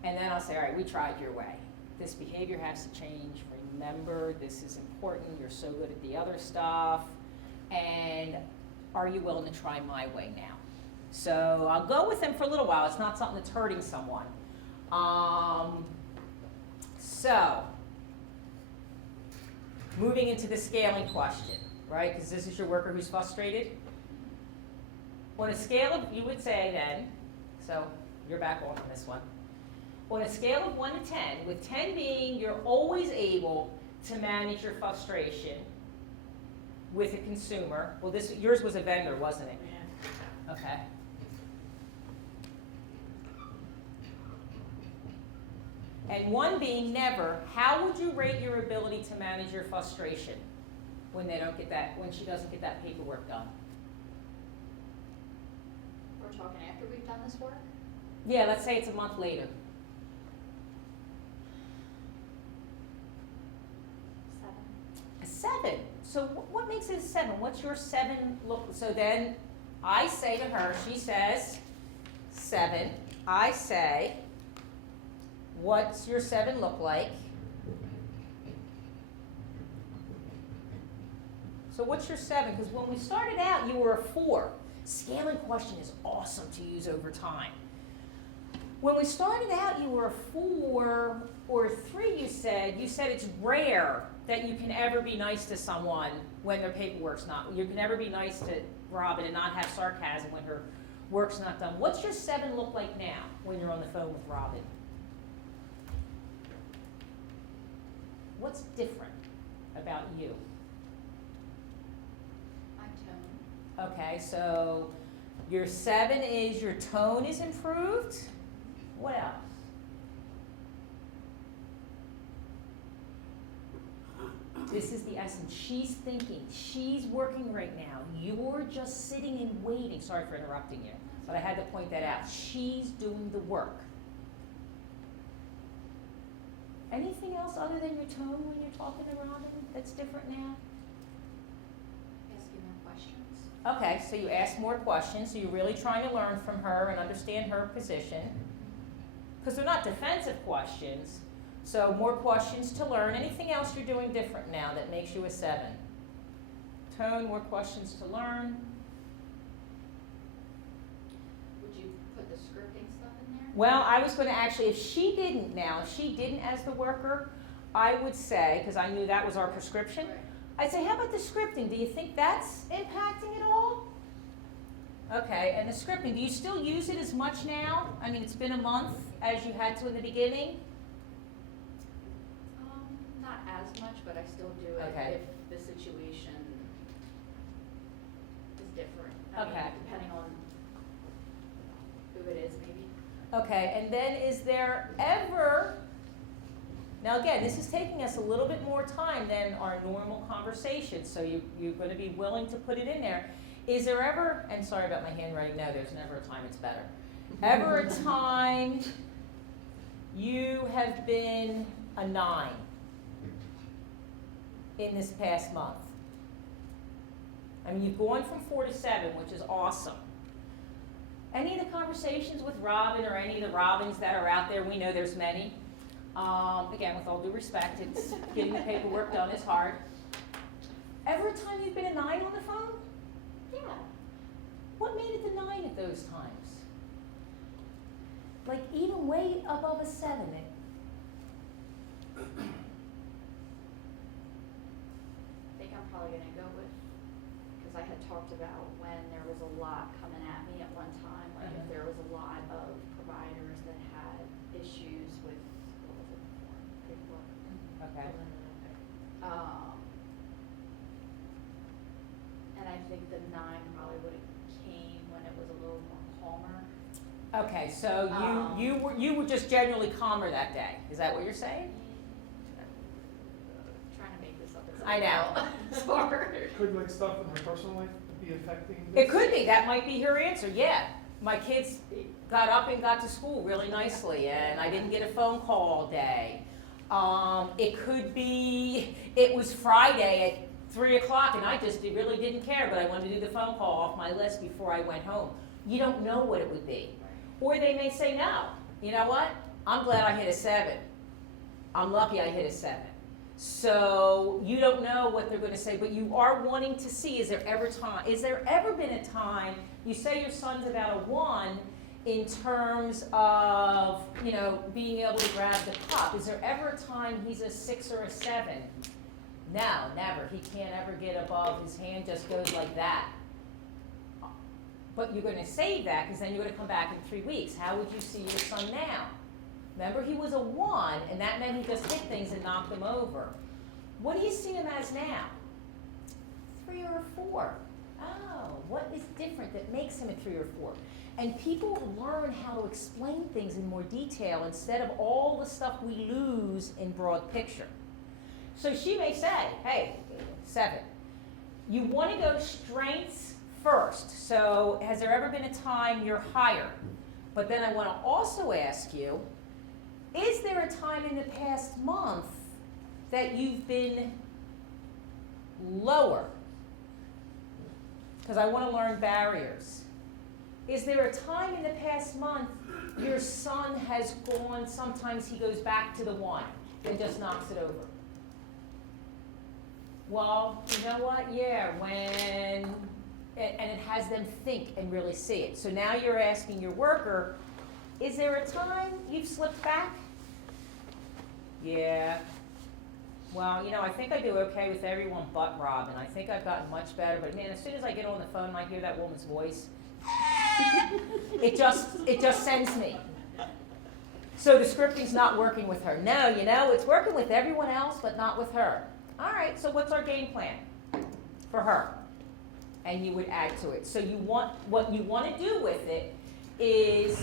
and then I'll say, all right, we tried your way. This behavior has to change. Remember, this is important. You're so good at the other stuff, and are you willing to try my way now? So I'll go with them for a little while. It's not something that's hurting someone. So moving into the scaling question, right? Because this is your worker who's frustrated. On a scale of, you would say then, so you're back on this one. On a scale of 1 to 10, with 10 being you're always able to manage your frustration with a consumer. Well, yours was a vendor, wasn't it? Yeah. Okay. And 1 being never, how would you rate your ability to manage your frustration when she doesn't get that paperwork done? We're talking after we've done this work? Yeah, let's say it's a month later. 7. A 7. So what makes it a 7? What's your 7 look? So then I say to her, she says 7. I say, what's your 7 look like? So what's your 7? Because when we started out, you were a 4. Scaling question is awesome to use over time. When we started out, you were a 4 or a 3, you said it's rare that you can ever be nice to someone when their paperwork's not. You can never be nice to Robin and not have sarcasm when her work's not done. What's your 7 look like now when you're on the phone with Robin? What's different about you? My tone. Okay, so your 7 is your tone is improved. What else? This is the essence. She's thinking. She's working right now. You're just sitting and waiting. Sorry for interrupting you, but I had to point that out. She's doing the work. Anything else other than your tone when you're talking to Robin that's different now? Asking more questions. Okay, so you ask more questions, so you're really trying to learn from her and understand her position. Because they're not defensive questions, so more questions to learn. Anything else you're doing different now that makes you a 7? Tone, more questions to learn. Would you put the scripting stuff in there? Well, I was going to actually, if she didn't as the worker, I would say, because I knew that was our prescription, Right. I'd say, how about the scripting? Do you think that's impacting it all? Okay, and the scripting, do you still use it as much now? I mean, it's been a month as you had to in the beginning? Not as much, but I still do it Okay. if the situation is different. I mean, Okay. depending on who it is, maybe. Okay, and then is there ever, now again, this is taking us a little bit more time than our normal conversation, so you're going to be willing to put it in there. Is there ever, and sorry about my handwriting, no, there's never a time it's better. Ever a time you have been a 9 in this past month? I mean, you've gone from 4 to 7, which is awesome. Any of the conversations with Robin or any of the Robins that are out there, we know there's many. Again, with all due respect, it's getting the paperwork done is hard. Ever a time you've been a 9 on the phone? Yeah. What made it the 9 at those times? Like even way above a 7. I think I'm probably gonna go with, because I had talked about when there was a lot coming at me at one time, like if there was a lot of providers that had issues with, what was it before? Paperwork. Okay. And I think the 9 probably would have came when it was a little more calmer. Okay, so you were just generally calmer that day. Is that what you're saying? Trying to make this up as I know. It's hard. Could like stuff in her personal life be affecting It this? could be. That might be her answer. Yeah. My kids got up and got to school really nicely, and I didn't get a phone call all day. It could be it was Friday at 3 o'clock, and I just really didn't care, but I wanted to do the phone call off my list before I went home. You don't know what it would be. Or they may say, no, you know what? I'm glad I hit a 7. I'm lucky I hit a 7. So you don't know what they're going to say, but you are wanting to see, is there ever been a time, you say your son's about a 1 in terms of, being able to grab the cup. Is there ever a time he's a 6 or a 7? No, never. He can't ever get above, his hand just goes like that. But you're going to save that because then you're going to come back in 3 weeks. How would you see your son now? Remember, he was a 1, and that meant he just hit things and knocked them over. What do you see him as now? 3 or a 4. Oh, what is different that makes him a 3 or 4? And people learn how to explain things in more detail instead of all the stuff we lose in broad picture. So she may say, hey, 7. You want to go strengths first. So has there ever been a time you're higher? But then I want to also ask you, is there a time in the past month that you've been lower? Because I want to learn barriers. Is there a time in the past month your son has gone, sometimes he goes back to the 1 and just knocks it over? Well, you know what? Yeah, and it has them think and really see it. So now you're asking your worker, is there a time you've slipped back? Yeah. Well, I think I do okay with everyone but Robin. I think I've gotten much better, but man, as soon as I get on the phone and I hear that woman's voice, it just sends me. So the scripting's not working with her. No, it's working with everyone else, but not with her. All right, so what's our game plan for her? And you would add to it. So what you want to do with it is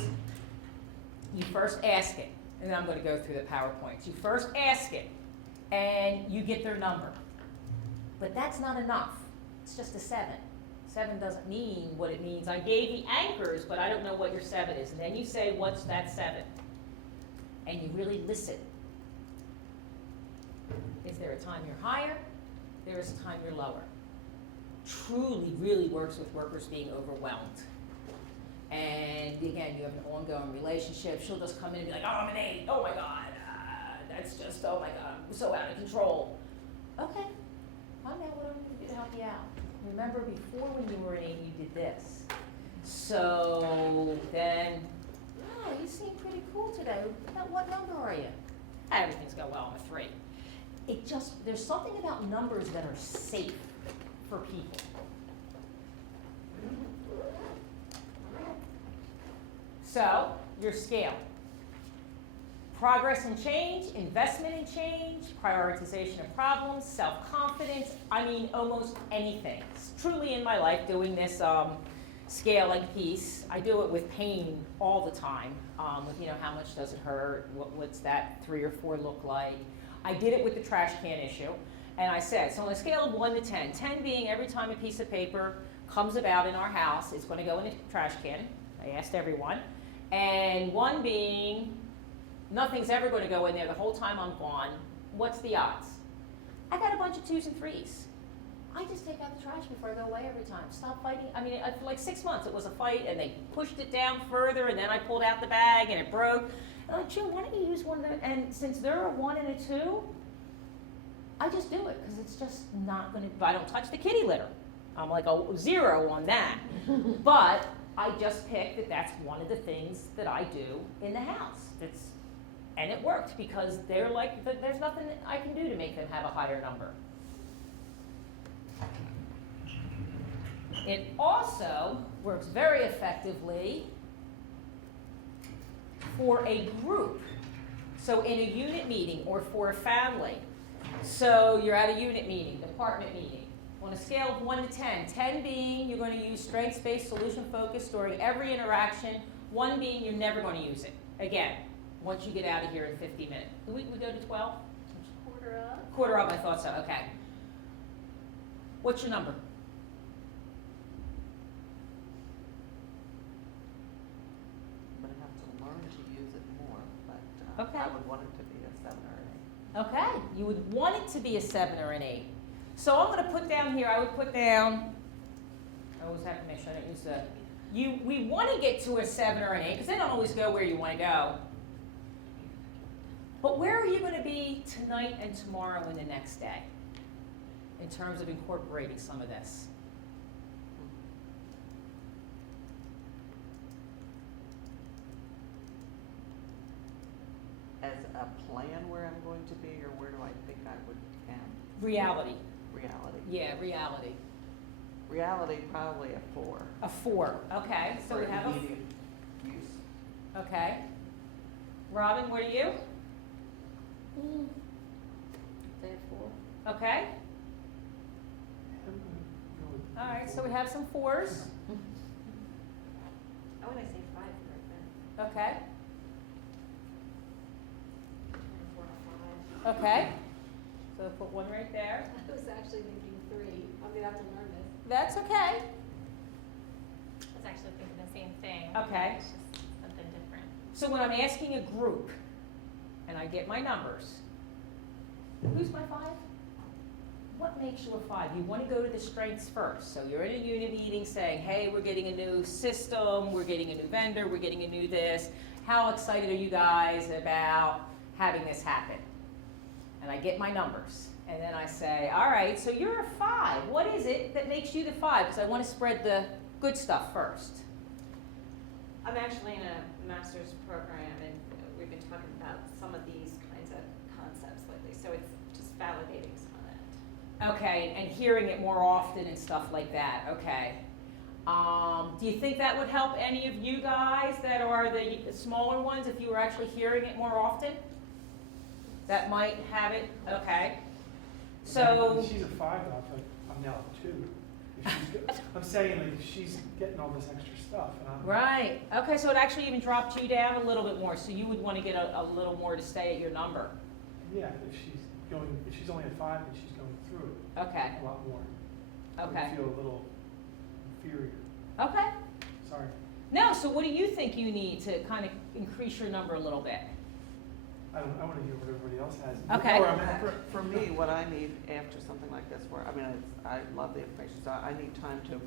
you first ask it, and then I'm going to go through the PowerPoints. You first ask it, and you get their number. But that's not enough. It's just a 7. 7 doesn't mean what it means. I gave the anchors, but I don't know what your 7 is. And then you say, what's that 7? And you really listen. Is there a time you're higher? There is a time you're lower. Truly, really works with workers being overwhelmed. And again, you have an ongoing relationship. She'll just come in and be like, oh, I'm an 8. Oh my God. That's just, oh my God, I'm so out of control. Okay, find out what I'm going to do to help you out. Remember, before when you were an 8, you did this. So then, oh, you seem pretty cool today. What number are you? Everything's going well, I'm a 3. It just, there's something about numbers that are safe for people. So, your scale. Progress and change, investment in change, prioritization of problems, self-confidence, I mean almost anything. It's truly in my life doing this scaling piece. I do it with pain all the time, with how much does it hurt, what's that 3 or 4 look like. I did it with the trash can issue, and I said, so on a scale of 1 to 10, 10 being every time a piece of paper comes about in our house, it's going to go in the trash can. I asked everyone. And 1 being nothing's ever going to go in there the whole time I'm gone. What's the odds? I got a bunch of 2s and 3s. I just take out the trash before I go away every time. Stop fighting. I mean, for like 6 months it was a fight, and they pushed it down further, and then I pulled out the bag, and it broke. And I'm like, Jill, why don't you use one of them? And since they're a 1 and a 2, I just do it, because it's just not going to, I don't touch the kitty litter. I'm like a 0 on that. But I just picked that that's one of the things that I do in the house. And it worked, because they're like, there's nothing I can do to make them have a higher number. It also works very effectively for a group. So in a unit meeting or for a family. So you're at a unit meeting, department meeting. On a scale of 1 to 10, 10 being you're going to use strengths-based, solution-focused during every interaction, 1 being you're never going to use it. Again, once you get out of here in 50 minutes. Do we go to 12? Quarter up. Quarter up, I thought so, okay. What's your number? I'm gonna have to learn to use it more, but Okay. I would want it to be a 7 or an 8. Okay, you would want it to be a 7 or an 8. So I'm going to put down here, I would put down, I always have to make sure I don't use the, we want to get to a 7 or an 8, because they don't always go where you want to go. But where are you going to be tonight and tomorrow and the next day in terms of incorporating some of this? As a plan where I'm going to be, or where do I think I would am? Reality. Reality. Yeah, reality. Reality, probably a 4. A 4. Okay, so for we have a, immediate use. okay. Robin, what are you? Say 4. Okay. All right, so we have some 4s. I want to say 5 right there. Okay. 4 or 5. Okay. So put 1 right there. I was actually thinking 3. I'm gonna have to learn this. That's okay. I was actually thinking the same thing. Okay. It's just something different. So when I'm asking a group, and I get my numbers, who's my 5? What makes you a 5? You want to go to the strengths first. So you're in a unit meeting saying, hey, we're getting a new system, we're getting a new vendor, we're getting a new this. How excited are you guys about having this happen? And I get my numbers. And then I say, all right, so you're a 5. What is it that makes you the 5? Because I want to spread the good stuff first. I'm actually in a master's program, and we've been talking about some of these kinds of concepts lately, so it's just validating some of that. Okay, and hearing it more often and stuff like that, okay. Do you think that would help any of you guys that are the smaller ones if you were actually hearing it more often? That might have it, okay. So, If she's a 5, though, I feel like I'm now a 2. If she's I'm saying, like, if she's getting all this extra stuff, and I'm. right, okay, so it actually even dropped you down a little bit more, so you would want to get a little more to stay at your number. Yeah, if she's going, if she's only at 5 and she's going through it Okay, a lot more. I okay, would feel a little inferior. okay. Sorry. No, so what do you think you need to kind of increase your number a little bit? I want to hear what everybody else has. Okay. Where I'm at. For me, what I need after something like this, where, I mean, I love the information, so I need time to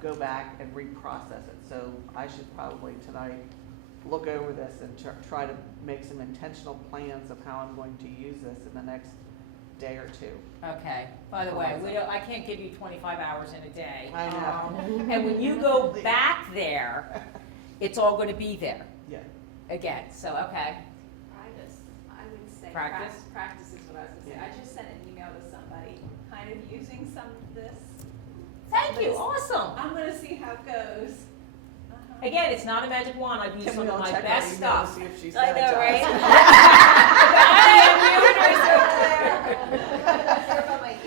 go back and reprocess it. So I should probably tonight look over this and try to make some intentional plans of how I'm going to use this in the next day or two. Okay, by the way, I can't give you 25 hours in a day. I know. And when you go back there, it's all gonna be there Yeah. again, so, okay. Practice, I would say. Practice? Practice is what I was gonna say. Yeah. I just sent an email to somebody, kind of using some of this. Thank you, awesome. I'm gonna see how it goes. Uh-huh. Again, it's not a magic wand, I've used Can some we of all my check our best email to stuff. see if she's I know, right?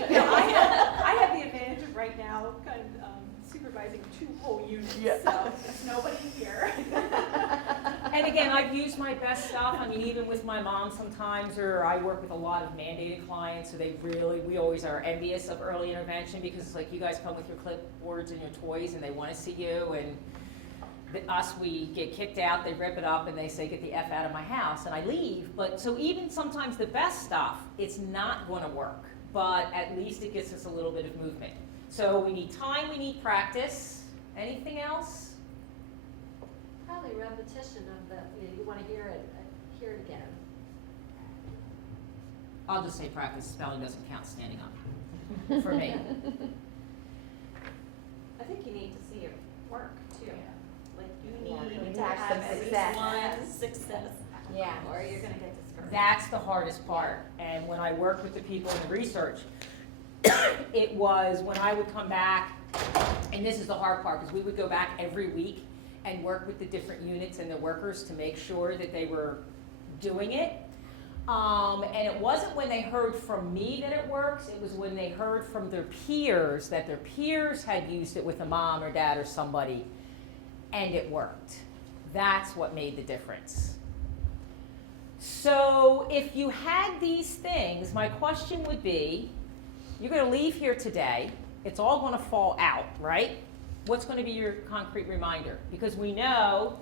You know, I have the advantage of right now kind of supervising 2 whole units, Yeah. so there's nobody here. And again, I've used my best stuff, I mean, even with my mom sometimes, or I work with a lot of mandated clients, so we always are envious of early intervention, because it's like you guys come with your clipboards and your toys, and they wanna see you, and we get kicked out, they rip it up, and they say, get the F out of my house, and I leave. But, so even sometimes the best stuff, it's not gonna work, but at least it gets us a little bit of movement. So we need time, we need practice. Anything else? Probably repetition of you wanna hear it again. I'll just say practice, spelling doesn't count standing up, for me. I think you need to see it work too. Like you Yeah, need you to have have some at least success. one success. Yeah. Or you're gonna get discouraged. That's the hardest part. And when I worked with the people in the research, it was when I would come back, and this is the hard part, because we would go back every week and work with the different units and the workers to make sure that they were doing it. And it wasn't when they heard from me that it works, it was when they heard from their peers, that their peers had used it with a mom or dad or somebody, and it worked. That's what made the difference. So if you had these things, my question would be, you're gonna leave here today, it's all gonna fall out, right? What's gonna be your concrete reminder? Because we know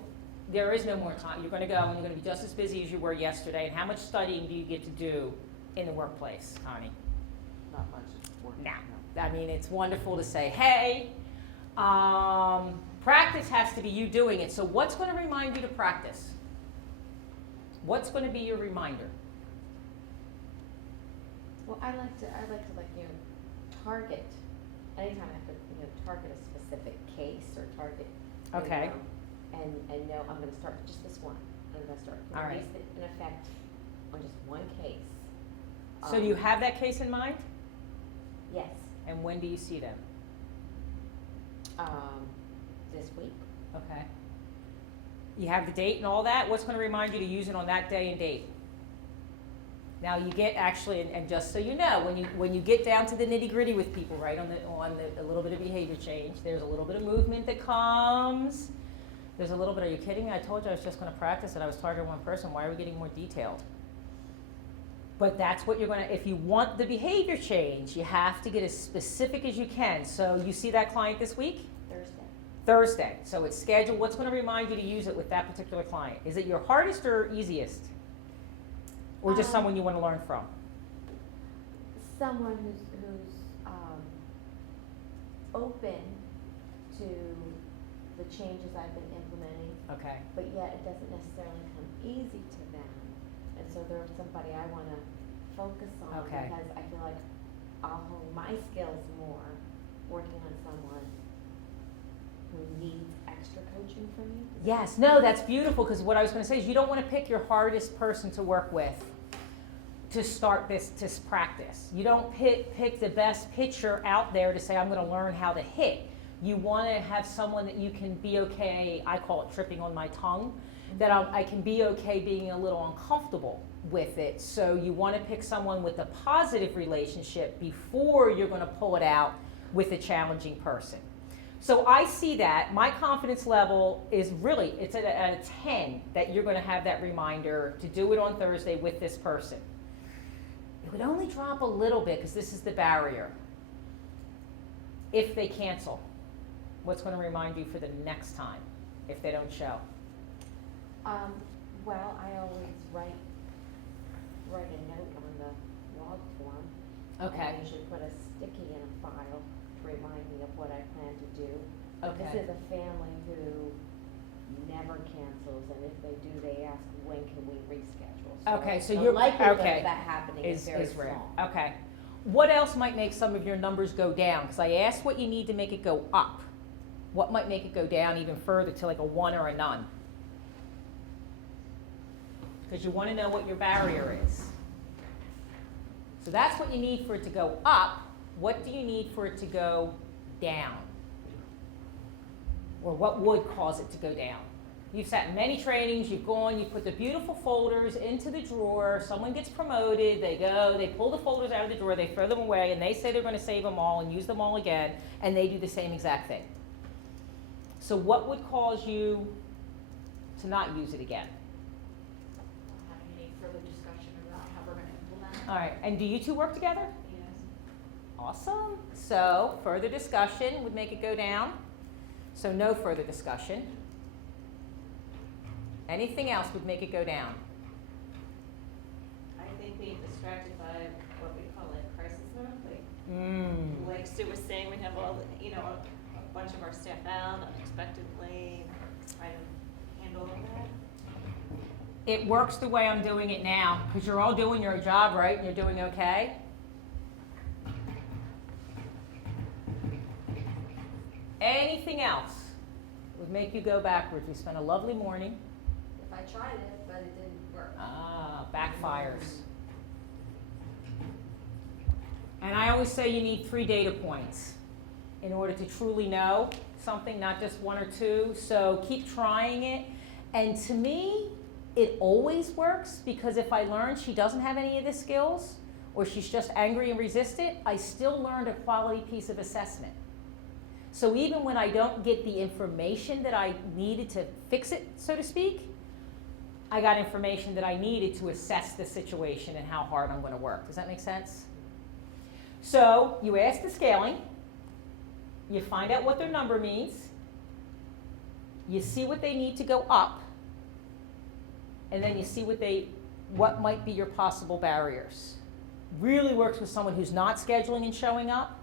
there is no more time. You're gonna go and you're gonna be just as busy as you were yesterday, and how much studying do you get to do in the workplace, Connie? Not much work. No. I mean, it's wonderful to say, hey, practice has to be you doing it. So what's gonna remind you to practice? What's gonna be your reminder? Well, I like to target, anytime I have to, target a specific case or target. Okay. And know I'm gonna start with just this one. I'm gonna start, All right. release it in effect on just one case. So do you have that case in mind? Yes, And when do you see them? this week. Okay. You have the date and all that? What's gonna remind you to use it on that day and date? Now you get actually, and just so you know, when you get down to the nitty gritty with people, right, on the a little bit of behavior change, there's a little bit of movement that comes. There's a little bit, are you kidding me? I told you I was just gonna practice it. I was targeting one person. Why are we getting more detailed? But that's what you're gonna, if you want the behavior change, you have to get as specific as you can. So you see that client this week? Thursday. So it's scheduled. What's going to remind you to use it with that particular client? Is it your hardest or easiest? Or just someone you want to learn from? Someone who's open to the changes I've been implementing, Okay. but yet it doesn't necessarily come easy to them. And so they're somebody I want to focus on Okay. because I feel like I'll hone my skills more working on someone who needs extra coaching from you. Yes. No, that's beautiful, because what I was going to say is you don't want to pick your hardest person to work with to start this practice. You don't pick the best pitcher out there to say, I'm going to learn how to hit. You want to have someone that you can be okay, I call it tripping on my tongue, that I can be okay being a little uncomfortable with it. So you want to pick someone with a positive relationship before you're going to pull it out with a challenging person. So I see that. My confidence level is really, it's at a 10 that you're going to have that reminder to do it on Thursday with this person. It would only drop a little bit because this is the barrier. If they cancel, what's going to remind you for the next time if they don't show? Well, I always write a note on the log form. Okay. And I usually put a sticky in a file to remind me of what I plan to do. Okay. This is a family who never cancels, and if they do, they ask, when can we reschedule? Okay, so the you're, likelihood okay, of that happening is very rare. small. Okay. What else might make some of your numbers go down? Because I asked what you need to make it go up. What might make it go down even further to like a 1 or a none? Because you want to know what your barrier is. So that's what you need for it to go up. What do you need for it to go down? Or what would cause it to go down? You've sat in many trainings, you've gone, you put the beautiful folders into the drawer, someone gets promoted, they go, they pull the folders out of the drawer, they throw them away, and they say they're going to save them all and use them all again, and they do the same exact thing. So what would cause you to not use it again? Having any further discussion about how we're gonna implement it. All right, and do you two work together? Yes. Awesome. So further discussion would make it go down. So no further discussion. Anything else would make it go down? I think being distracted by what we call like crisis mode, Like Sue was saying, we have all, a bunch of our staff out unexpectedly, try to handle that. It works the way I'm doing it now, because you're all doing your job, right? And you're doing okay. Anything else would make you go backwards? We spent a lovely morning. If I tried it, but it didn't work. Backfires. And I always say you need 3 data points in order to truly know something, not just 1 or 2. So keep trying it. And to me, it always works, because if I learn she doesn't have any of the skills, or she's just angry and resistant, I still learned a quality piece of assessment. So even when I don't get the information that I needed to fix it, so to speak, I got information that I needed to assess the situation and how hard I'm going to work. Does that make sense? So you ask the scaling, you find out what their number means, you see what they need to go up, and then you see what might be your possible barriers. Really works with someone who's not scheduling and showing up.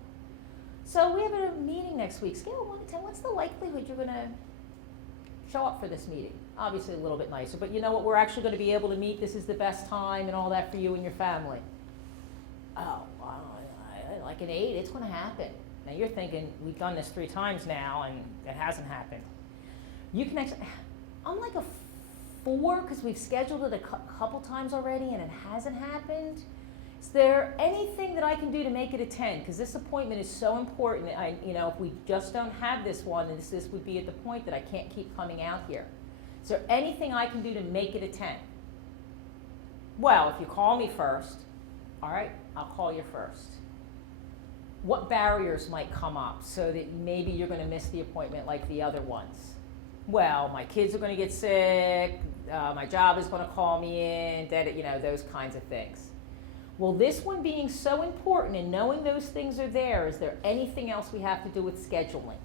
So we have a meeting next week. Scale of 1 to 10, what's the likelihood you're going to show up for this meeting? Obviously a little bit nicer, but you know what, we're actually going to be able to meet, this is the best time and all that for you and your family. Oh, well, like an 8, it's going to happen. Now you're thinking, we've done this 3 times now and it hasn't happened. You can actually, I'm like a 4 because we've scheduled it a couple times already and it hasn't happened. Is there anything that I can do to make it a 10? Because this appointment is so important. If we just don't have this one, this would be at the point that I can't keep coming out here. Is there anything I can do to make it a 10? Well, if you call me first, all right, I'll call you first. What barriers might come up so that maybe you're going to miss the appointment like the other ones? Well, my kids are going to get sick, my job is going to call me in, those kinds of things. Well, this one being so important and knowing those things are there, is there anything else we have to do with scheduling?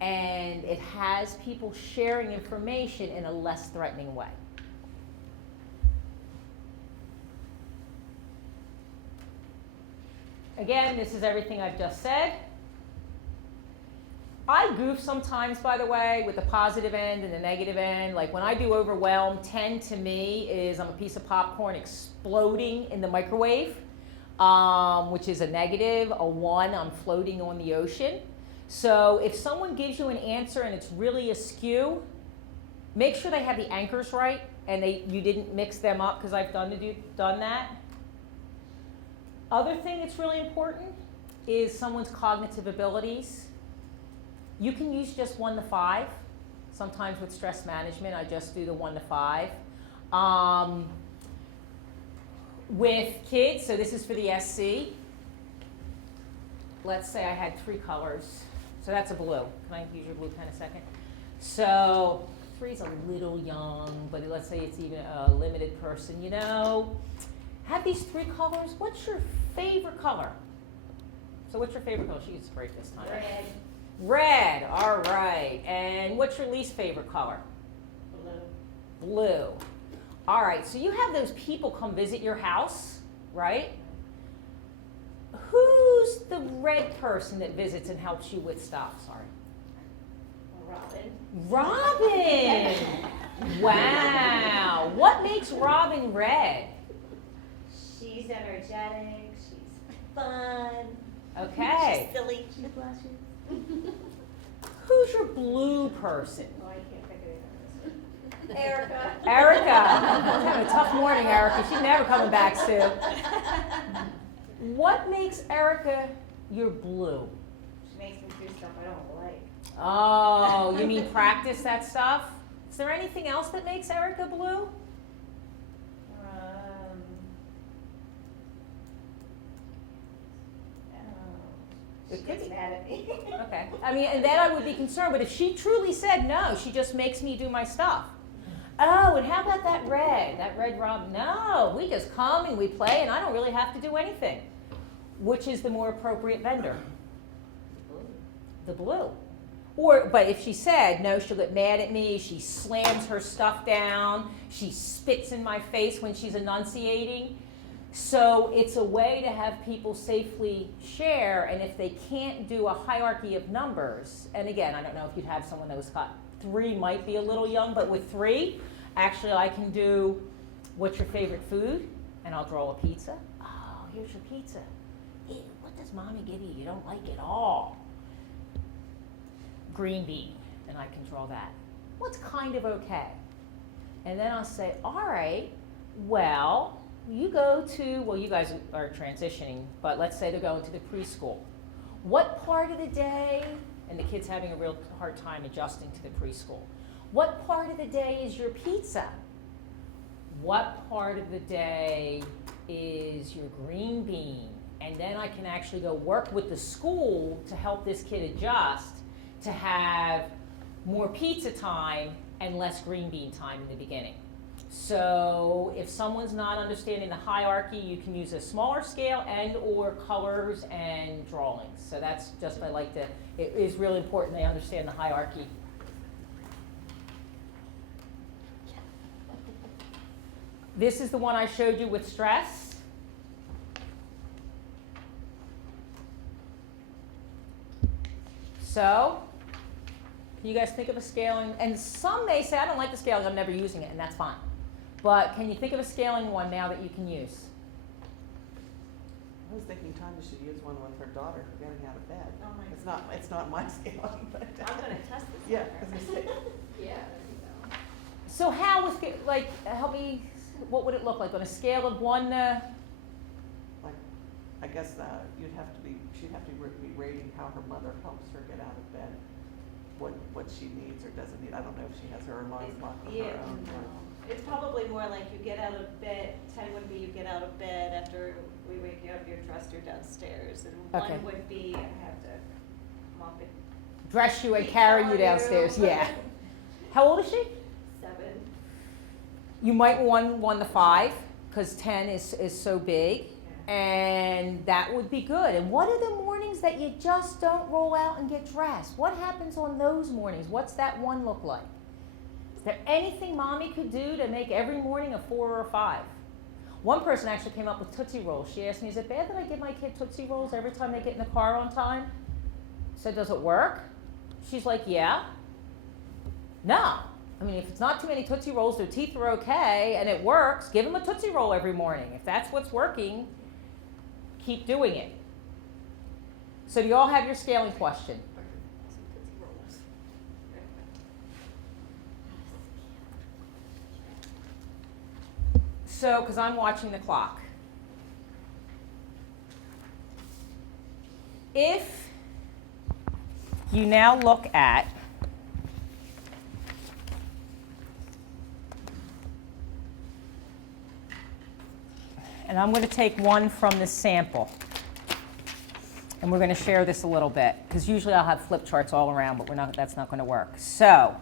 And it has people sharing information in a less threatening way. Again, this is everything I've just said. I goof sometimes, by the way, with the positive end and the negative end. Like when I do overwhelm, 10 to me is I'm a piece of popcorn exploding in the microwave, which is a negative. A 1, I'm floating on the ocean. So if someone gives you an answer and it's really askew, make sure they have the anchors right and you didn't mix them up, because I've done that. Other thing that's really important is someone's cognitive abilities. You can use just 1 to 5. Sometimes with stress management, I just do the 1 to 5. With kids, so this is for the SC. Let's say I had 3 colors. So that's a blue. Can I use your blue pen a second? So 3's a little young, but let's say it's even a limited person. have these 3 colors. What's your favorite color? So what's your favorite color? She gets a break this time. Red, Red, all right. And what's your least favorite color? blue. Blue. All right, so you have those people come visit your house, right? Who's the red person that visits and helps you with stuff? Sorry. Robin. Robin! Wow. What makes Robin red? She's energetic, she's fun. Okay. She's silly. Who's your blue person? Oh, I can't think of it. Erica. Erica. I'm having a tough morning, Erica. She's never coming back, Sue. What makes Erica your blue? She makes me do stuff I don't like. Oh, you mean practice that stuff? Is there anything else that makes Erica blue? She It could gets be. mad at me. Okay. I mean, and then I would be concerned, but if she truly said no, she just makes me do my stuff. Oh, and how about that red Robin? No, we just come and we play and I don't really have to do anything. Which is the more appropriate vendor? The blue. But if she said no, she'll get mad at me, she slams her stuff down, she spits in my face when she's enunciating. So it's a way to have people safely share, and if they can't do a hierarchy of numbers, and again, I don't know if you'd have someone that was got 3 might be a little young, but with 3, actually I can do what's your favorite food, and I'll draw a pizza. Oh, here's your pizza. Ew, what does mommy give you? You don't like it all. Green bean, and I can draw that. What's kind of okay? And then I'll say, all right, well, you go to, well, you guys are transitioning, but let's say they're going to the preschool. What part of the day, and the kid's having a real hard time adjusting to the preschool, what part of the day is your pizza? What part of the day is your green bean? And then I can actually go work with the school to help this kid adjust to have more pizza time and less green bean time in the beginning. So if someone's not understanding the hierarchy, you can use a smaller scale and or colors and drawings. So that's just, I like to, it is really important they understand the hierarchy. This is the one I showed you with stress. So, can you guys think of a scaling? And some may say, I don't like the scaling, I'm never using it, and that's fine. But can you think of a scaling one now that you can use? I was thinking Tanya should use one with her daughter for getting out of bed. Oh my It's not my scaling, but. I'm gonna test this. Yeah, I was gonna say. Yeah, there you go. So how was, like, help me, what would it look like on a scale of 1 to, Like, I guess she'd have to be rating how her mother helps her get out of bed, what she needs or doesn't need. I don't know if she has her alarm clock on Yeah, her own. no. It's probably more like you get out of bed, 10 would be you get out of bed after we wake you up, you're dressed, you're downstairs. And Okay. 1 would be, I have to mop it. dress you and carry you downstairs? Yeah. How old is she? 7. You might want 1 to 5, because 10 is so big, and that would be good. And what are the mornings that you just don't roll out and get dressed? What happens on those mornings? What's that 1 look like? Is there anything mommy could do to make every morning a 4 or a 5? One person actually came up with Tootsie Rolls. She asked me, is it bad that I give my kid Tootsie Rolls every time they get in the car on time? I said, does it work? She's like, yeah. No. I mean, if it's not too many Tootsie Rolls, their teeth are okay, and it works, give them a Tootsie Roll every morning. If that's what's working, keep doing it. So do you all have your scaling question? So, because I'm watching the clock. If you now look at and I'm going to take 1 from this sample. And we're going to share this a little bit, because usually I'll have flip charts all around, but that's not going to work. So,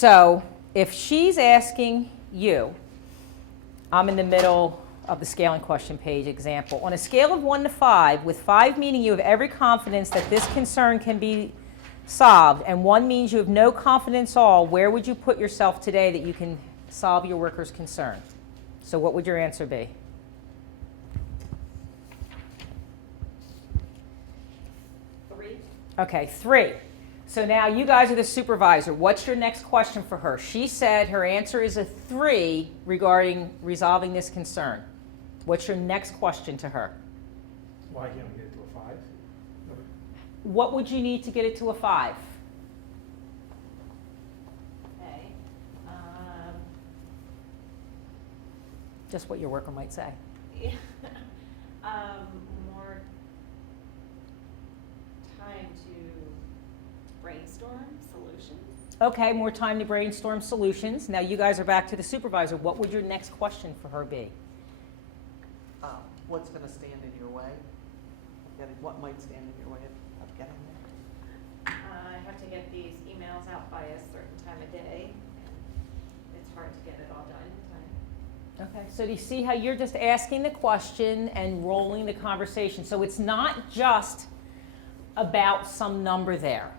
So if she's asking you, I'm in the middle of the scaling question page example. On a scale of 1 to 5, with 5 meaning you have every confidence that this concern can be solved, and 1 means you have no confidence at all, where would you put yourself today that you can solve your worker's concern? So what would your answer be? 3. Okay, 3. So now you guys are the supervisor. What's your next question for her? She said her answer is a 3 regarding resolving this concern. What's your next question to her? Why can't we get it to a 5? What would you need to get it to a 5? Okay, Just what your worker might say. more time to brainstorm solutions. Okay, more time to brainstorm solutions. Now you guys are back to the supervisor. What would your next question for her be? What's gonna stand in your way? What might stand in your way of getting there? I have to get these emails out by a certain time of day, and it's hard to get it all done in time. Okay, so do you see how you're just asking the question and rolling the conversation? So it's not just about some number there.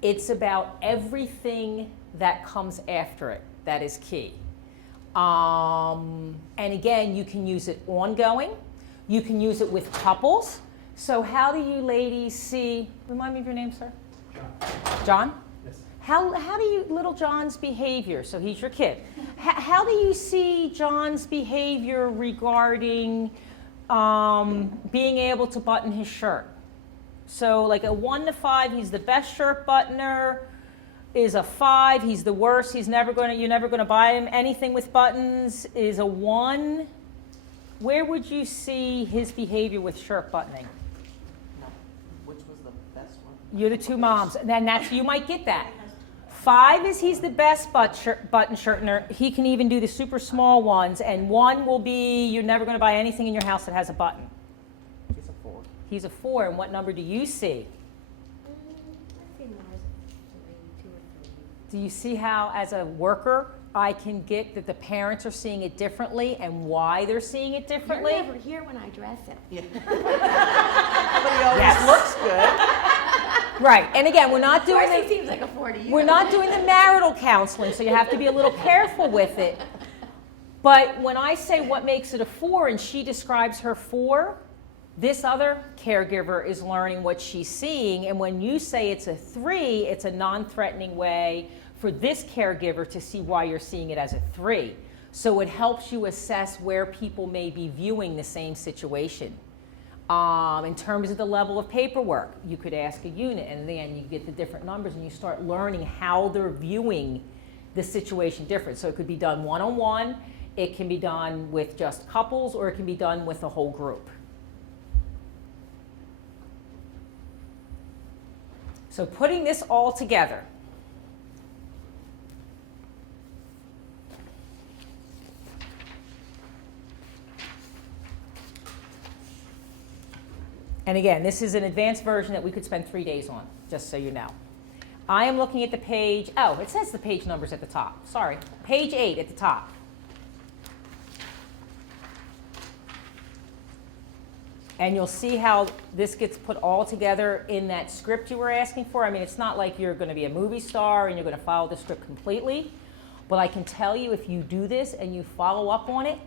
It's about everything that comes after it that is key. And again, you can use it ongoing. You can use it with couples. So how do you ladies see, remind me of your name, sir? John? Yes. How do you, little John's behavior, so he's your kid, how do you see John's behavior regarding being able to button his shirt? So like a 1 to 5, he's the best shirt buttoner, is a 5, he's the worst, you're never gonna buy him anything with buttons, is a 1. Where would you see his behavior with shirt buttoning? No. Which was the best one? You're the two moms, and then you might get that. 5 is he's the best button shirtener. He can even do the super small ones, and 1 will be you're never going to buy anything in your house that has a button. He's a 4. He's a 4, and what number do you see? I see more as 3, 2 or 3. Do you see how, as a worker, I can get that the parents are seeing it differently and why they're seeing it differently? You're never here when I dress him. Yeah. But he always Yes. looks good. Right, and again, we're not Of doing course, he the, seems like a 4 to you. we're not doing the marital counseling, so you have to be a little careful with it. But when I say what makes it a 4 and she describes her 4, this other caregiver is learning what she's seeing, and when you say it's a 3, it's a non-threatening way for this caregiver to see why you're seeing it as a 3. So it helps you assess where people may be viewing the same situation. In terms of the level of paperwork, you could ask a unit, and then you get the different numbers, and you start learning how they're viewing the situation different. So it could be done one-on-one, it can be done with just couples, or it can be done with a whole group. So putting this all together, and again, this is an advanced version that we could spend 3 days on, just so you know. I am looking at the page, oh, it says the page numbers at the top, sorry. Page 8 at the top. And you'll see how this gets put all together in that script you were asking for. I mean, it's not like you're going to be a movie star and you're going to follow the script completely. But I can tell you, if you do this and you follow up on it,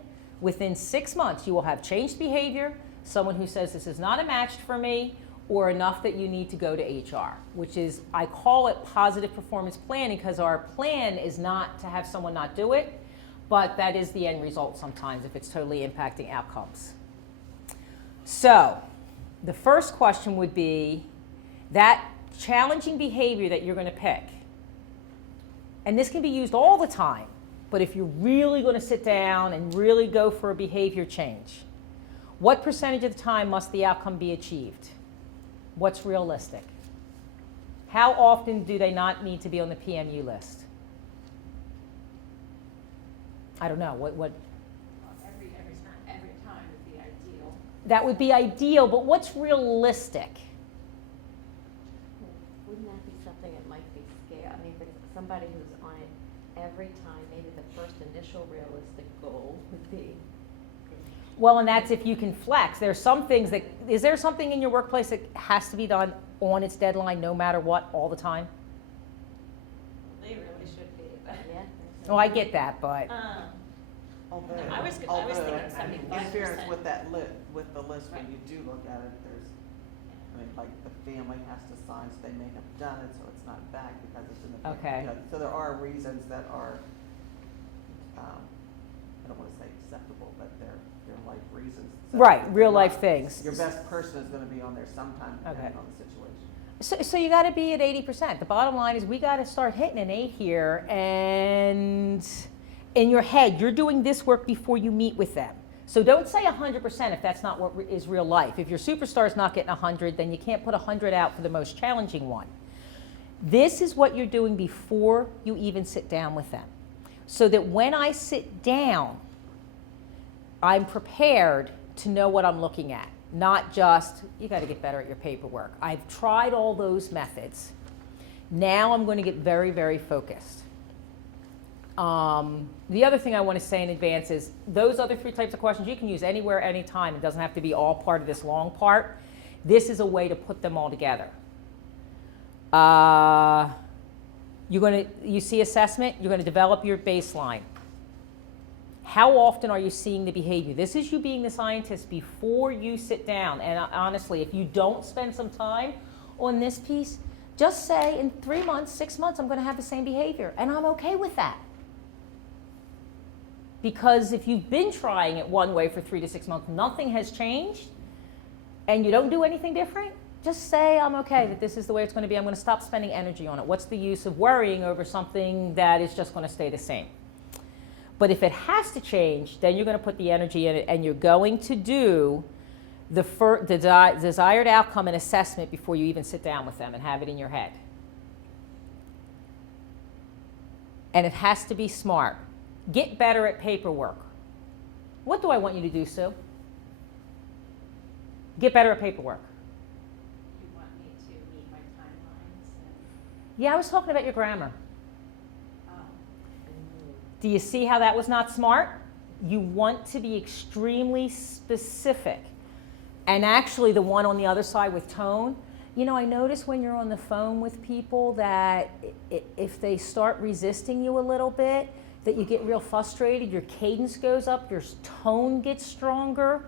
within 6 months you will have changed behavior, someone who says this is not a match for me, or enough that you need to go to HR, which is, I call it positive performance planning, because our plan is not to have someone not do it, but that is the end result sometimes if it's totally impacting outcomes. So the first question would be that challenging behavior that you're going to pick. And this can be used all the time, but if you're really going to sit down and really go for a behavior change, what percentage of the time must the outcome be achieved? What's realistic? How often do they not need to be on the PMU list? I don't know. What? Every time would be ideal. That would be ideal, but what's realistic? Wouldn't that be something that might be scale? I mean, if it's somebody who's on it every time, maybe the first initial realistic goal would be. Well, and that's if you can flex. There's some things that, is there something in your workplace that has to be done on its deadline no matter what, all the time? They really should be, but. Yeah. Oh, I get that, but, Although, I was thinking I mean, in 75%. fairness with that with the list, when you do look at it, there's, I mean, like, the family has to sign, so they may have done it, so it's not back because it's in the. Okay. You know, so there are reasons that are, I don't wanna say acceptable, but they're life reasons. So right, if real they're life not- things. Your best person is gonna be on there sometime, depending Okay. on the situation. So you got to be at 80%. The bottom line is we got to start hitting an 8 here, and in your head, you're doing this work before you meet with them. So don't say 100% if that's not what is real life. If your superstar is not getting 100, then you can't put 100 out for the most challenging one. This is what you're doing before you even sit down with them. So that when I sit down, I'm prepared to know what I'm looking at. Not just, you got to get better at your paperwork. I've tried all those methods. Now I'm going to get very, very focused. The other thing I want to say in advance is those other 3 types of questions you can use anywhere, anytime. It doesn't have to be all part of this long part. This is a way to put them all together. You see assessment, you're going to develop your baseline. How often are you seeing the behavior? This is you being the scientist before you sit down. And honestly, if you don't spend some time on this piece, just say in 3 months, 6 months, I'm going to have the same behavior. And I'm okay with that. Because if you've been trying it one way for 3 to 6 months, nothing has changed, and you don't do anything different, just say, I'm okay that this is the way it's going to be. I'm going to stop spending energy on it. What's the use of worrying over something that is just going to stay the same? But if it has to change, then you're going to put the energy in it, and you're going to do the desired outcome and assessment before you even sit down with them and have it in your head. And it has to be smart. Get better at paperwork. What do I want you to do, Sue? Get better at paperwork. You want me to meet my timelines and, Yeah, I was talking about your grammar. um, Do you see how that was not smart? You want to be extremely specific. And actually, the one on the other side with tone, you know, I notice when you're on the phone with people that if they start resisting you a little bit, that you get real frustrated, your cadence goes up, your tone gets stronger.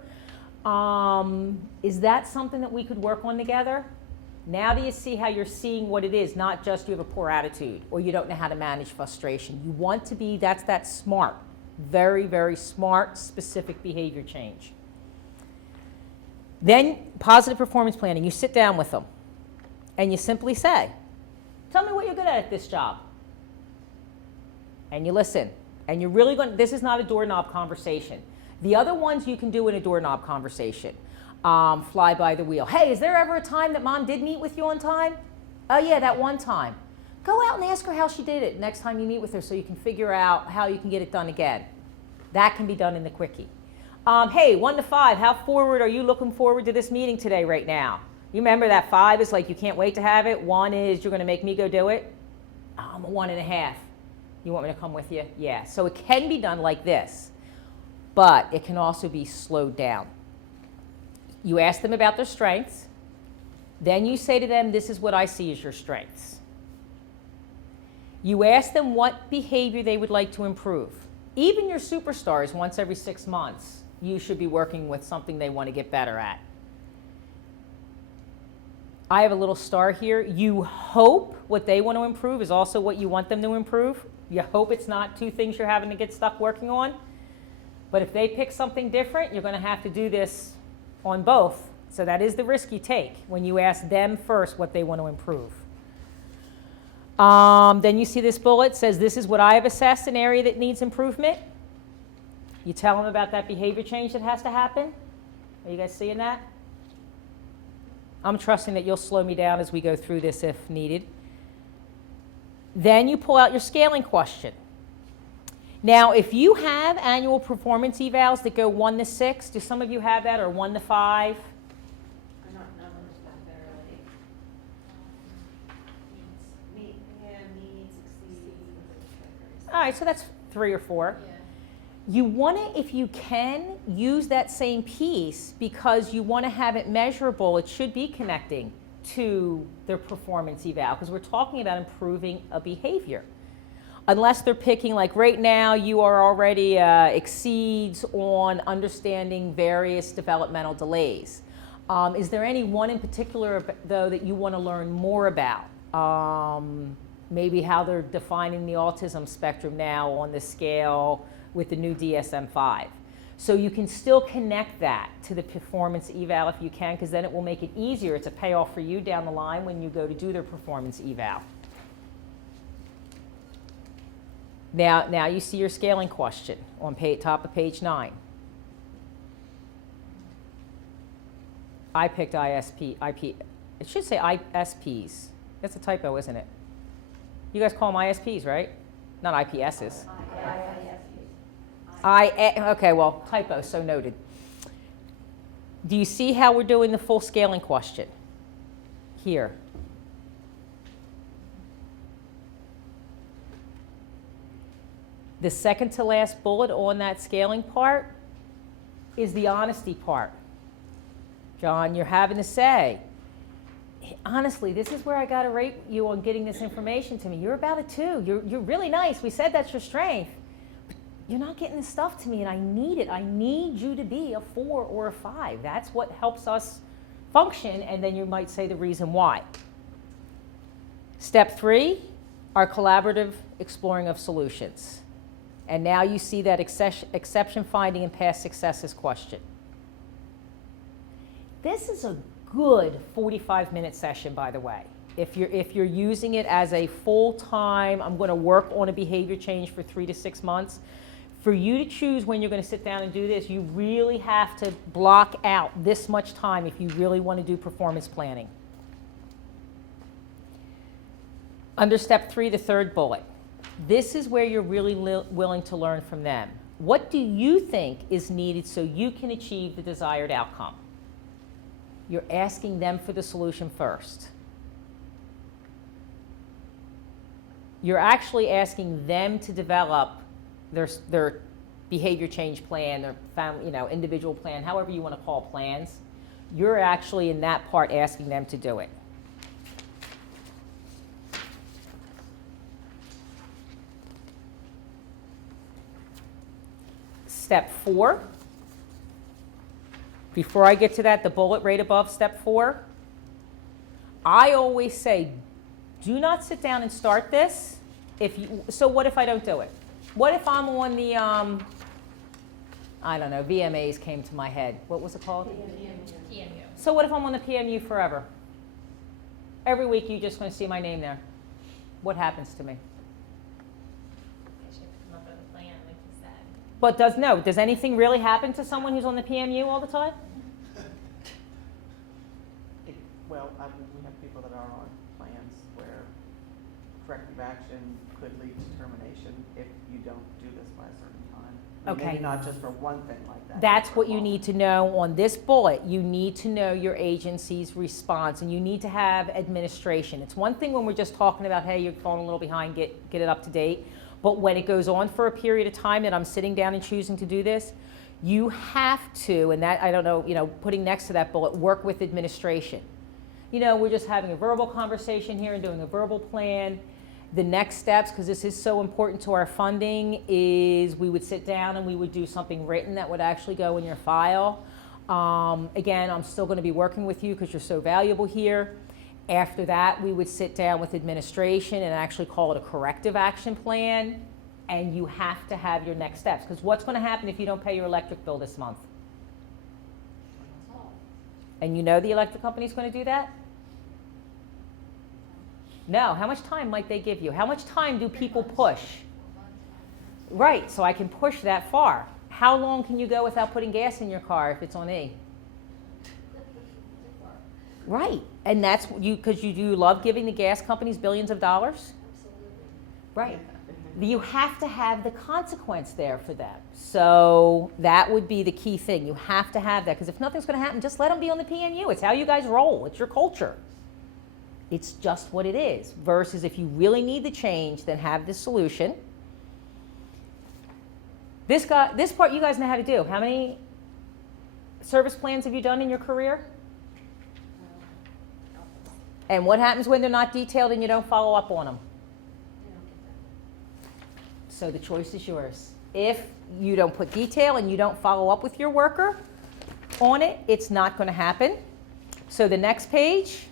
Is that something that we could work on together? Now do you see how you're seeing what it is, not just you have a poor attitude or you don't know how to manage frustration. You want to be, that's that smart, very, very smart, specific behavior change. Then positive performance planning, you sit down with them and you simply say, tell me what you're good at this job. And you listen. And you're really going to, this is not a doorknob conversation. The other ones you can do in a doorknob conversation. Fly by the wheel. Hey, is there ever a time that mom did meet with you on time? Oh yeah, that one time. Go out and ask her how she did it next time you meet with her so you can figure out how you can get it done again. That can be done in the quickie. Hey, 1 to 5, how forward are you looking forward to this meeting today right now? You remember that 5 is like you can't wait to have it. 1 is you're going to make me go do it. I'm a 1.5. You want me to come with you? Yeah. So it can be done like this, but it can also be slowed down. You ask them about their strengths. Then you say to them, this is what I see as your strengths. You ask them what behavior they would like to improve. Even your superstars, once every 6 months, you should be working with something they want to get better at. I have a little star here. You hope what they want to improve is also what you want them to improve. You hope it's not 2 things you're having to get stuck working on. But if they pick something different, you're going to have to do this on both. So that is the risk you take when you ask them first what they want to improve. Then you see this bullet says, this is what I have assessed an area that needs improvement. You tell them about that behavior change that has to happen. Are you guys seeing that? I'm trusting that you'll slow me down as we go through this if needed. Then you pull out your scaling question. Now, if you have annual performance evals that go 1 to 6, do some of you have that, or 1 to 5? I'm not numbers necessarily. Needs, exceeds. right, so that's 3 or 4. You want to, if you can, use that same piece because you want to have it measurable. It should be connecting to their performance eval because we're talking about improving a behavior. Unless they're picking, like right now, you are already exceeds on understanding various developmental delays. Is there any one in particular, though, that you want to learn more about? Maybe how they're defining the autism spectrum now on the scale with the new DSM-5. So you can still connect that to the performance eval if you can, because then it will make it easier. It's a payoff for you down the line when you go to do their performance eval. Now you see your scaling question on top of page 9. I picked IP. It should say ISPs. That's a typo, isn't it? You guys call them ISPs, right? Not IPSs. Okay, well, typo, so noted. Do you see how we're doing the full scaling question here? The second to last bullet on that scaling part is the honesty part. John, you're having to say, honestly, this is where I got to rate you on getting this information to me. You're about a 2. You're really nice. We said that's your strength. But you're not getting this stuff to me, and I need it. I need you to be a 4 or a 5. That's what helps us function, and then you might say the reason why. Step 3, our collaborative exploring of solutions. And now you see that exception finding and past successes question. This is a good 45-minute session, by the way. If you're using it as a full-time, I'm going to work on a behavior change for 3 to 6 months. For you to choose when you're going to sit down and do this, you really have to block out this much time if you really want to do performance planning. Under step 3, the third bullet. This is where you're really willing to learn from them. What do you think is needed so you can achieve the desired outcome? You're asking them for the solution first. You're actually asking them to develop their behavior change plan, their family, individual plan, however you want to call plans. You're actually in that part asking them to do it. Step 4, before I get to that, the bullet right above step 4, I always say, do not sit down and start this. So what if I don't do it? What if I'm on the, I don't know, VMAs came to my head. What was it called? PMU. So what if I'm on the PMU forever? Every week you're just going to see my name there. What happens to me? I should come up with a plan, like you said. But does anything really happen to someone who's on the PMU all the time? Well, we have people that are on plans where corrective action could lead to termination if you don't do this by a certain time. Okay. Maybe not just for one thing like that. That's but for what you all. need to know on this bullet. You need to know your agency's response, and you need to have administration. It's one thing when we're just talking about, hey, you're falling a little behind, get it up to date. But when it goes on for a period of time that I'm sitting down and choosing to do this, you have to, and that, I don't know, putting next to that bullet, work with administration. We're just having a verbal conversation here and doing a verbal plan. The next steps, because this is so important to our funding, is we would sit down and we would do something written that would actually go in your file. Again, I'm still going to be working with you because you're so valuable here. After that, we would sit down with administration and actually call it a corrective action plan. And you have to have your next steps. Because what's going to happen if you don't pay your electric bill this month? And the electric company's going to do that? No. How much time might they give you? How much time do people push? Right, so I can push that far. How long can you go without putting gas in your car if it's on E? Right, and that's because you do love giving the gas companies billions of dollars? Right. You have to have the consequence there for them. So that would be the key thing. You have to have that, because if nothing's going to happen, just let them be on the PMU. It's how you guys roll. It's your culture. It's just what it is. Versus if you really need the change, then have the solution. This part you guys know how to do. How many service plans have you done in your career? And what happens when they're not detailed and you don't follow up on them? So the choice is yours. If you don't put detail and you don't follow up with your worker on it, it's not going to happen. So the next page.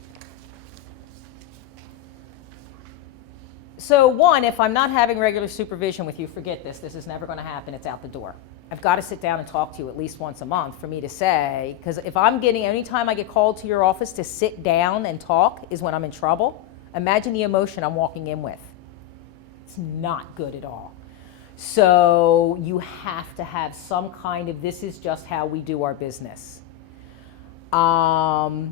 So one, if I'm not having regular supervision with you, forget this. This is never going to happen. It's out the door. I've got to sit down and talk to you at least once a month for me to say, because if I'm getting, anytime I get called to your office to sit down and talk is when I'm in trouble. Imagine the emotion I'm walking in with. It's not good at all. So you have to have some kind of, this is just how we do our business. When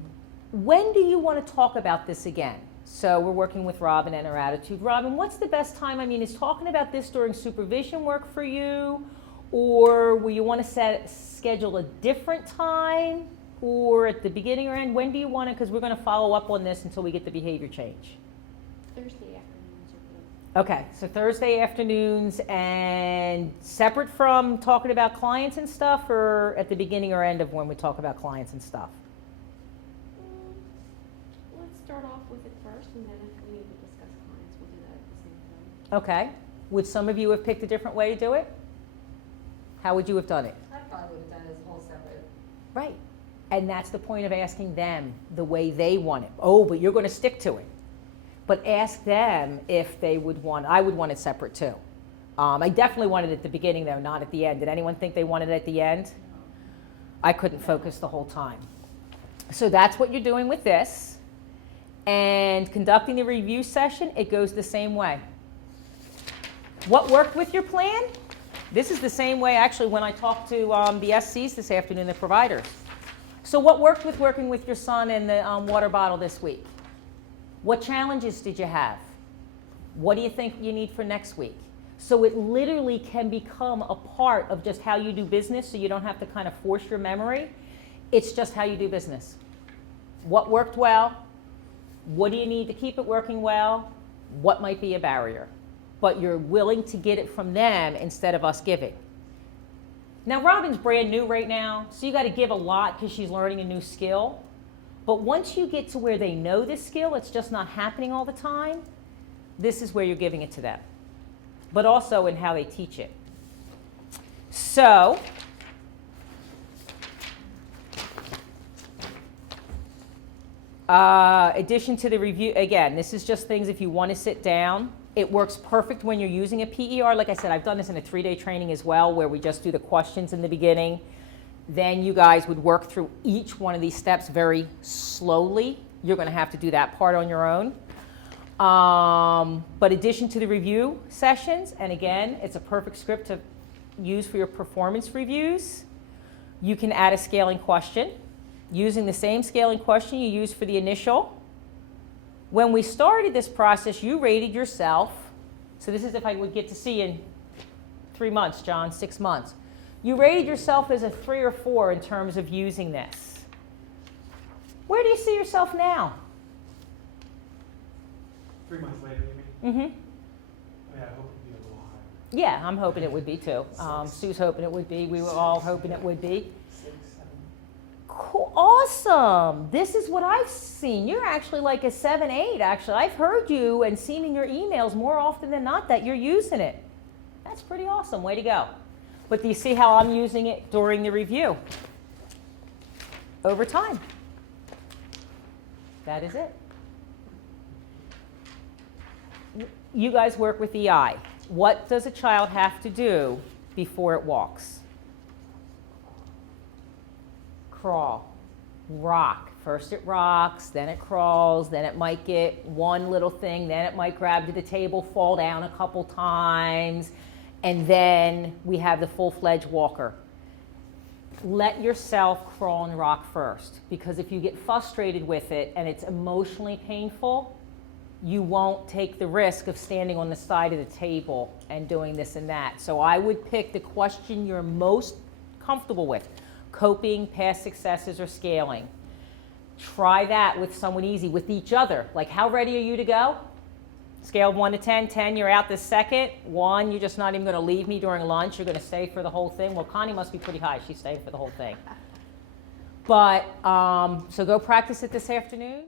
do you want to talk about this again? So we're working with Robin and her attitude. Robin, what's the best time? I mean, is talking about this during supervision work for you? Or will you want to schedule a different time? Or at the beginning or end? When do you want to? Because we're going to follow up on this until we get the behavior change. Thursday afternoons are good. Okay, so Thursday afternoons, and separate from talking about clients and stuff, or at the beginning or end of when we talk about clients and stuff? Let's start off with it first, and then if we need to discuss clients, we'll do that at the same time. Okay. Would some of you have picked a different way to do it? How would you have done it? I probably would have done it as a whole separate. Right. And that's the point of asking them the way they want it. Oh, but you're going to stick to it. But ask them if they would want, I would want it separate too. I definitely wanted it at the beginning though, not at the end. Did anyone think they wanted it at the end? I couldn't focus the whole time. So that's what you're doing with this. And conducting the review session, it goes the same way. What worked with your plan? This is the same way actually when I talked to the SCs this afternoon, the providers. So what worked with working with your son and the water bottle this week? What challenges did you have? What do you think you need for next week? So it literally can become a part of just how you do business, so you don't have to kind of force your memory. It's just how you do business. What worked well? What do you need to keep it working well? What might be a barrier? But you're willing to get it from them instead of us giving. Now, Robin's brand new right now, so you got to give a lot because she's learning a new skill. But once you get to where they know this skill, it's just not happening all the time, this is where you're giving it to them. But also in how they teach it. So, addition to the review, again, this is just things if you want to sit down. It works perfect when you're using a PER. Like I said, I've done this in a 3-day training as well, where we just do the questions in the beginning. Then you guys would work through each one of these steps very slowly. You're going to have to do that part on your own. But addition to the review sessions, and again, it's a perfect script to use for your performance reviews. You can add a scaling question using the same scaling question you used for the initial. When we started this process, you rated yourself. So this is if I would get to see you in 3 months, John, 6 months. You rated yourself as a 3 or 4 in terms of using this. Where do you see yourself now? 3 months later, you mean? Mm-hmm. Yeah, I hope it'd be a little higher. Yeah, I'm hoping it would be too. Sue's hoping it would be. We were all hoping it would be. 6, 7. Cool. Awesome. This is what I've seen. You're actually like a 7, 8, actually. I've heard you and seen in your emails more often than not that you're using it. That's pretty awesome. Way to go. But do you see how I'm using it during the review? Over time. That is it. You guys work with EI. What does a child have to do before it walks? Crawl, rock. First it rocks, then it crawls, then it might get one little thing, then it might grab to the table, fall down a couple times, and then we have the full-fledged walker. Let yourself crawl and rock first, because if you get frustrated with it and it's emotionally painful, you won't take the risk of standing on the side of the table and doing this and that. So I would pick the question you're most comfortable with. Coping, past successes, or scaling. Try that with someone easy, with each other. Like, how ready are you to go? Scale of 1 to 10, 10, you're out this second. 1, you're just not even going to leave me during lunch. You're going to stay for the whole thing. Well, Connie must be pretty high. She's staying for the whole thing. But, so go practice it this afternoon.